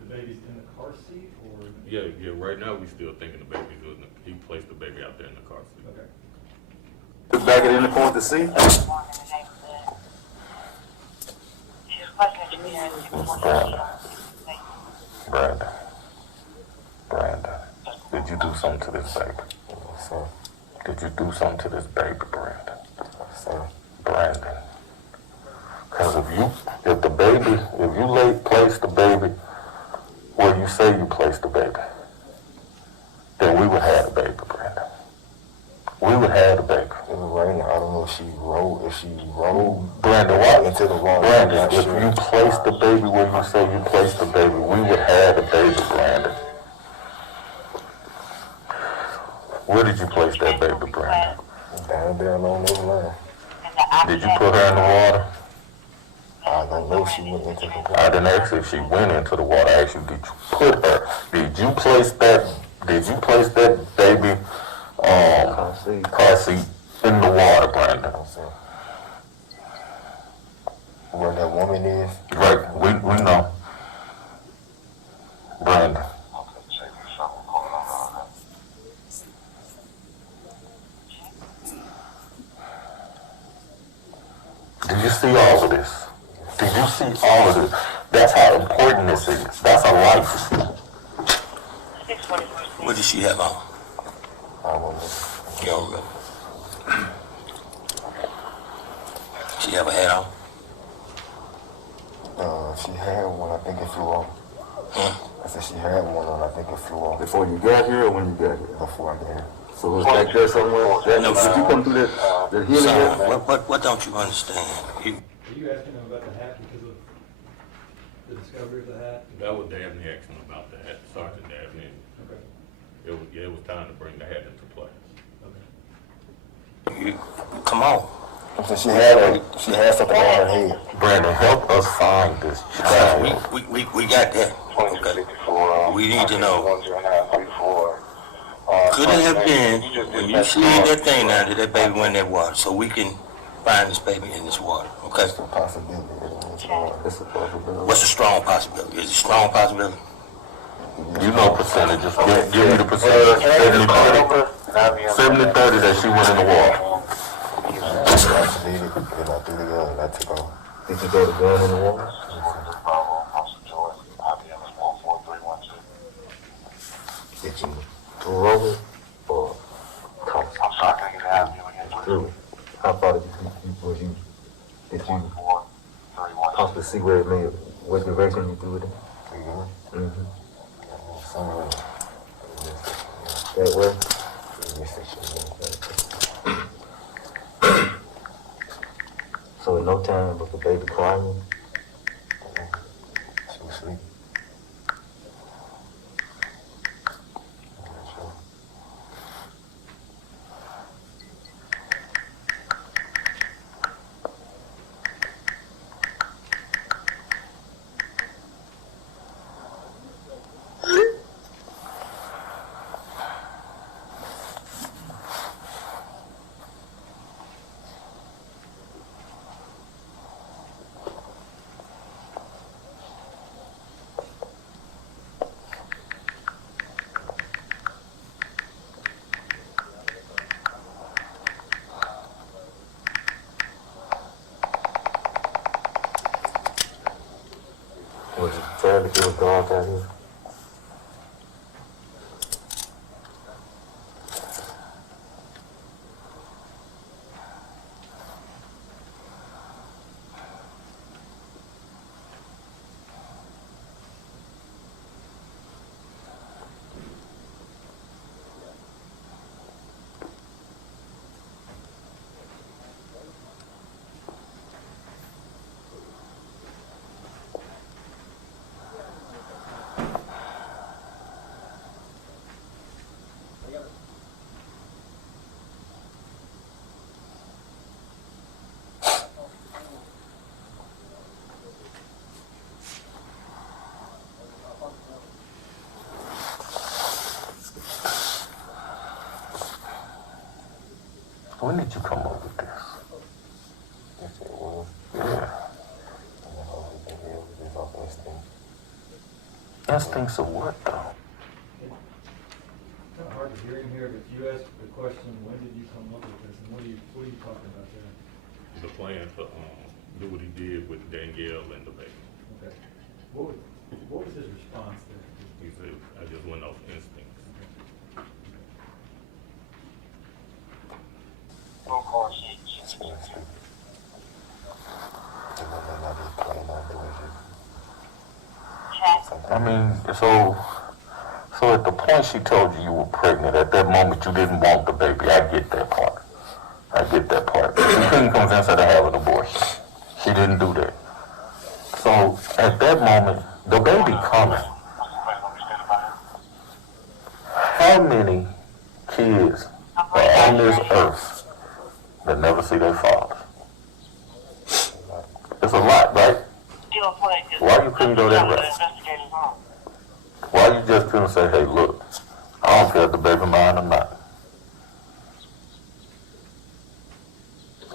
the babies in the car seat, or? Yeah, right now we still thinking the baby's in the, he placed the baby out there in the car seat. Okay. Look back at any point to see. Brandon, did you do something to this baby? Yes, sir. Did you do something to this baby, Brandon? Yes, sir. Brandon. Because if you place the baby where you say you placed the baby, then we would have the baby, Brandon. We would have the baby. It was raining. I don't know if she rolled. Brandon, what? Into the water. Brandon, if you placed the baby where you say you placed the baby, we would have the baby, Brandon. Where did you place that baby, Brandon? Down there along the line. Did you put her in the water? I don't know if she went into the water. I didn't ask if she went into the water. I asked you, did you place that baby car seat in the water, Brandon? Where that woman is? Right, we know. Brandon. Do you see all of this? Do you see all of this? That's how important this is. That's a life. What did she have on? Yo, she have a hat on? She had one, I think it flew off. Huh? I said she had one on, I think it flew off. Before you got here or when you got here? Before I got here. So it was back there somewhere? No, Did you come through that healing Son, area? what don't you understand? Are you asking him about the hat because of the discovery of the hat? That was Dabney asking about the hat, Sergeant Dabney. Okay. It was time to bring the hat into play. Okay. Come on. So she had something on her head. Brandon, help us find this child. We got that. Okay. We need to know. Could it have been when you slid that thing down that baby went in that water so we can find this baby in this water? Okay. It's a possibility. It's a possibility. What's a strong possibility? Is it a strong possibility? You know percentages. Give me the percentage. 70-30. 70-30 that she went in the water. I did it, and I threw the gun, and I took off. Did you throw the gun in the water? Did you throw it or toss it? Threw it. How far did you toss to see where it may have, what direction you threw it in? Mm-hmm. Somewhere. That way? So in no time was the baby crying? She was asleep. Was it sad that it was dark out here? When did you come up with this? Yes, it was. Yeah. And then it was just off instinct. Instincts of what, though? It's kind of hard to hear him here, but you asked the question, when did you come up with this, and what are you talking about there? The plan to do what he did with Danielle and the baby. Okay. What was his response there? He said, I just went off instincts. She was asleep. And then I just playing out the way I mean, so at the point she told you you were pregnant, at that moment you didn't want the baby. I get that part. You couldn't convince her to have an abortion. She didn't do that. So at that moment, the baby coming. How many kids are on this earth that never see their father? It's a lot, right? couldn't go that route? Why you just couldn't say, hey, look, I don't care if the baby mine or not.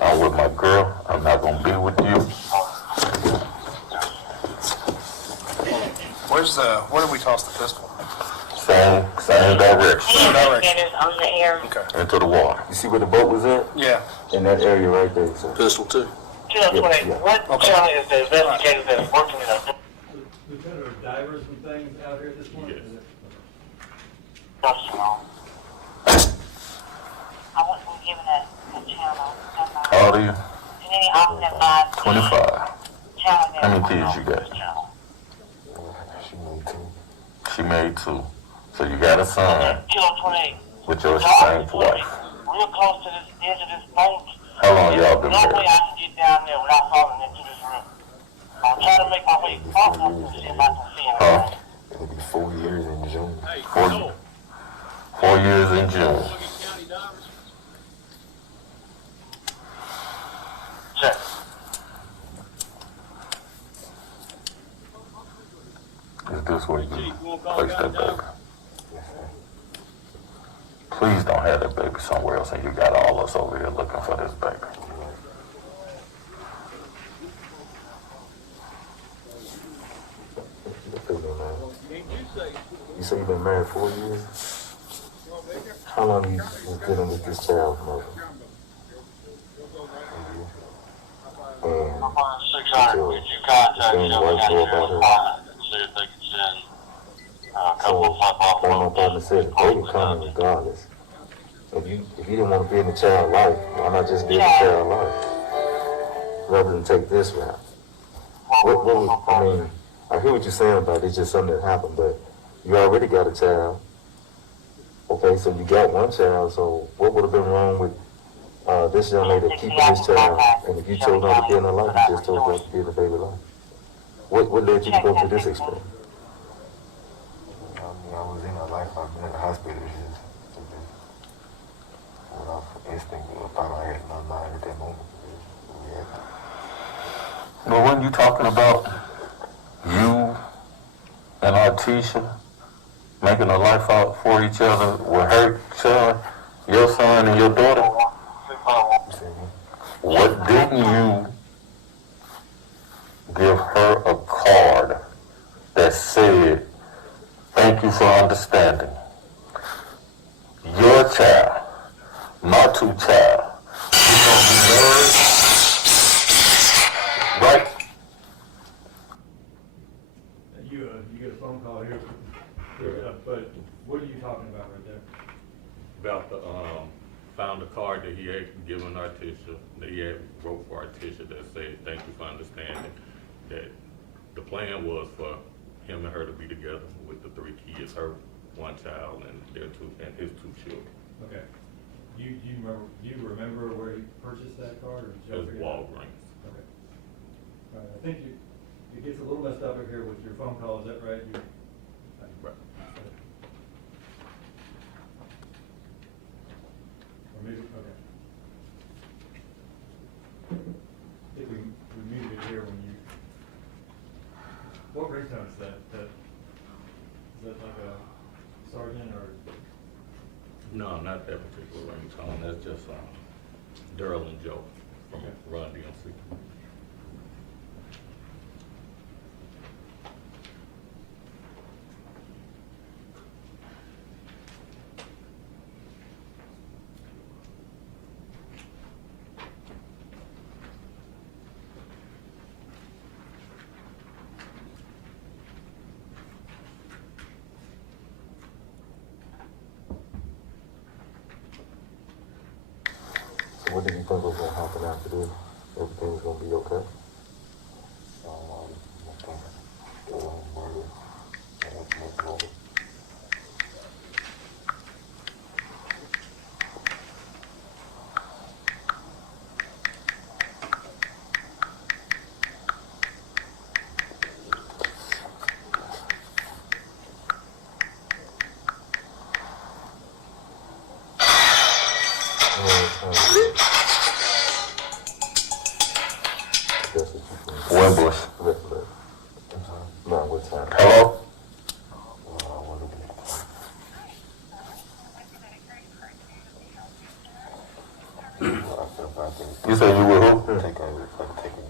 I'm with my girl. I'm not going to be with you. Where did we toss the pistol? Same direction. Same direction. On the air. Okay. Into the water. You see where the boat was at? Yeah. In that area right there, so. Pistol too. Just wait. What county is the investigator that's working in a... Lieutenant, are divers and things out here at this point? Yes. Is it- I wasn't given a channel. How old are you? And any option by 25. channel. How many kids you got? She made two. She married 2. So you got a son Kilo 28. with your estranged wife. Real close to this edge of this boat. How long y'all been No way married? I can get down there without falling into this river. I'm trying to make my way across and see if I can see Huh? anything. It'll be 4 years in June. 4 years in June. Check. Is this where you place that baby? Please don't have that baby somewhere else and you got all us over here looking for this baby. You say you've been married 4 years? How long you been dealing with this child, mother? And until If you contact your them, wife know about her? see if they can send a So, couple of like my partner said, the baby coming regardless. If you didn't want to be in the child life, why not just be in the child life? Rather than take this route. I mean, I hear what you're saying about it, it's just something that happened, but you already got a child. Okay, so you got one child, so what would have been wrong with this young lady keeping this child? And if you chose not to be in her life, you just chose not to be in the baby life. What led you to go through this experience? I was in her life. I've been in the hospital. Without instinct, I thought I had my mind at that moment. Yeah. Well, when you talking about you and Artisha making a life out for each other with her son, your son and your daughter, what didn't you give her a card that said, thank you for understanding? Your child, my 2 child, we gonna be married, right? You get a phone call here, but what are you talking about right there? About the, found a card that he had given Artisha, that he had wrote for Artisha that said, thank you for understanding, that the plan was for him and her to be together with the 3 kids, her 1 child and his 2 children. Okay. Do you remember where you purchased that card, or did you It was figure it out? Walgreens. Okay. All right, I think it gets a little messed up here with your phone call, is that right? Right. Or maybe, okay. I think we muted it here when you, what ringtone is that? Is that like a sergeant or? No, not that particular ringtone. That's just Daryl and Joe from Run DMC. What did you think was going to happen after this? Everything's going to be okay? Winbush. Correct, correct. I'm sorry. You said you were who? Take a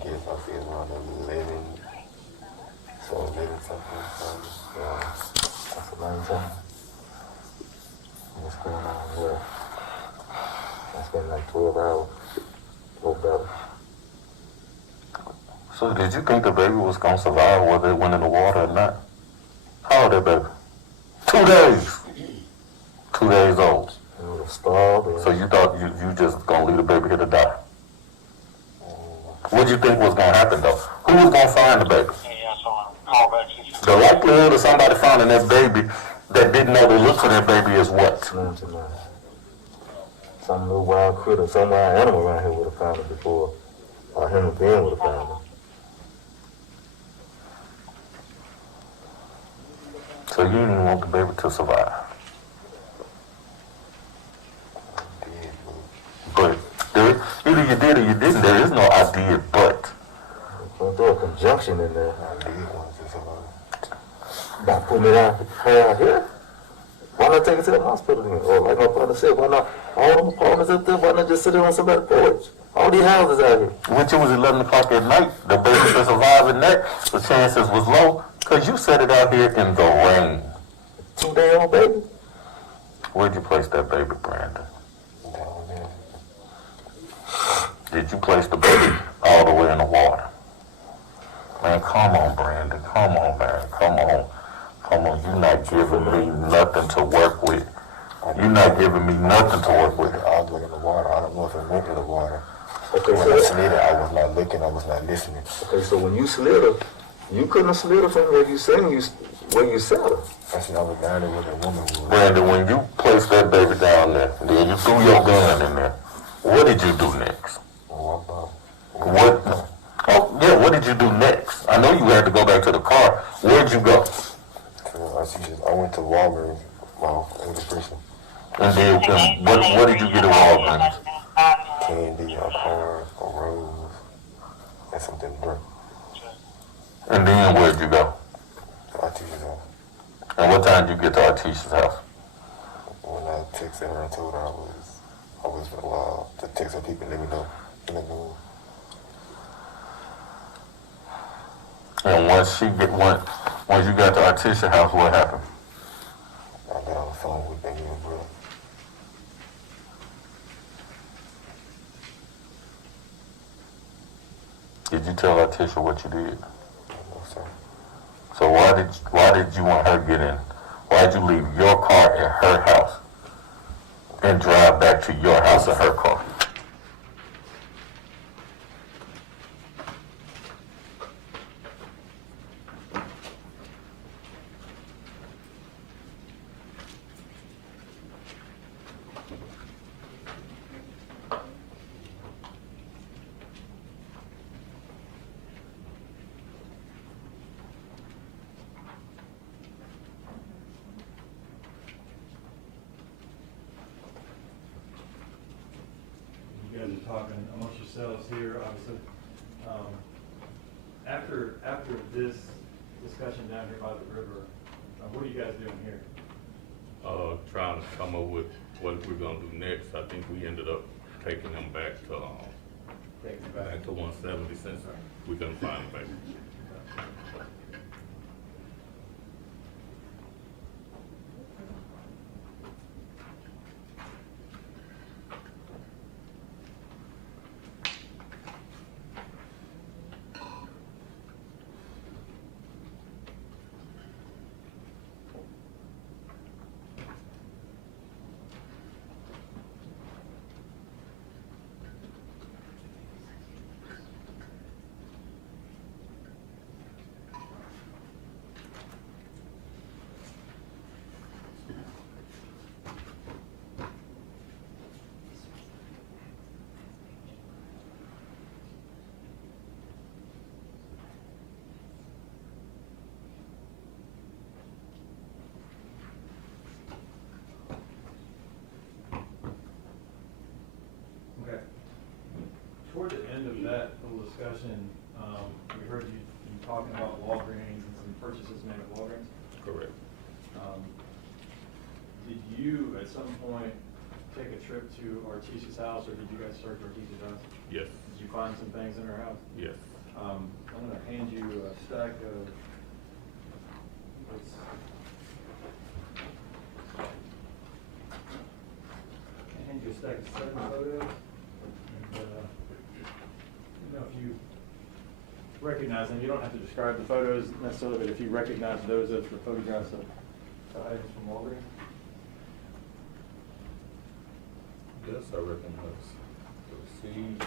guess. I see it's around 11. So 11 something. Yeah, that's a long time. What's going on here? That's been like 12 hours. Or better. So did you think the baby was gonna survive whether it went in the water or not? How old that baby? 2 days. 2 days old. It would have starved. So you thought you just gonna leave the baby here to die? What did you think was gonna happen though? Who was gonna find the baby? The likelihood of somebody finding that baby that didn't know to look for that baby is what? Slim to none. Some little wild critter, some wild animal around here would have found it before a human being would have found it. So you didn't even want the baby to survive. But either you did or you didn't. There is no I did, but. Can't throw a conjunction in there. I did want to survive. About putting it out here? Why not take it to the hospital then? Or like my brother said, why not all them apartments up there? Why not just sit there on somebody's porch? All these houses out here. Which it was 11 o'clock at night. The baby to survive at night, the chances was low because you set it out here in the rain. 2-day-old baby? Where'd you place that baby, Brandon? Did you place the baby all the way in the water? Man, come on, Brandon. Come on, man. Come on. Come on. You're not giving me nothing to work with. You're not giving me nothing to work with. All the way in the water. I don't know if it went in the water. Okay, when I slid it, I was not looking. I was not listening. Okay, so when you slid her, you couldn't have slid her from where you said where you set her. I said I was down there where the woman was. Brandon, when you placed that baby down there, then you threw your gun in there, what did you do next? What? Oh, yeah, what did you do next? I know you had to go back to the car. Where'd you go? I went to Walgreens, in the prison. And then, what did you get at Walgreens? Candy, a corn, a rose, and something to drink. And then where'd you go? To our teacher's house. And what time did you get to our teacher's house? When I texted her and told her I was to text her people and let me know. And once you got to our teacher's house, what happened? I got on the phone with Danielle and brother. Did you tell our teacher what you did? No, sir. So why did you want her to get in? Why did you leave your car at her house and drive back to your house in her car? You guys are talking amongst yourselves here, obviously. After this discussion down here by the river, what are you guys doing here? Trying to come up with what we're gonna do next. I think we ended up taking them back to 170 since we couldn't find the baby. Toward the end of that little discussion, we heard you talking about Walgreens and some purchases made at Walgreens. Correct. Did you, at some point, take a trip to Ortiz's house, or did you guys search Ortiz's house? Yes. Did you find some things in her house? Yes. I'm gonna hand you a stack of, hand you a stack of 7 photos. And, you know, if you recognize them, you don't have to describe the photos necessarily, but if you recognize those as the photographs of items from Walgreens. Yes, I recognize. Let's see.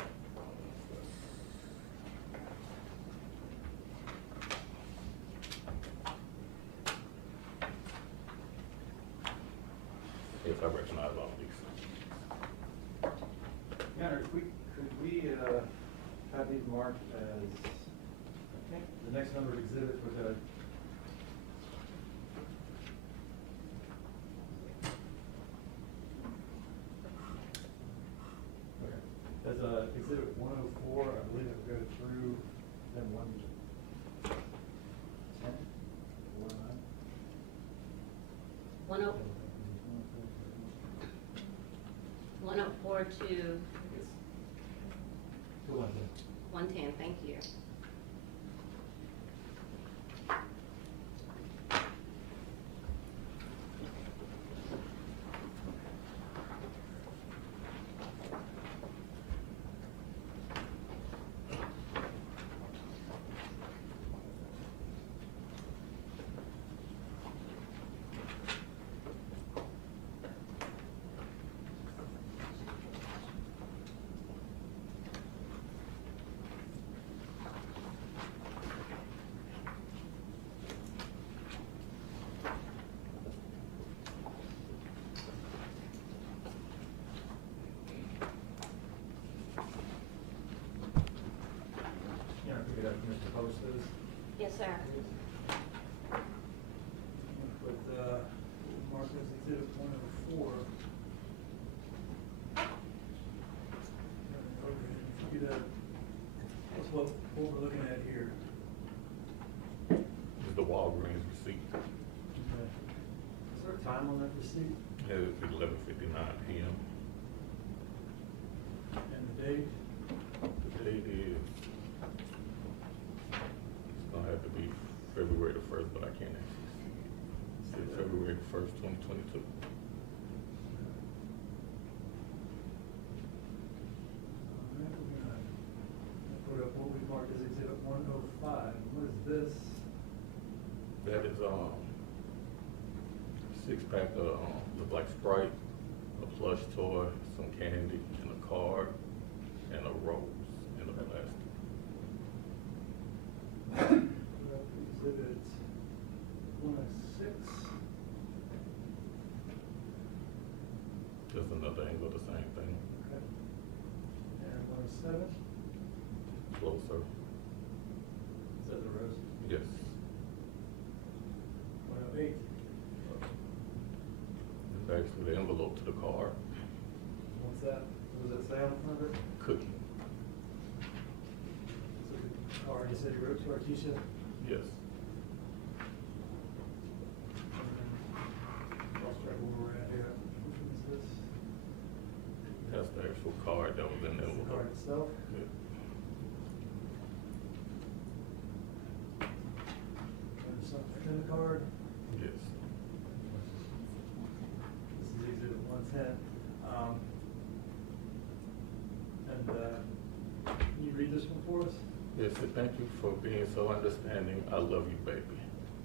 Yes, I recognize all of these. Yeah, could we have these marked as, I think, the next numbered exhibit with a, okay, as exhibit 104, I believe it will go through, then 110, 104 to 110. 110, thank you. Yeah, if we could have Mr. Post those. Yes, sir. With, mark as exhibit 104. If you could, that's what we're looking at here. This is the Walgreens receipt. Okay. Is there a time on that receipt? It's 11:59 p.m. And the date? The date is, it's gonna have to be February the 1st, but I can't actually see it. It says February 1st, 2022. Put up what we marked as exhibit 105. What is this? That is, 6-pack of, the black Sprite, a plush toy, some candy, and a card, and a rose in a plastic. Put up exhibit 106. Just another angle, the same thing. Okay. And 107. Closer. Is that the rose? Yes. 108. It's actually the envelope to the card. What's that? What does that say on the front of it? Cookie. So the card, you said you wrote to Artesia? Yes. Lost track of where we're at here. Which one is this? That's the actual card that was in the That's the envelope. card itself? Yeah. And there's something in the card? Yes. This is exhibit 110. Can you read this one for us? Yes, so thank you for being so understanding. I love you, baby.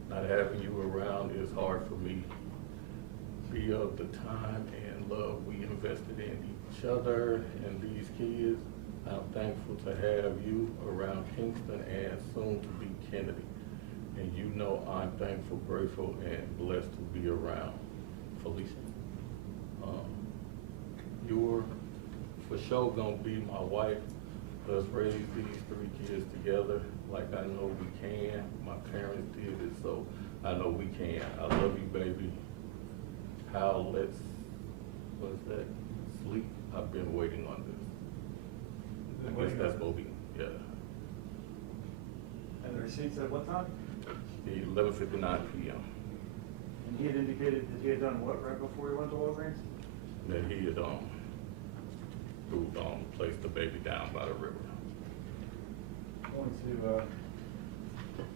Not having you around is hard for me. Be of the time and love we invested in each other and these kids. I'm thankful to have you around Kingston and soon to be Kennedy. And you know I'm thankful, grateful, and blessed to be around Felicia. You're for sure gonna be my wife. Let's raise these 3 kids together like I know we can. My parents did it, so I know we can. I love you, baby. How let's, what's that? Sleep. I've been waiting on this. I guess that's what we, yeah. And the receipts at what time? 11:59 p.m. And he had indicated that he had done what right before he went to Walgreens? that he had, who, placed the baby down by the river. Going to,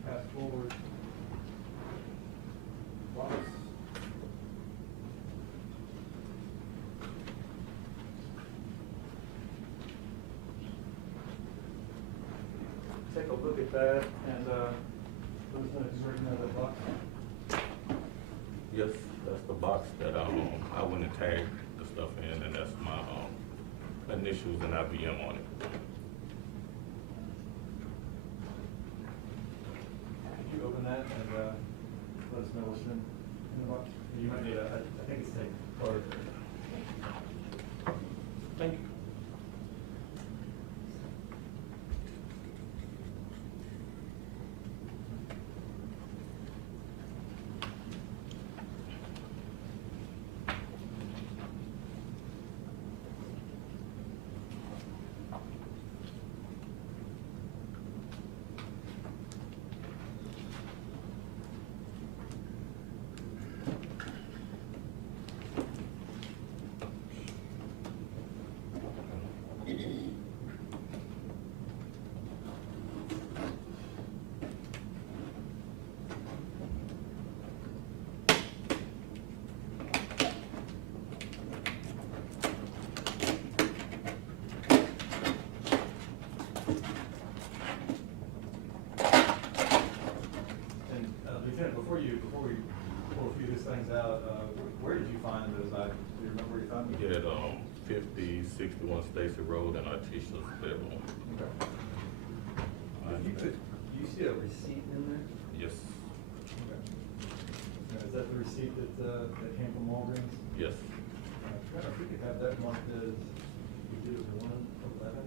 pass forward. Wallace. Take a look at that and, let us know if you're working out of that box. Yes, that's the box that, I went and tagged the stuff in, and that's my, initials and IBM on it. Could you open that and, let us know what's in the box? You might need I think it's a card. Thank you. Before we pull a few of these things out, where did you find those items? Do you remember where you found them? We had, 5061 Stacy Road in Artisha's bedroom. Okay. Do you see a receipt in there? Yes, Okay. Now, is that the receipt that came from Walgreens? yes. I wonder if we could have that marked as, we did it 111.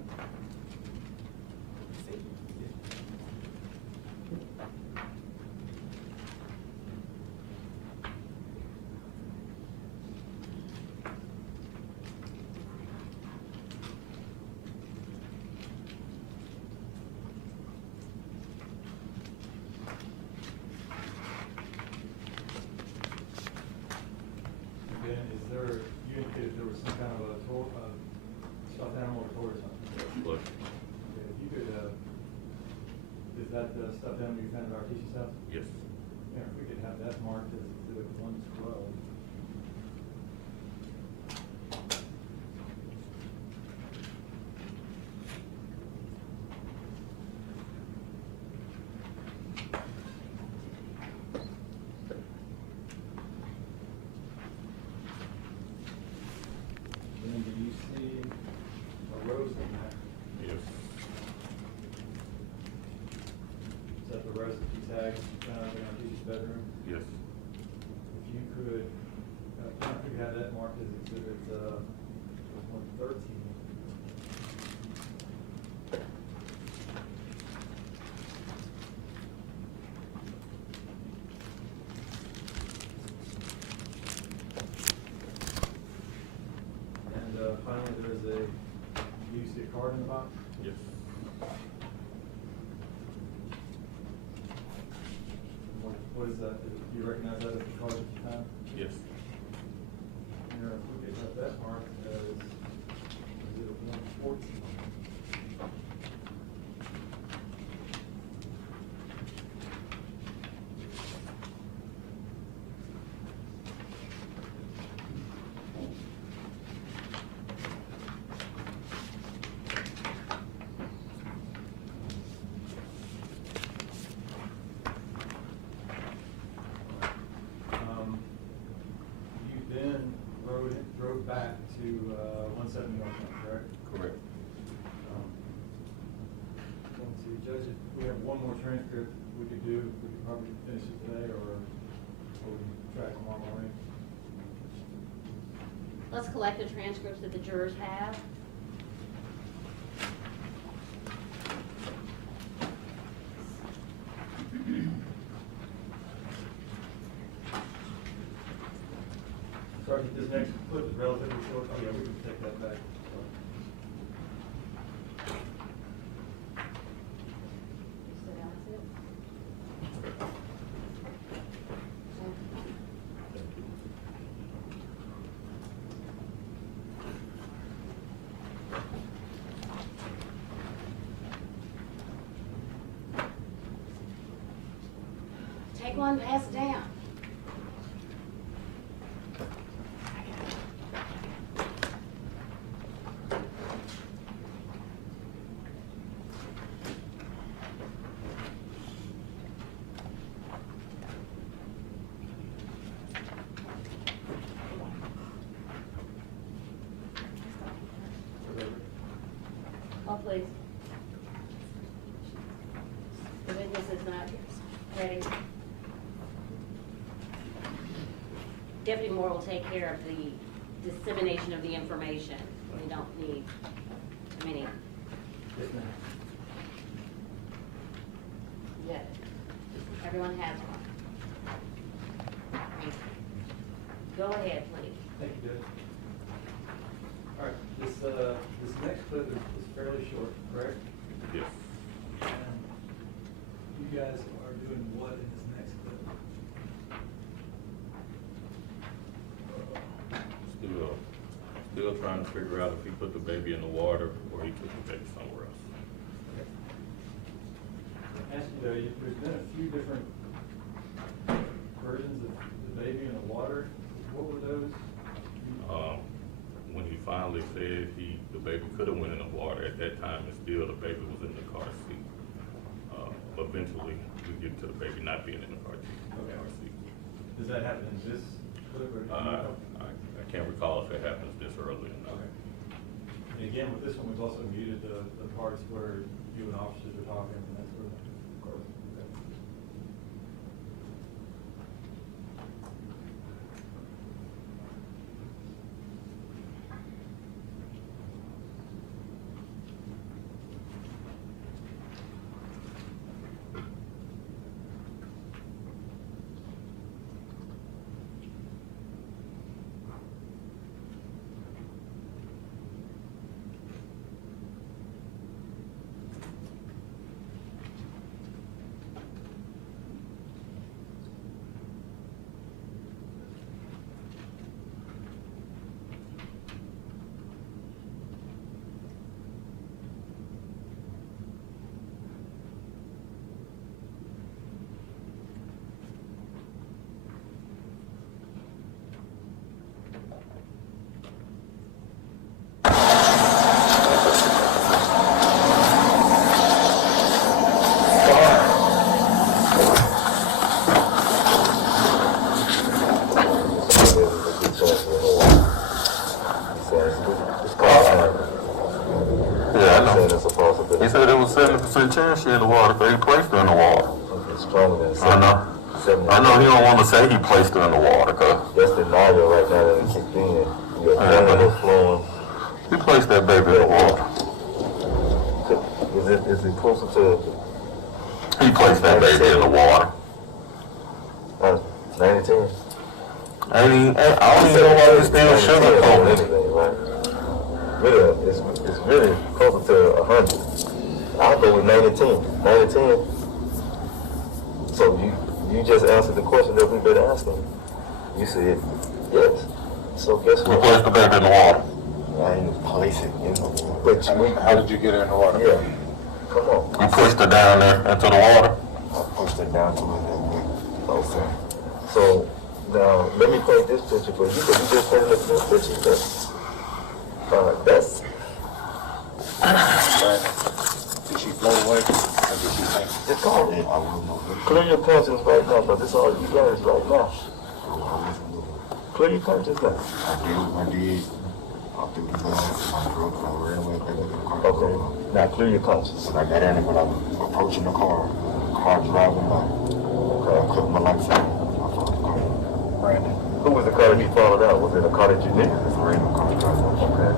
Ben, is there, you indicated there was some kind of a stuffed animal or something? Look, Okay, if you could, is that the stuffed animal you found at Artisha's house? yes. Yeah, if we could have that marked as exhibit 112. And do you see a rose in that? Yes. Is that the rose that you tagged in Artisha's bedroom? Yes. If you could, if you have that marked as exhibit 113. And finally, there's do you see a card in the box? Yes. What is that? Do you recognize that as the card that you found? Yes. Here, if we could have that marked as exhibit 114. You then drove back to 171, correct? Correct. Let's see, Judge, if we have one more transcript we could do, we could probably finish it today, or we can try tomorrow morning. Let's collect the transcripts that the jurors have. Sergeant, this next clip is relatively short. Oh, yeah, we can take that back. So that's it. Everyone pass it down. Oh, please. The witness is not ready. Deputy Moore will take care of the dissemination of the information. We don't need too many. Yes, ma'am. Yeah. Everyone has one. Go ahead, please. Thank you, Judge. All right, this next clip is fairly short, correct? Yes. And you guys are doing what in this next clip? Still trying to figure out if he put the baby in the water or he took the baby somewhere else. Ask you though, there's been a few different versions of the baby in the water. What were those? When he finally said the baby could have went in the water, at that time, and still the baby was in the car seat. Eventually, we get to the baby not being in the car seat. Does that happen in this clip or? I can't recall if it happens this early or not. Okay. And again, with this one, we've also muted the parts where you and officers are talking and that sort of thing. Of course. Okay. He said it was 70% chance she in the water, but he placed her in the water. It's stronger than I know. I know he don't want to say he placed her in the water, cause that's denial right now that it kicked in. Your blood is flowing. he placed that baby in the water. Is it closer to? He placed that baby in the water. 19? I don't even know why he's still sugarcoating it. Anything, right? Really, it's really closer to 100. I'll go with 90-10. 90-10. So you just answered the question that we've been asking. You said yes. So guess what? You placed the baby in the water. I didn't place it in the water. But how did you get her in the water? Yeah. Come on. You pushed her down there into the water. I pushed her down to it that way. Okay. So now let me paint this picture for you because you just painted a clear picture. That's. Did she blow away? Or did she think? Just call it. I wouldn't know. Clear your conscience right now, but this is all you got is right now. Clear your conscience now. I did. I threw the glass, my drug, I ran away, back in the car. Okay. Now clear your conscience. When I got in it, when I was approaching the car driving by. Okay. I clicked my lights on. I followed the car. Brandon. Who was the car that you followed out? Was it a car that you knew? It's a random car driving. Okay.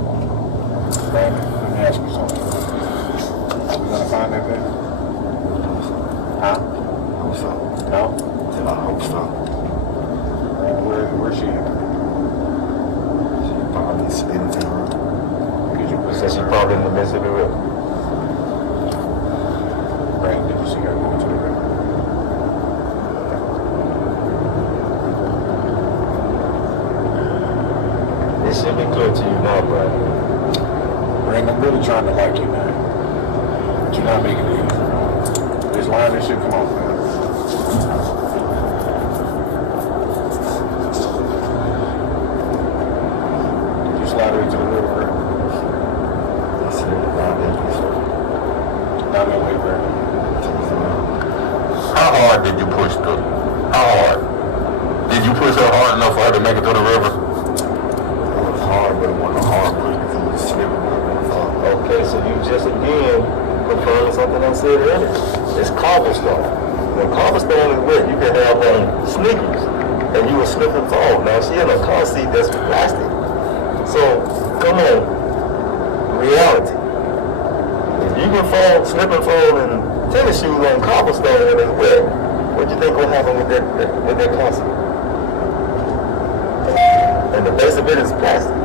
Brandon, let me ask you something. We gonna find that baby? Huh? I hope so. No? I hope so. Where's she at? She probably spinning to her. So she probably in the Mississippi River. Brandon, did you see her going to the river? It should be clear to you now, Brandon. Brandon, I'm really trying to like you, man. But you're not making it easy. This line, this shit, come on, man. wait, man. How hard did you push the? How hard? Did you push her hard enough for her to make it to the river? It was hard, but it wasn't hard push because it was slipping. Okay, so you just again confirming something I said earlier. It's cobblestone. When cobblestone is wet, you can have on sneakers and you will slip and fall. Now she in a car seat that's plastic. So come on, reality. If you can fall, slip and fall in tennis shoes on cobblestone when it's wet, what do you think will happen with that car seat? And the base of it is plastic.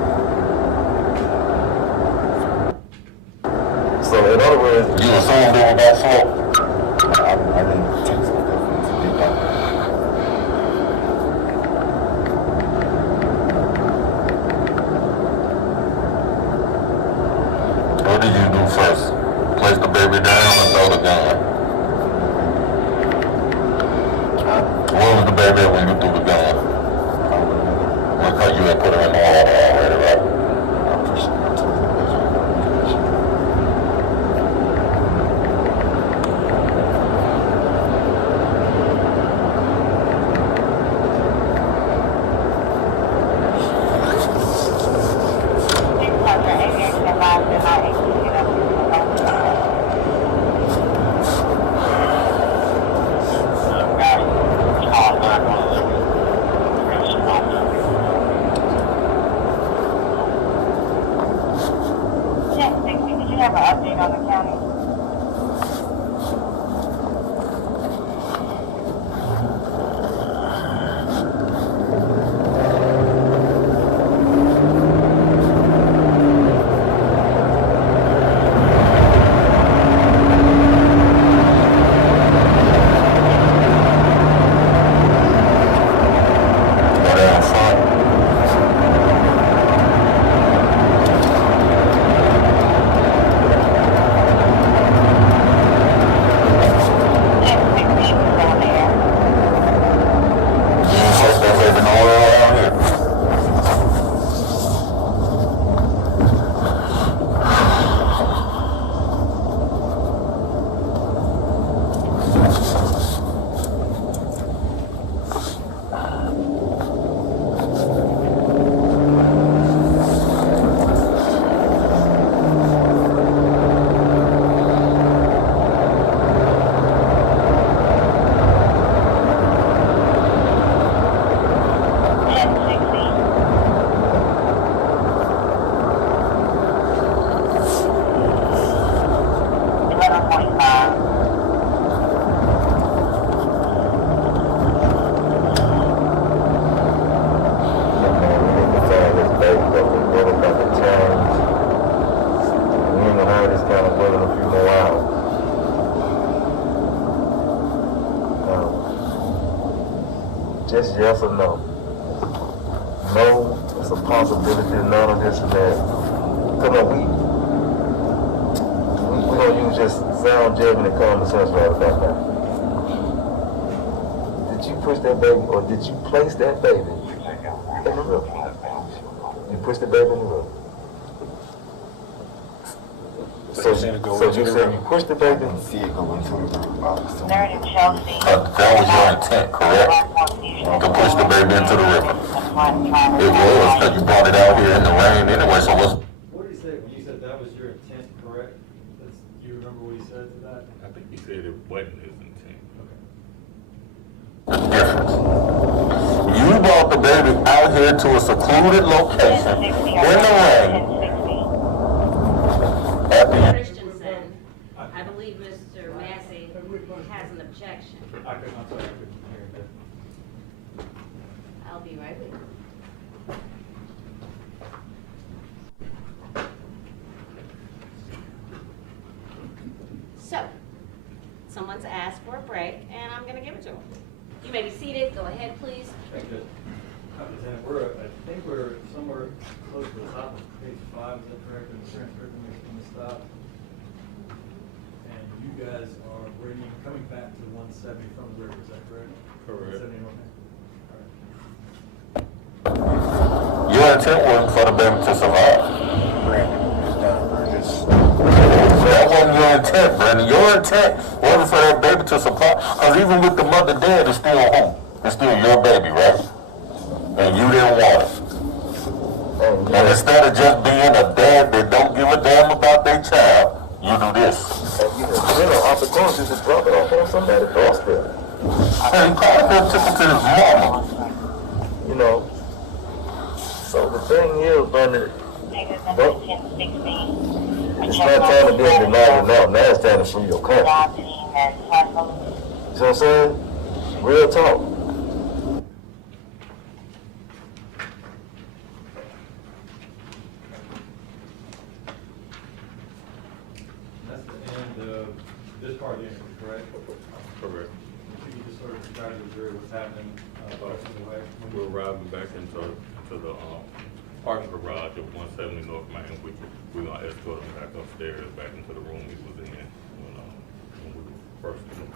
So in other words, You assumed it was that slow. I didn't take some difference to think about that. What did you do first? Place the baby down and throw the gun? Where was the baby when you threw the gun? Because you had put her in the water already, right? Did you have an update on the county? Just yes or no. No, it's a possibility, none of this and that. Come on, we're going to use just sound judgment and common sense right about that. Did you push that baby, or did you place that baby in the river? You pushed the baby in the river. So you said you pushed the baby? See it go into the river. Third and Chelsea. That was your intent, correct? To push the baby into the river. It was, because you brought it out here in the rain anyway, so what's... What did he say when you said that was your intent, correct? Do you remember what he said to that? I think he said it wasn't his intent. the difference? You brought the baby out here to a secluded location in the rain. Christensen, I believe Mr. Massey has an objection. I'm sorry, I couldn't hear that. I'll be right with you. So, someone's asked for a break, and I'm going to give it to them. You may be seated. Go ahead, please. Thank you. I think we're somewhere close to the top of page 5, is that correct, in the transcript in the stop? And you guys are coming back to 170 from the river, is that correct? Correct. 170, okay. Your intent wasn't for the baby to survive. That wasn't your intent, Brandon. Your intent wasn't for that baby to supply. Because even with the mother dead, it's still home. It's still your baby, right? And you didn't want it. And instead of just being a dad that don't give a damn about their child, you do this. You know, opportunity to drop it off on somebody's doorstep. And he probably took it to his mama. You know. So the thing is, Brandon, it's not time to be in denial now. Now it's time to free your country. You see what I'm saying? Real talk. That's the end of this part of the inquiry, correct? Correct. If you just sort of describe to the jury what's happening, in the way. We're arriving back into the parking garage of 170 North Main, which we're gonna escort them back upstairs, back into the room we was in when we first came up.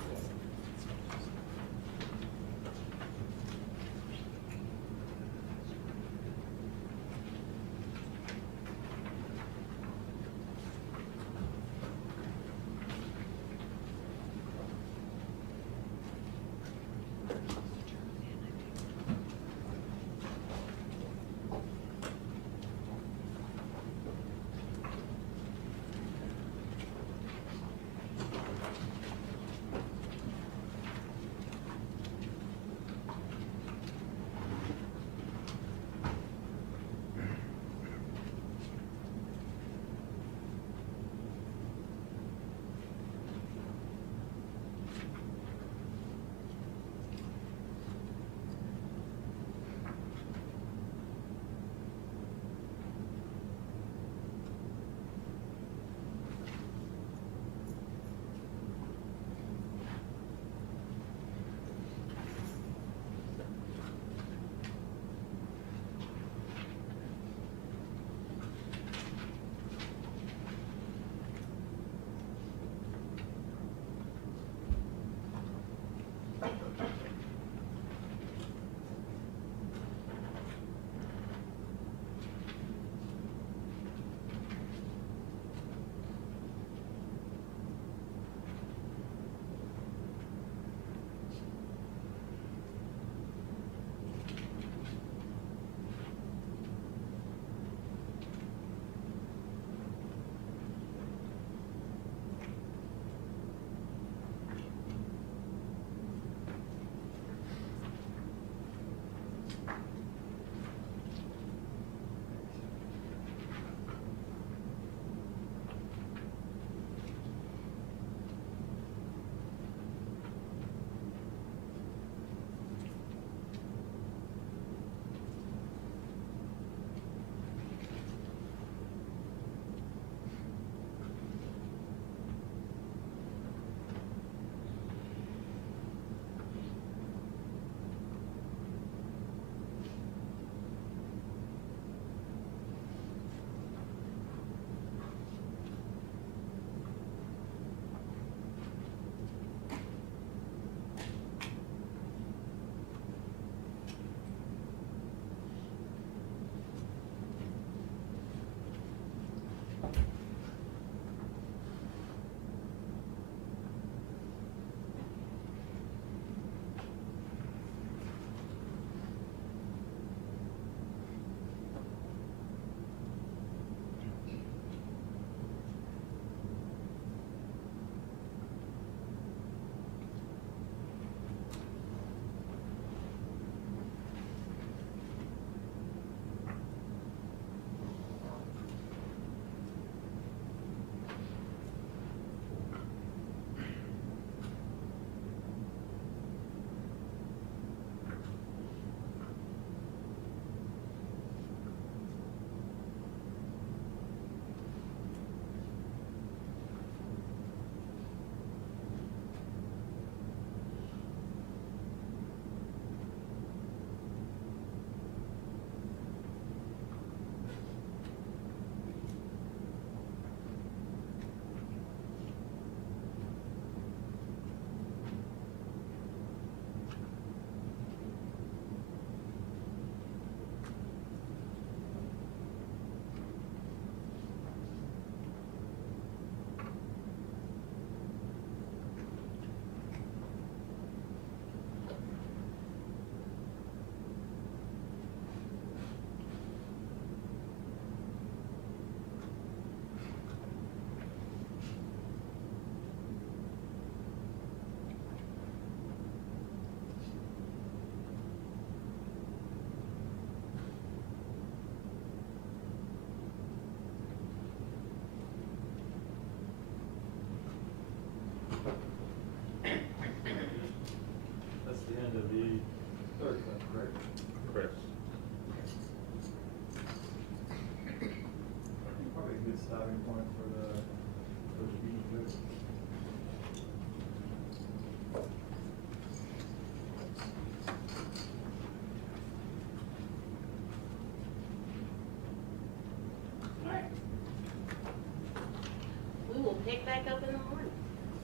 pick back up in the morning.